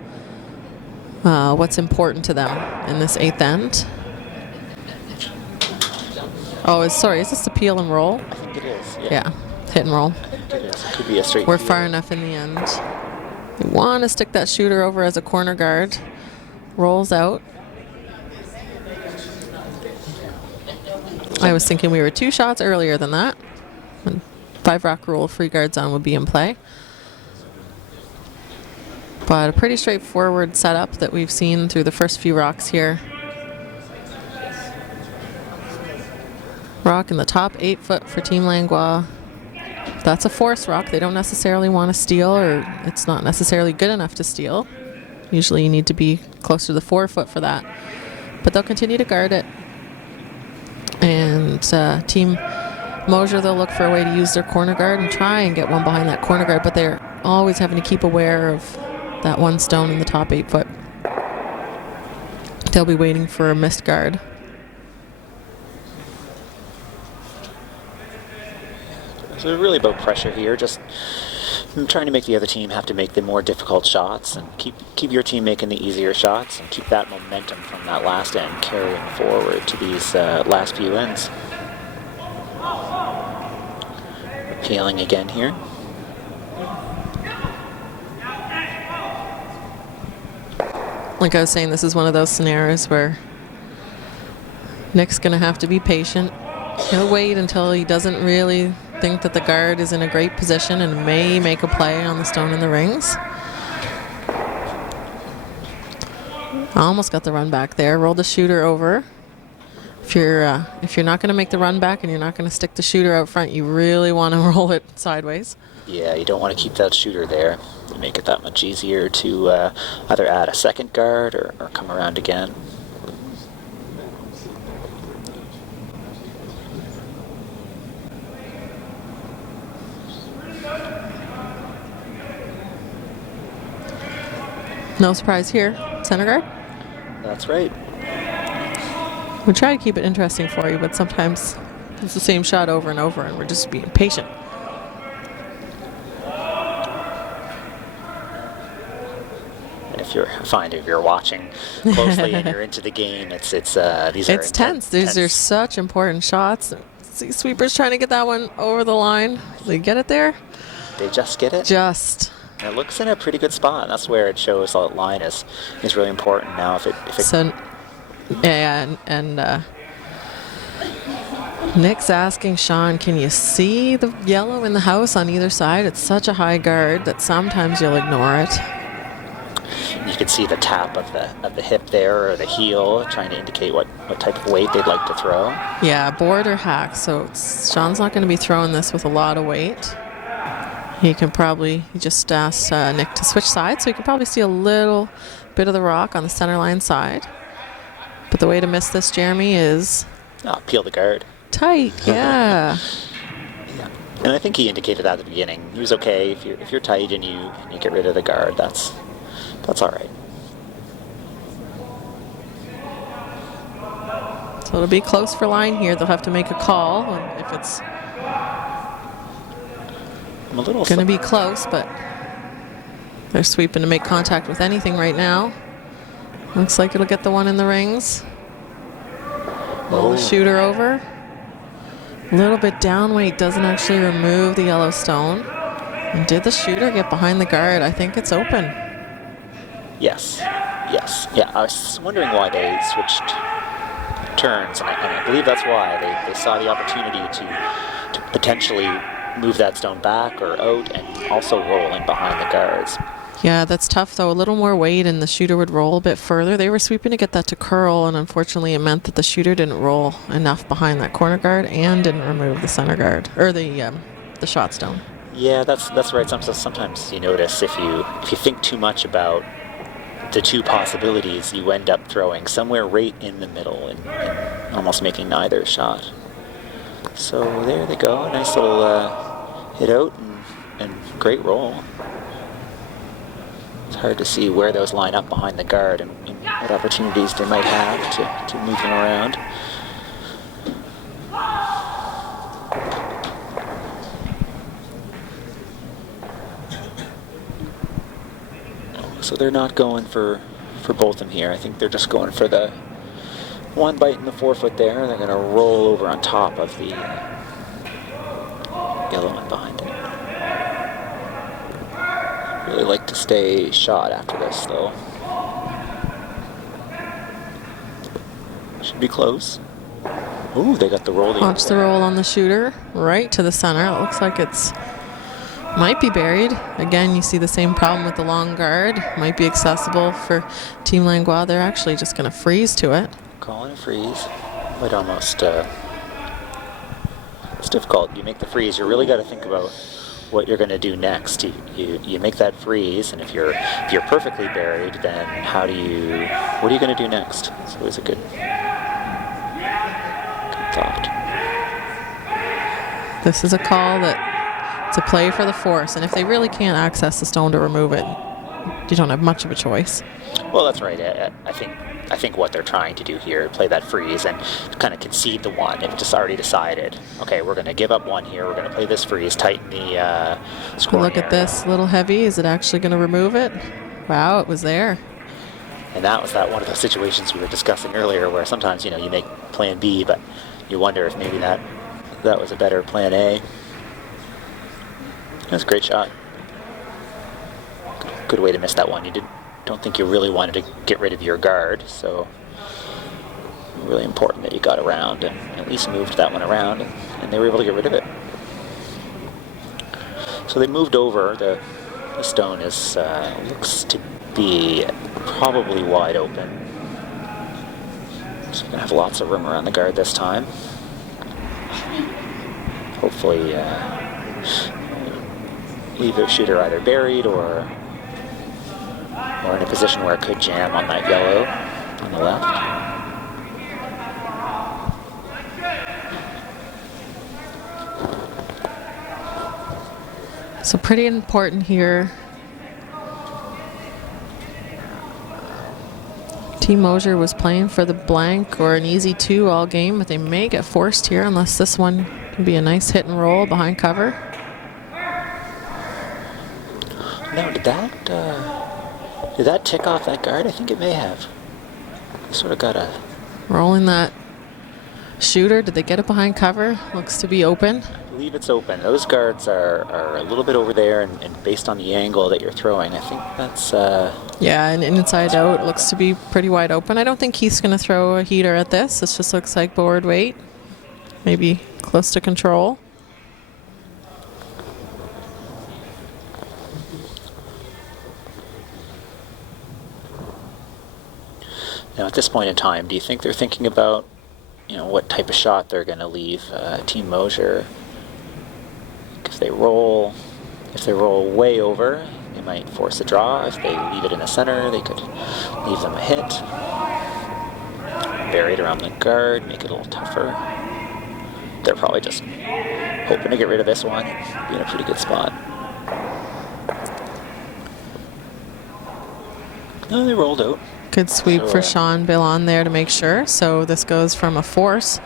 what's important to them in this 8th end. Oh, sorry, is this the peel and roll? I think it is. Yeah, hit and roll. I think it is. It could be a straight. We're field. far enough in the end. We want to stick that shooter over as a corner guard. Rolls out. I was thinking we were 2 shots earlier than that. And 5 rock rule free guard zone would be in play. But a pretty straightforward setup that we've seen through the first few rocks here. Rock in the top 8 foot for Team Langlois. That's a force rock. They don't necessarily want to steal, or it's not necessarily good enough to steal. Usually you need to be closer to the 4 foot for that. But they'll continue to guard it. And Team Mosher, they'll look for a way to use their corner guard and try and get one behind that corner guard, but they're always having to keep aware of that 1 stone in the top 8 foot. They'll be waiting for a missed guard. So it's really about pressure here, just trying to make the other team have to make the more difficult shots and keep your team making the easier shots and keep that momentum from that last end carrying forward to these last few ends. Peeling again here. Like I was saying, this is one of those scenarios where Nick's going to have to be patient. He'll wait until he doesn't really think that the guard is in a great position and may make a play on the stone in the rings. I almost got the run back there. Rolled the shooter over. If you're not going to make the run back and you're not going to stick the shooter out front, you really want to roll it sideways. Yeah, you don't want to keep that shooter there. It'll make it that much easier to either add a second guard or come around again. No surprise here. Center guard. That's right. We try to keep it interesting for you, but sometimes it's the same shot over and over, and we're just being patient. And if you're watching closely and you're into the game, it's these are It's tense. These are such important shots. See sweepers trying to get that one over the line. They get it there? They just get it. Just. And it looks in a pretty good spot. And that's where it shows that line is really important now. If it So, yeah, and Nick's asking Sean, can you see the yellow in the house on either side? It's such a high guard that sometimes you'll ignore it. you can see the tap of the hip there or the heel, trying to indicate what type of weight they'd like to throw. Yeah, board or hack. So Sean's not going to be throwing this with a lot of weight. He just asked Nick to switch sides, so he can probably see a little bit of the rock on the center line side. But the way to miss this, Jeremy, is Peel the guard. tight. Yeah. Yeah, and I think he indicated that at the beginning. He was okay if you're tight and you get rid of the guard. That's all right. So it'll be close for line here. They'll have to make a call, and if it's I'm a little going to be close, but they're sweeping to make contact with anything right now. Looks like it'll get the one in the rings. Roll the shooter over. A little bit down weight doesn't actually remove the yellow stone. And did the shooter get behind the guard? I think it's open. Yes. Yeah, I was wondering why they switched turns, and I believe that's why. They saw the opportunity to potentially move that stone back or out and also roll in behind the guards. Yeah, that's tough, though. A little more weight and the shooter would roll a bit further. They were sweeping to get that to curl, and unfortunately it meant that the shooter didn't roll enough behind that corner guard and didn't remove the center guard, or the shot stone. Yeah, that's right. Sometimes you notice if you think too much about the two possibilities, you end up throwing somewhere right in the middle and almost making neither shot. So there they go. Nice little hit out and great roll. It's hard to see where those line up behind the guard and what opportunities they might have to move them around. So they're not going for both of them here. I think they're just going for the one bite in the forefoot there, and they're going to roll over on top of the yellow one behind it. Really like to stay shot after this, though. Should be close. Ooh, they got the roll. Watch the roll on the shooter, right to the center. It looks like it's might be buried. Again, you see the same problem with the long guard. Might be accessible for Team Langlois. They're actually just going to freeze to it. Calling a freeze. Might almost... it's difficult. You make the freeze. You really got to think about what you're going to do next. You make that freeze, and if you're perfectly buried, then what are you going to do next? So it was a good thought. This is a call that it's a play for the force, and if they really can't access the stone to remove it, you don't have much of a choice. Well, that's right. I think what they're trying to do here, play that freeze and kind of concede the one. They've just already decided, okay, we're going to give up one here. We're going to play this freeze, tighten the scoring Look at this, a little heavy. Is it actually going to remove it? Wow, it was there. And that was one of those situations we were discussing earlier, where sometimes you make Plan B, but you wonder if maybe that was a better Plan A. That was a great shot. Good way to miss that one. You don't think you really wanted to get rid of your guard, so really important that you got around and at least moved that one around, and they were able to get rid of it. So they moved over. The stone is looks to be probably wide open. So you're gonna have lots of room around the guard this time. Hopefully leave their shooter either buried or in a position where it could jam on that yellow on the left. So pretty important here. Team Mosher was playing for the blank or an easy 2 all game, but they may get forced here unless this one can be a nice hit and roll behind cover. No, did that tick off that guard? I think it may have. Sort of got a... Rolling that shooter. Did they get it behind cover? Looks to be open. I believe it's open. Those guards are a little bit over there, and based on the angle that you're throwing, I think that's... Yeah, and inside out, it looks to be pretty wide open. I don't think Keith's going to throw a heater at this. This just looks like board weight. Maybe close to control. Now, at this point in time, do you think they're thinking about, what type of shot they're going to leave Team Mosher? If they roll way over, they might force a draw. If they leave it in the center, they could leave them a hit. Bury it around the guard, make it a little tougher. They're probably just hoping to get rid of this one, be in a pretty good spot. No, they rolled out. Good sweep So, for Sean Billon there to make sure. So this goes from a force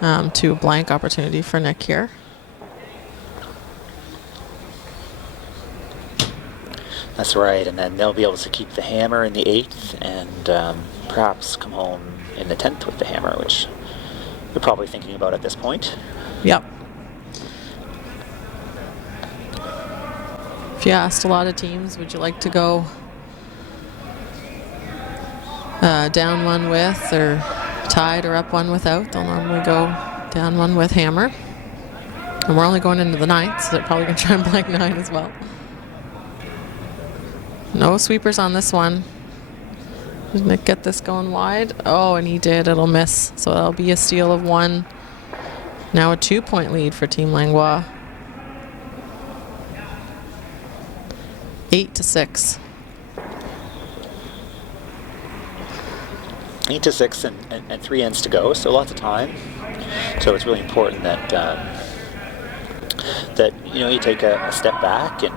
to a blank opportunity for Nick here. That's right, and then they'll be able to keep the hammer in the 8th and perhaps come home in the 10th with the hammer, which they're probably thinking about at this point. Yep. If you asked a lot of teams, would you like to go down 1 with or tied or up 1 without? They'll normally go down 1 with hammer. And we're only going into the 9th, so they're probably going to try and blank 9 as well. No sweepers on this one. Did Nick get this going wide? Oh, and he did. It'll miss. So that'll be a steal of 1. Now a 2-point lead for Team Langlois. 8-6. 8-6 and 3 ends to go, so lots of time. So it's really important that you take a step back and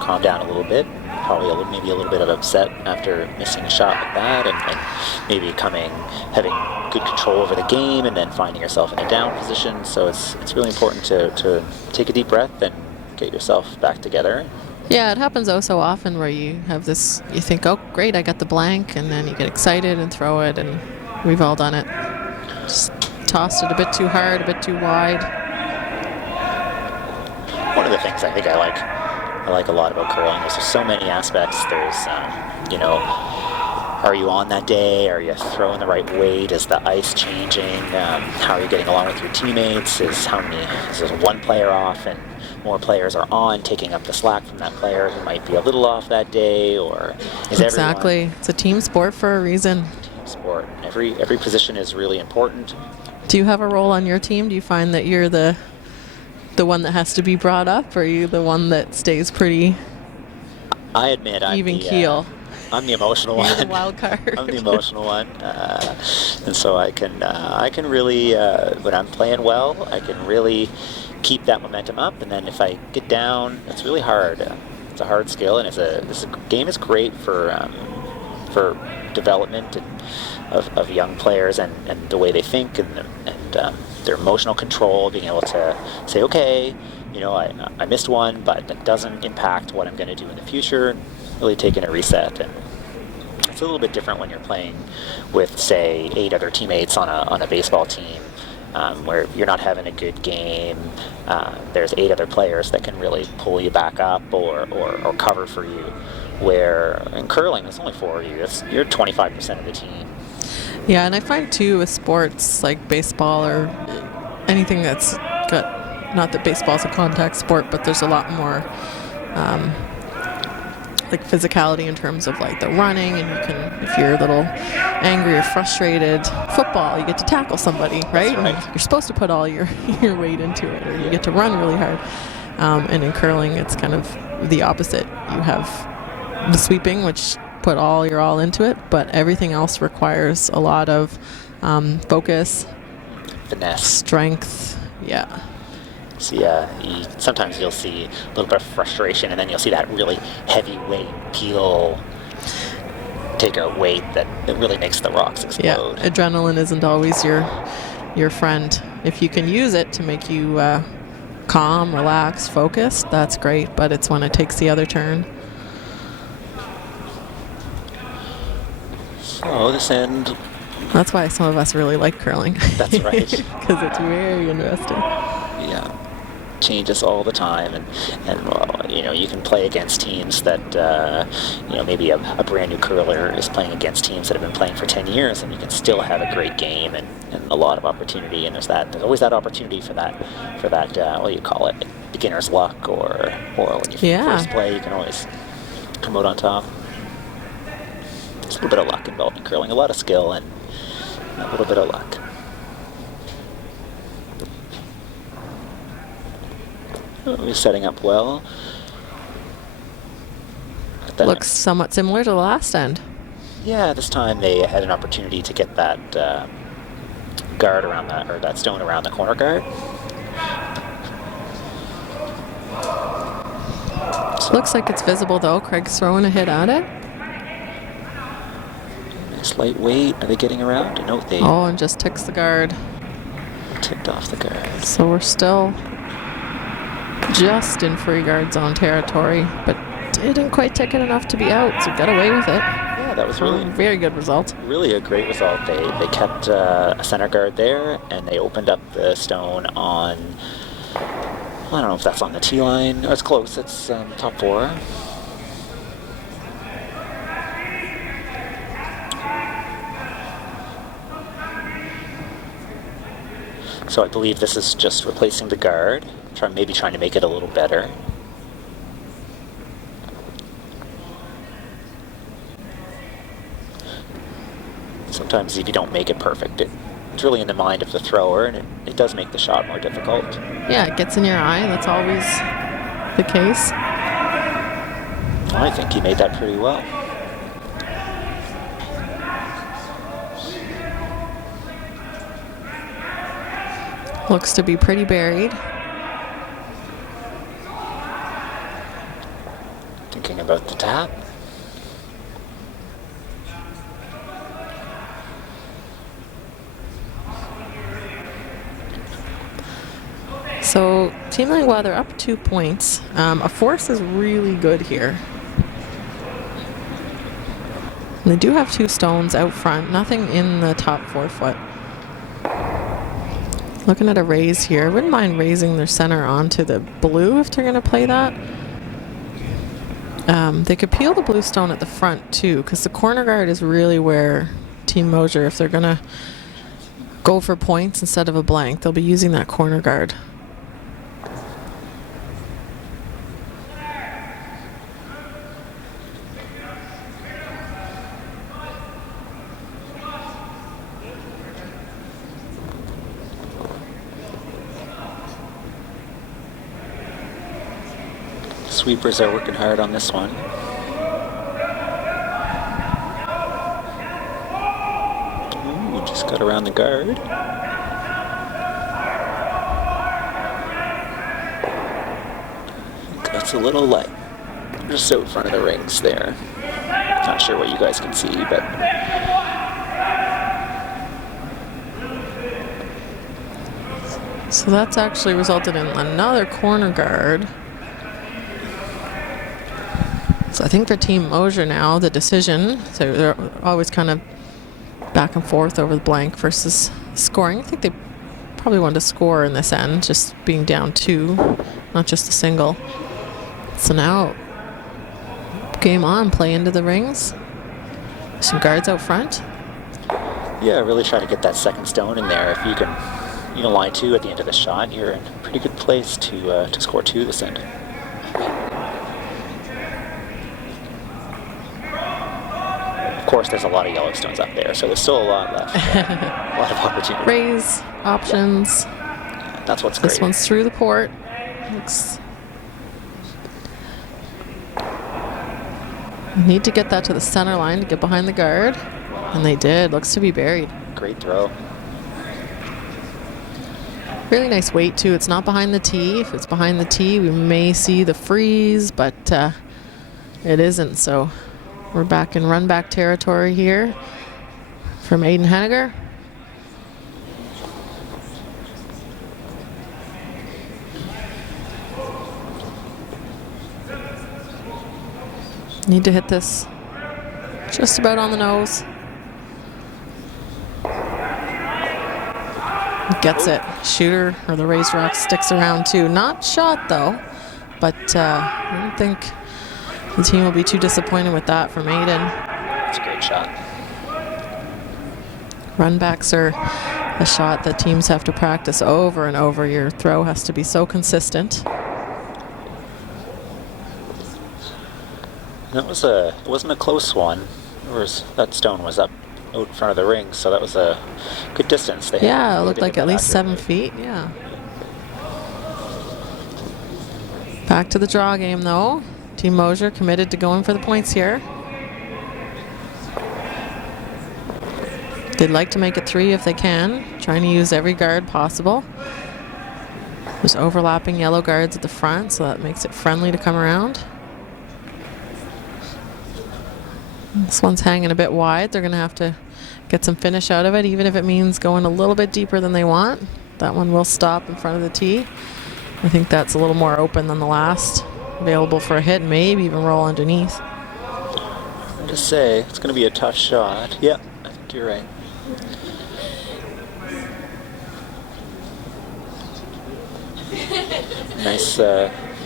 calm down a little bit. Probably maybe a little bit of upset after missing a shot like that, and maybe having good control over the game, and then finding yourself in a down position. So it's really important to take a deep breath and get yourself back together. Yeah, it happens so often where you have this, you think, oh, great, I got the blank, and then you get excited and throw it, and we've all done it. Just tossed it a bit too hard, a bit too wide. One of the things I think I like a lot about curling is there's so many aspects. There's, are you on that day? Are you throwing the right weight? Is the ice changing? How are you getting along with your teammates? Is there one player off and more players are on, taking up the slack from that player who might be a little off that day, or is Exactly. everyone... It's a team sport for a reason. Team sport. Every position is really important. Do you have a role on your team? Do you find that you're the one that has to be brought up, or are you the one that stays pretty I admit even keel? I'm the emotional You're one. the wild card. I'm the emotional one, and so I can really, when I'm playing well, I can really keep that momentum up. And then if I get down, it's really hard. It's a hard skill, and this game is great for development of young players and the way they think and their emotional control, being able to say, okay, I missed one, but that doesn't impact what I'm going to do in the future. Really taking a reset. And it's a little bit different when you're playing with, say, 8 other teammates on a baseball team, where you're not having a good game. There's 8 other players that can really pull you back up or cover for you. Where in curling, it's only 4 of you. You're 25% of the team. Yeah, and I find too with sports like baseball or anything that's got, not that baseball's a contact sport, but there's a lot more like physicality in terms of like the running, and you can, if you're a little angry or frustrated, football, you get to tackle somebody, right? Right. And you're supposed to put all your weight into it, or you get to run really hard. And in curling, it's kind of the opposite. You have the sweeping, which put all into it, but everything else requires a lot of focus, Finesse. strength. Yeah. So sometimes you'll see a little bit of frustration, and then you'll see that really heavyweight peel take a weight that really makes the rocks explode. Yeah, adrenaline isn't always your friend. If you can use it to make you calm, relax, focused, that's great, but it's when it takes the other turn. So this end, That's why some of us really like curling. That's right. Because it's very interesting. yeah, changes all the time, and you can play against teams that maybe a brand new curler is playing against teams that have been playing for 10 years, and you can still have a great game and a lot of opportunity. And there's always that opportunity for that what do you call it, beginner's luck, or when you first play, you can always come out on top. There's a little bit of luck involved in curling, a lot of skill and a little bit of luck. We're setting up well. Looks somewhat similar to the last end. Yeah, this time they had an opportunity to get that guard around that stone around the corner guard. Looks like it's visible though. Craig's throwing a hit at it. Nice light weight. Are they getting around? No, they And just ticks the guard. ticked off the guard. So we're still just in free guard zone territory, but didn't quite tick it enough to be out, so got away with it. Yeah, that was really very good result. Really a great result. They kept a center guard there, and they opened up the stone on, I don't know if that's on the tee line. Oh, it's close. It's top 4. So I believe this is just replacing the guard, maybe trying to make it a little better. Sometimes if you don't make it perfect, it's really in the mind of the thrower, and it does make the shot more difficult. Yeah, it gets in your eye. That's always the case. I think he made that pretty well. Looks to be pretty buried. Thinking about the tap. So Team Langlois, they're up 2 points. A force is really good here. And they do have 2 stones out front, nothing in the top 4 foot. Looking at a raise here. I wouldn't mind raising their center onto the blue if they're going to play that. They could peel the blue stone at the front too, because the corner guard is really where Team Mosher, if they're going to go for points instead of a blank, they'll be using that corner guard. Sweepers are working hard on this one. Ooh, just got around the guard. I think that's a little light. Just out front of the rings there. Not sure what you guys can see, but So that's actually resulted in another corner guard. So I think for Team Mosher now, the decision, so they're always kind of back and forth over the blank versus scoring. I think they probably wanted to score in this end, just being down 2, not just a single. So now Game on, play into the rings. Some guards out front. Yeah, really try to get that second stone in there. If you can, line 2 at the end of the shot, you're in a pretty good place to score 2 this end. Of course, there's a lot of yellow stones up there, so there's still a lot left. A lot of opportunity. Raise options. That's what's great. This one's through the port. Looks. Need to get that to the center line to get behind the guard. And they did. Looks to be buried. Great throw. Really nice weight, too. It's not behind the tee. If it's behind the tee, we may see the freeze, but it isn't. So we're back in run-back territory here from Aiden Henniger. Need to hit this just about on the nose. Gets it. Shooter or the raised rock sticks around too. Not shot though, but I don't think the team will be too disappointed with that from Aiden. It's a great shot. Runbacks are a shot that teams have to practice over and over. Your throw has to be so consistent. It wasn't a close one. That stone was up out in front of the ring, so that was a good distance. Yeah, it looked like at least 7 feet. Yeah. Back to the draw game though. Team Mosher committed to going for the points here. They'd like to make it 3 if they can. Trying to use every guard possible. There's overlapping yellow guards at the front, so that makes it friendly to come around. This one's hanging a bit wide. They're going to have to get some finish out of it, even if it means going a little bit deeper than they want. That one will stop in front of the tee. I think that's a little more open than the last. Available for a hit, maybe even roll underneath. Hard to say. It's going to be a tough shot. Yeah, I think you're right.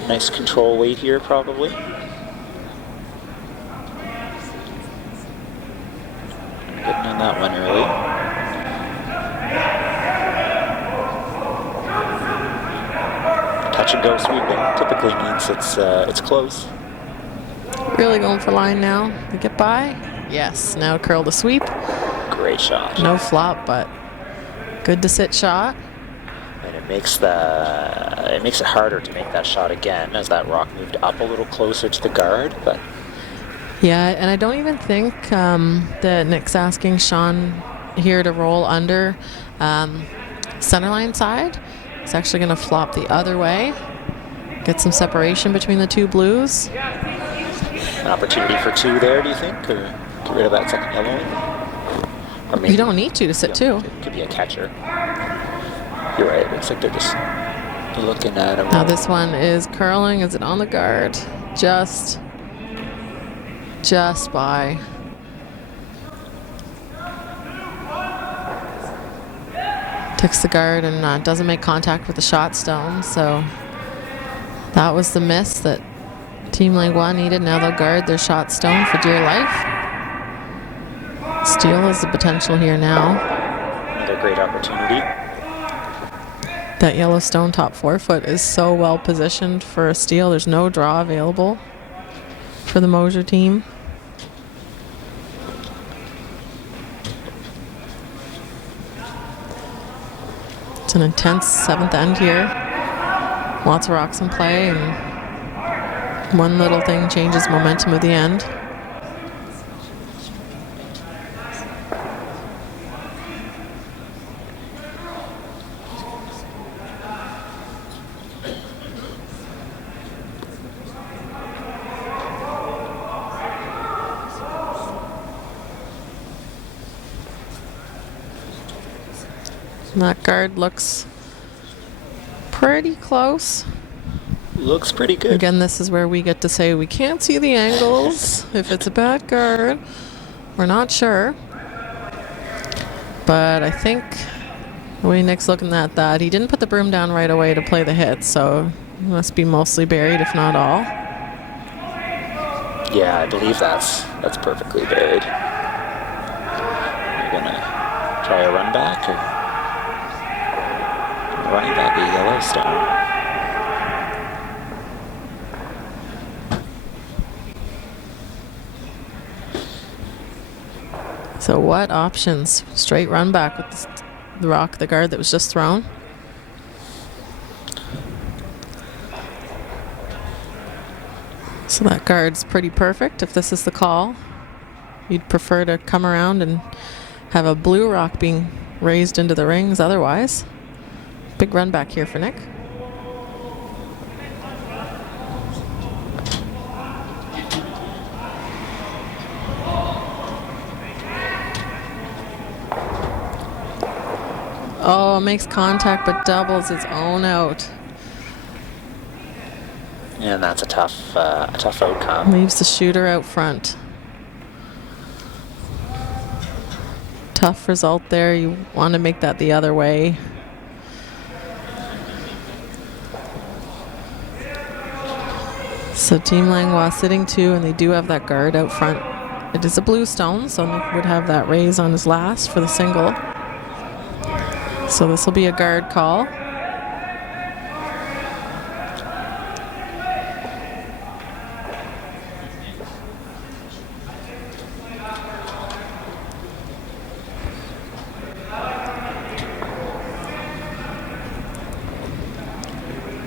Nice control weight here, probably. Getting on that one early. Touch and go sweeping typically means it's close. Really going for line now. They get by. Yes, now curl to sweep. Great shot. No flop, but good to sit shot. And it makes it harder to make that shot again as that rock moved up a little closer to the guard, but. Yeah, and I don't even think that Nick's asking Sean here to roll under centerline side. It's actually going to flop the other way. Get some separation between the two blues. An opportunity for 2 there, do you think? Or get rid of that second yellow one? Or maybe You don't need to sit 2. It could be a catcher. You're right. It looks like they're just looking at him. Now this one is curling. Is it on the guard? Just by. Ticks the guard and doesn't make contact with the shot stone. So that was the miss that Team Langlois needed. Now they'll guard their shot stone for dear life. Steal is the potential here now. Another great opportunity. That yellow stone top 4 foot is so well positioned for a steal. There's no draw available for the Mosher team. It's an intense 7th end here. Lots of rocks in play, and one little thing changes momentum of the end. And that guard looks pretty close. Looks pretty good. Again, this is where we get to say we can't see the angles. If it's a bad guard, we're not sure. But I think the way Nick's looking at that, he didn't put the broom down right away to play the hit, so he must be mostly buried, if not all. Yeah, I believe that's perfectly buried. You're gonna try a run back or running back a Yellowstone. So what options? Straight run back with the rock, the guard that was just thrown. So that guard's pretty perfect if this is the call. You'd prefer to come around and have a blue rock being raised into the rings otherwise. Big run back here for Nick. Oh, makes contact but doubles its own out. And that's a tough outcome. Leaves the shooter out front. Tough result there. You want to make that the other way. So Team Langlois sitting 2, and they do have that guard out front. It is a blue stone, so Nick would have that raise on his last for the single. So this will be a guard call.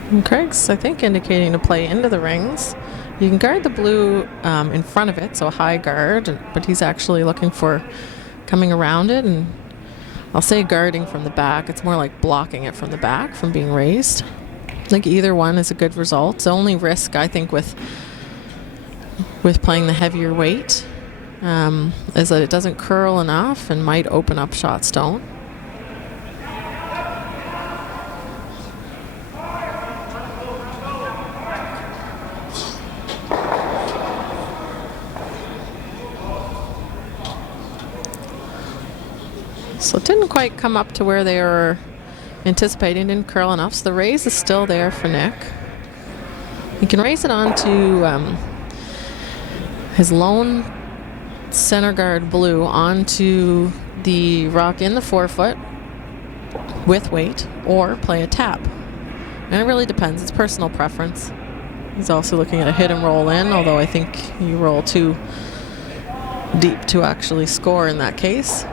And Craig's, I think, indicating to play into the rings. You can guard the blue in front of it, so a high guard, but he's actually looking for coming around it, and I'll say guarding from the back. It's more like blocking it from the back from being raised. I think either one is a good result. The only risk, I think, with playing the heavier weight is that it doesn't curl enough and might open up shot stone. So it didn't quite come up to where they were anticipating, didn't curl enough. So the raise is still there for Nick. He can raise it onto his lone center guard blue onto the rock in the 4-foot with weight, or play a tap. And it really depends. It's personal preference. He's also looking at a hit and roll in, although I think you roll too deep to actually score in that case.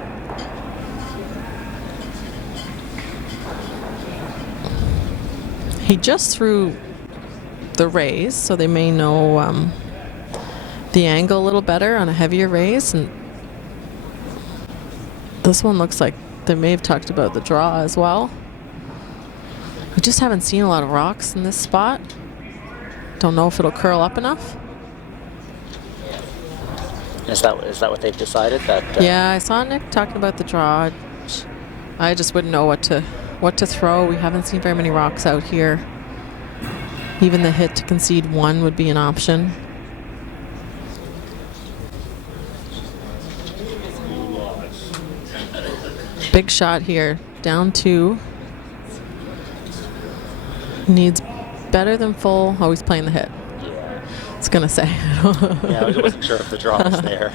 He just threw the raise, so they may know the angle a little better on a heavier raise. And this one looks like they may have talked about the draw as well. We just haven't seen a lot of rocks in this spot. Don't know if it'll curl up enough. Is that what they've decided? That Yeah, I saw Nick talking about the draw. I just wouldn't know what to throw. We haven't seen very many rocks out here. Even the hit to concede 1 would be an option. Big shot here, down 2. Needs better than full. Oh, he's playing the hit. Yeah. I was gonna say. Yeah, I wasn't sure if the draw was there.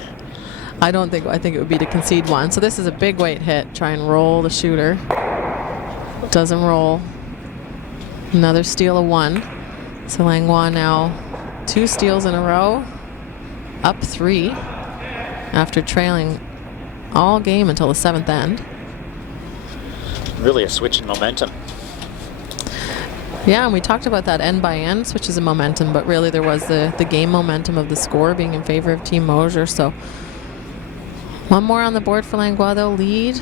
I think it would be to concede 1. So this is a big weight hit. Try and roll the shooter. Doesn't roll. Another steal of 1. So Langlois now 2 steals in a row. Up 3 after trailing all game until the 7th end. Really a switch in momentum. Yeah, and we talked about that end by end switches in momentum, but really there was the game momentum of the score being in favor of Team Mosher. So 1 more on the board for Langlois. They'll lead.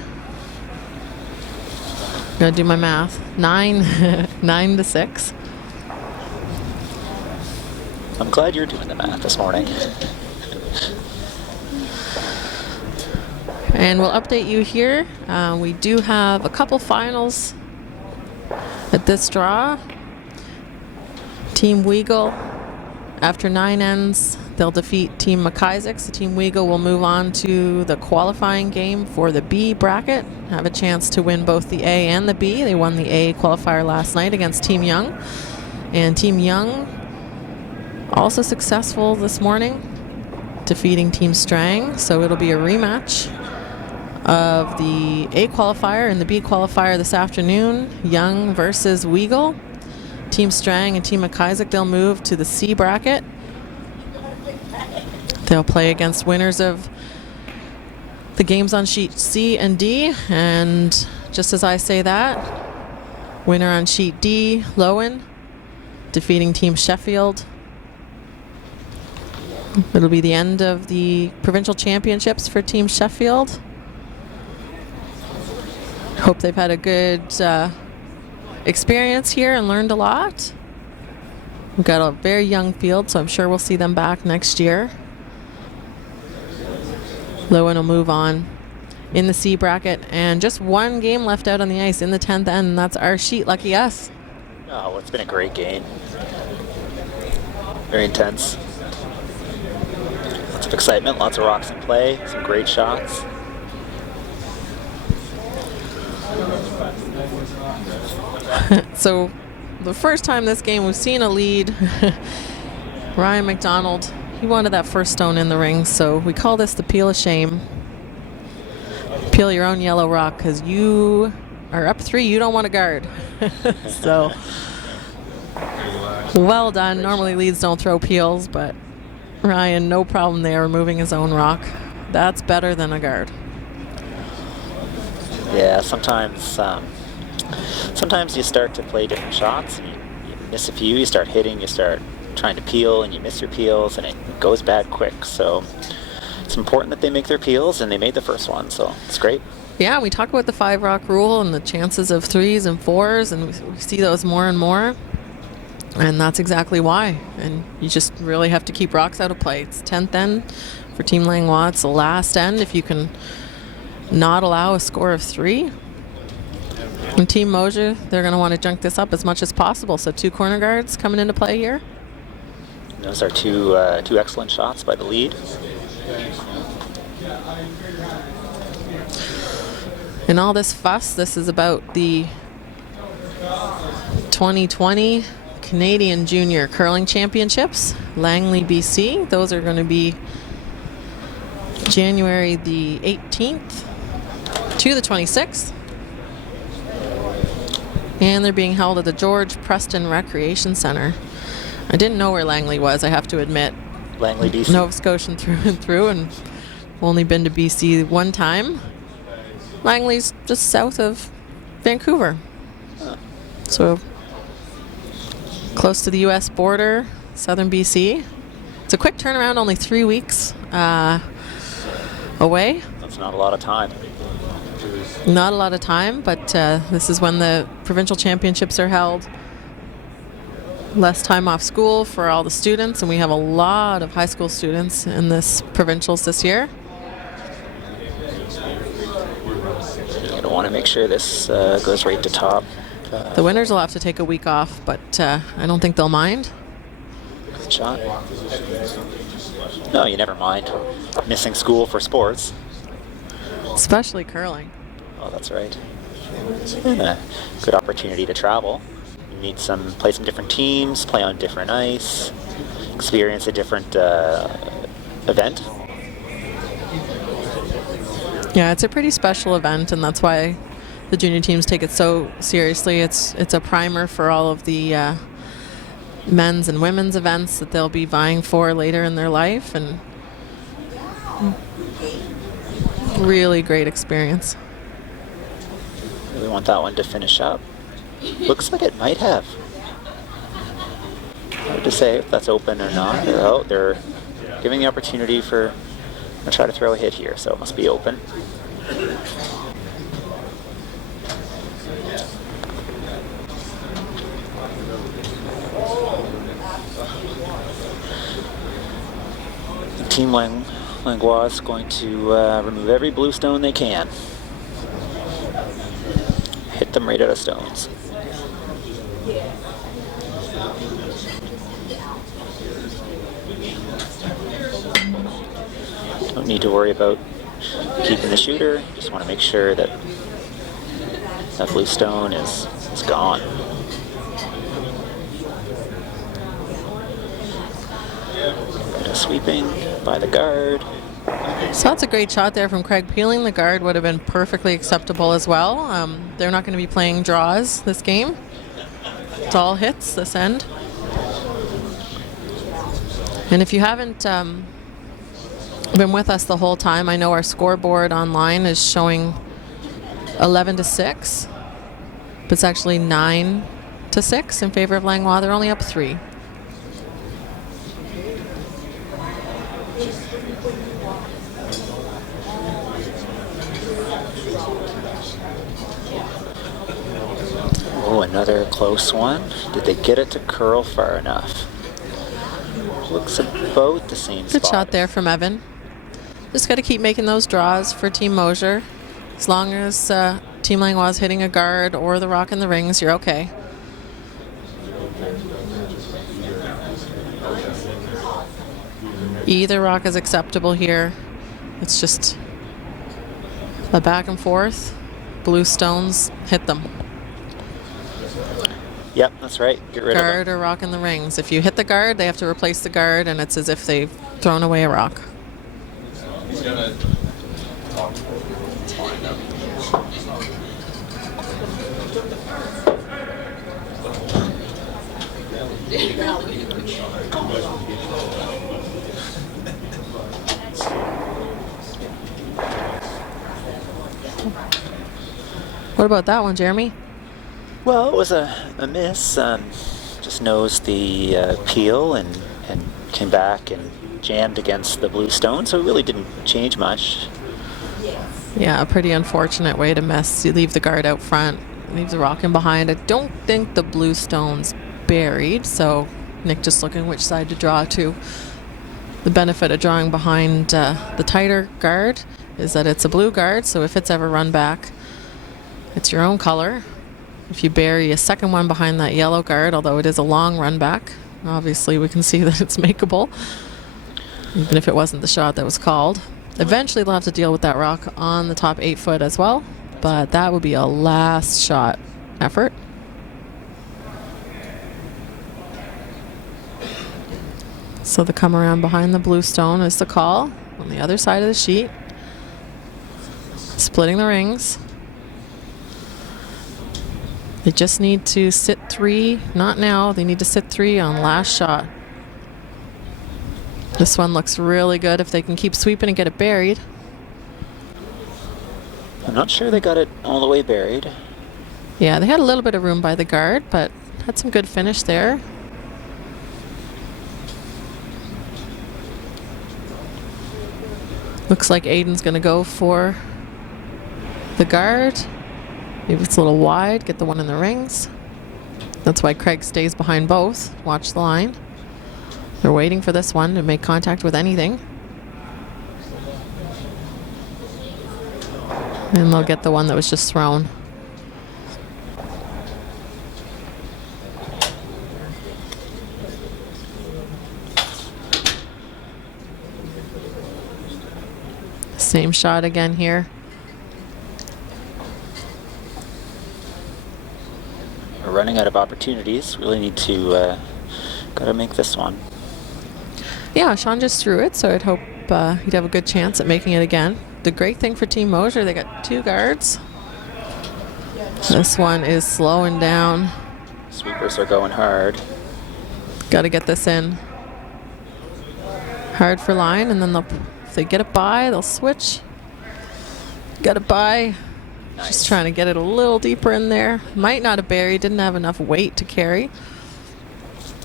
Gotta do my math. 9-6. I'm glad you're doing the math this morning. And we'll update you here. We do have a couple finals at this draw. Team Weagle, after 9 ends, they'll defeat Team McIsaac. So Team Weagle will move on to the qualifying game for the B bracket. Have a chance to win both the A and the B. They won the A qualifier last night against Team Young. And Team Young also successful this morning. defeating Team Strang. So it'll be a rematch of the A qualifier and the B qualifier this afternoon. Young versus Weagle. Team Strang and Team McIsaac, they'll move to the C bracket. They'll play against winners of the games on sheet C and D. And just as I say that, winner on sheet D, Lowen, defeating Team Sheffield. It'll be the end of the provincial championships for Team Sheffield. Hope they've had a good experience here and learned a lot. We've got a very young field, so I'm sure we'll see them back next year. Lowen will move on in the C bracket, and just one game left out on the ice in the 10th end, and that's our sheet. Lucky us. Oh, it's been a great game. Very intense. Lots of excitement, lots of rocks in play, some great shots. So the first time this game we've seen a lead, Ryan McDonald, he wanted that first stone in the ring, so we call this the peel of shame. Peel your own yellow rock because you are up 3, you don't want to guard. So well done. Normally leads don't throw peels, but Ryan, no problem there, removing his own rock. That's better than a guard. Yeah, sometimes you start to play different shots. You miss a few, you start hitting, you start trying to peel, and you miss your peels, and it goes bad quick. So it's important that they make their peels, and they made the first one, so it's great. Yeah, we talk about the 5 rock rule and the chances of 3s and 4s, and we see those more and more. And that's exactly why. And you just really have to keep rocks out of play. It's 10th end for Team Langlois. It's the last end if you can not allow a score of 3. And Team Mosher, they're going to want to junk this up as much as possible. So 2 corner guards coming into play here. Those are two excellent shots by the lead. In all this fuss, this is about the 2020 Canadian Junior Curling Championships, Langley, BC. Those are going to be January the 18th to the 26th. And they're being held at the George Preston Recreation Center. I didn't know where Langley was, I have to admit. Langley, BC. Nova Scotian through and through, and only been to BC one time. Langley's just south of Vancouver. So close to the U.S. border, southern BC. It's a quick turnaround, only 3 weeks away. That's not a lot of time. Not a lot of time, but this is when the provincial championships are held. Less time off school for all the students, and we have a lot of high school students in this provincials this year. I want to make sure this goes right to top. The winners will have to take a week off, but I don't think they'll mind. Good shot. No, you never mind missing school for sports. Especially curling. Oh, that's right. Good opportunity to travel. Meet play some different teams, play on different ice, experience a different event. Yeah, it's a pretty special event, and that's why the junior teams take it so seriously. It's a primer for all of the men's and women's events that they'll be vying for later in their life, and really great experience. Really want that one to finish up. Looks like it might have. Hard to say if that's open or not. Oh, they're giving the opportunity for to try to throw a hit here, so it must be open. Team Langlois is going to remove every blue stone they can. Hit them right out of stones. Don't need to worry about keeping the shooter. Just want to make sure that that blue stone is gone. Sweeping, by the guard. So that's a great shot there from Craig. Peeling the guard would have been perfectly acceptable as well. They're not going to be playing draws this game. It's all hits this end. And if you haven't been with us the whole time, I know our scoreboard online is showing 11-6, but it's actually 9-6 in favor of Langlois. They're only up 3. Oh, another close one. Did they get it to curl far enough? Looks about the same Good spot. shot there from Evan. Just got to keep making those draws for Team Mosher. As long as Team Langlois is hitting a guard or the rock in the rings, you're okay. Either rock is acceptable here. It's just a back and forth. Blue stones, hit them. Yep, that's right. Get rid of Guard or rock in the rings. If you hit the guard, they have to replace the guard, and it's as if they've thrown away a rock. He's gonna talk. What about that one, Jeremy? Well, it was a miss. Just nosed the peel and came back and jammed against the blue stone, so it really didn't change much. Yeah, a pretty unfortunate way to miss. You leave the guard out front, leave the rock in behind. I don't think the blue stone's buried, so Nick just looking which side to draw to. The benefit of drawing behind the tighter guard is that it's a blue guard, so if it's ever run back, it's your own color. If you bury a second one behind that yellow guard, although it is a long run back, obviously we can see that it's makeable, even if it wasn't the shot that was called. Eventually they'll have to deal with that rock on the top 8 foot as well, but that would be a last shot effort. So the come around behind the blue stone is the call on the other side of the sheet. Splitting the rings. They just need to sit 3, not now, they need to sit 3 on last shot. This one looks really good if they can keep sweeping and get it buried. I'm not sure they got it all the way buried. Yeah, they had a little bit of room by the guard, but had some good finish there. Looks like Aiden's going to go for the guard. Maybe it's a little wide. Get the one in the rings. That's why Craig stays behind both. Watch the line. They're waiting for this one to make contact with anything. And they'll get the one that was just thrown. Same shot again here. We're running out of opportunities. Really need to gotta make this one. Yeah, Sean just threw it, so I'd hope he'd have a good chance at making it again. The great thing for Team Mosher, they got 2 guards. This one is slowing down. Sweepers are going hard. Got to get this in. Hard for line, and then if they get it by, they'll switch. Got it by. Nice. Just trying to get it a little deeper in there. Might not have buried, didn't have enough weight to carry.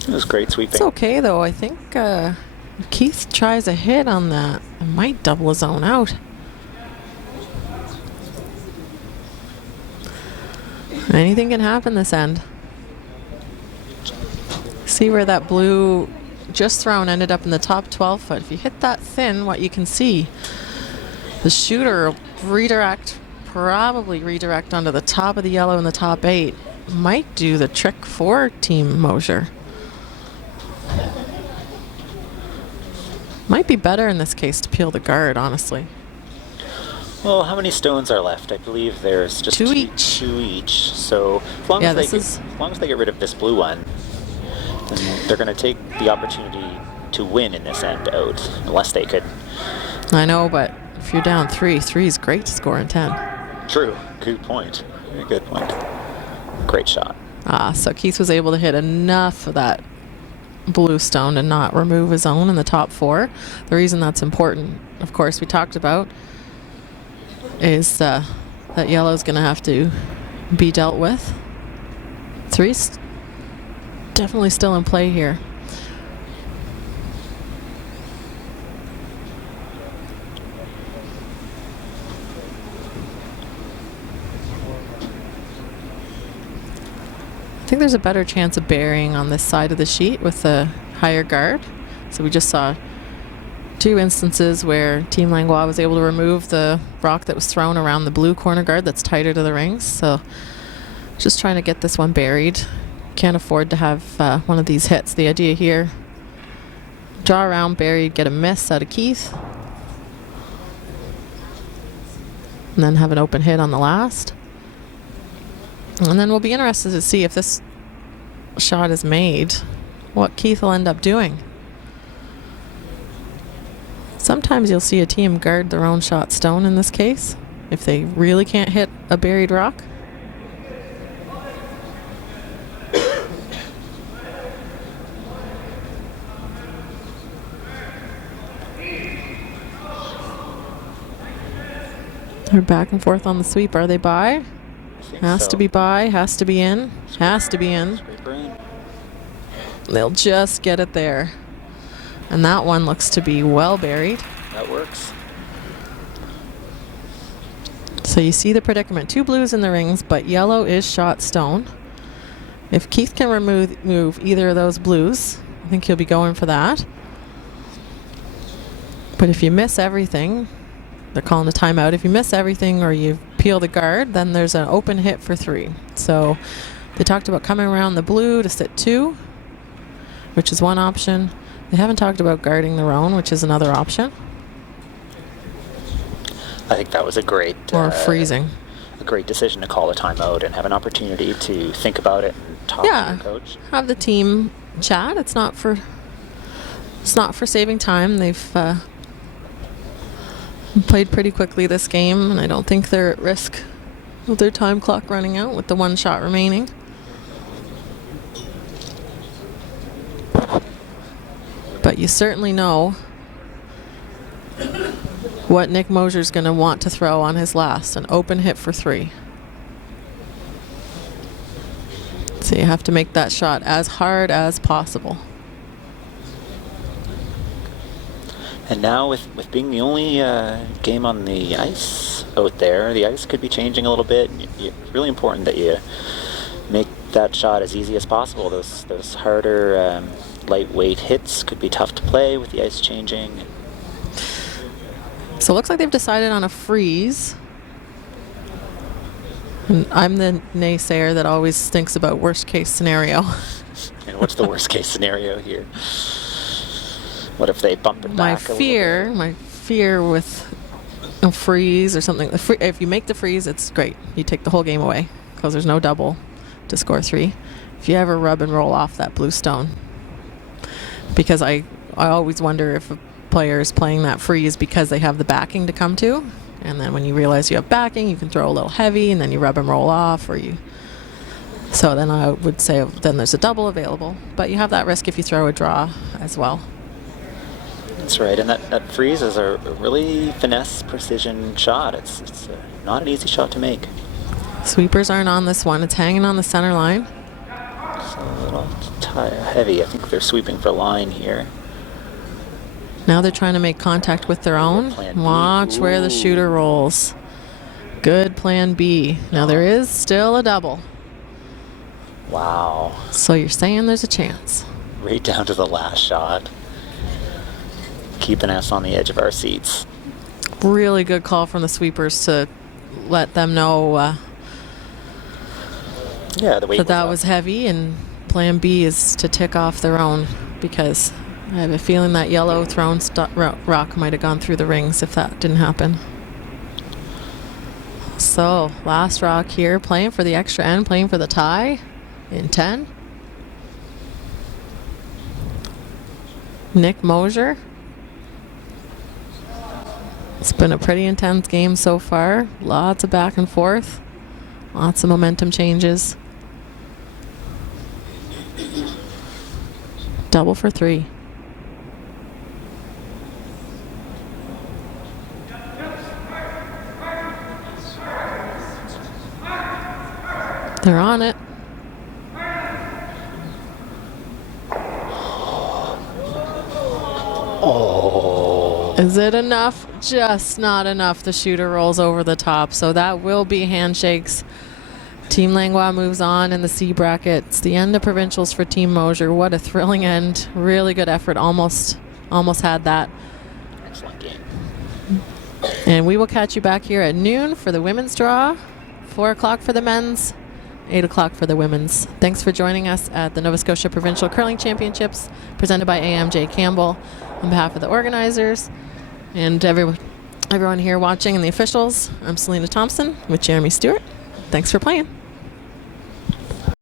It was great sweeping. It's okay, though. I think if Keith tries a hit on that, it might double his own out. Anything can happen this end. See where that blue just thrown ended up in the top 12 foot. If you hit that thin, what you can see, the shooter will probably redirect onto the top of the yellow in the top 8. Might do the trick for Team Mosher. Might be better in this case to peel the guard, honestly. Well, how many stones are left? I believe there's just 2 each. 2 each. So as long, Yeah, as they as long as they get rid of this blue one, then they're going to take the opportunity to win in this end out, unless they could. I know, but if you're down 3, 3 is great to score in 10. True. Good point. Very good point. Great shot. So Keith was able to hit enough of that blue stone and not remove his own in the top 4. The reason that's important, of course, we talked about, is that yellow's going to have to be dealt with. 3's definitely still in play here. I think there's a better chance of burying on this side of the sheet with a higher guard. So we just saw 2 instances where Team Langlois was able to remove the rock that was thrown around the blue corner guard that's tighter to the rings. So just trying to get this one buried. Can't afford to have one of these hits. The idea here, draw around, buried, get a miss out of Keith. And then have an open hit on the last. And then we'll be interested to see if this shot is made, what Keith will end up doing. Sometimes you'll see a team guard their own shot stone in this case, if they really can't hit a buried rock. They're back and forth on the sweep. Are they by? Has to be by, has to be in, has to be in. They'll just get it there. And that one looks to be well buried. That works. So you see the predicament. 2 blues in the rings, but yellow is shot stone. If Keith can remove either of those blues, I think he'll be going for that. But if you miss everything, they're calling a timeout. If you miss everything or you peel the guard, then there's an open hit for 3. So they talked about coming around the blue to sit 2, which is one option. They haven't talked about guarding their own, which is another option. I think that was a great Or freezing. A great decision to call a timeout and have an opportunity to think about it and talk to your coach. Have the team chat. It's not for saving time. They've played pretty quickly this game, and I don't think they're at risk of their time clock running out with the 1 shot remaining. But you certainly know what Nick Mosher's going to want to throw on his last, an open hit for 3. So you have to make that shot as hard as possible. And now with being the only game on the ice out there, the ice could be changing a little bit. It's really important that you make that shot as easy as possible. Those harder lightweight hits could be tough to play with the ice changing. So it looks like they've decided on a freeze. And I'm the naysayer that always thinks about worst case scenario. And what's the worst case scenario here? What if they bump it back a little bit? My fear with a freeze or something. If you make the freeze, it's great. You take the whole game away because there's no double to score 3. If you ever rub and roll off that blue stone, because I always wonder if a player is playing that freeze because they have the backing to come to, and then when you realize you have backing, you can throw a little heavy, and then you rub and roll off, or you. So then I would say then there's a double available, but you have that risk if you throw a draw as well. That's right, and that freeze is a really finesse, precision shot. It's not an easy shot to make. Sweepers aren't on this one. It's hanging on the center line. It's a little heavy. I think they're sweeping for line here. Now they're trying to make contact with their own. Watch where the shooter rolls. Good plan B. Now there is still a double. Wow. So you're saying there's a chance. Right down to the last shot. Keeping us on the edge of our seats. Really good call from the sweepers to let them know The weight that was heavy, and plan B is to tick off their own, because I have a feeling that yellow thrown rock might have gone through the rings if that didn't happen. So last rock here, playing for the extra end, playing for the tie in 10. Nick Mosher. It's been a pretty intense game so far. Lots of back and forth. Lots of momentum changes. Double for 3. They're on it. Oh. Is it enough? Just not enough. The shooter rolls over the top. So that will be handshakes. Team Langlois moves on in the C bracket. It's the end of provincials for Team Mosher. What a thrilling end. Really good effort. Almost had that. Excellent game. And we will catch you back here at noon for the women's draw. 4 o'clock for the men's. 8 o'clock for the women's. Thanks for joining us at the Nova Scotia Provincial Curling Championships presented by AMJ Campbell. On behalf of the organizers and everyone here watching and the officials, I'm Selena Thompson with Jeremy Stewart. Thanks for playing.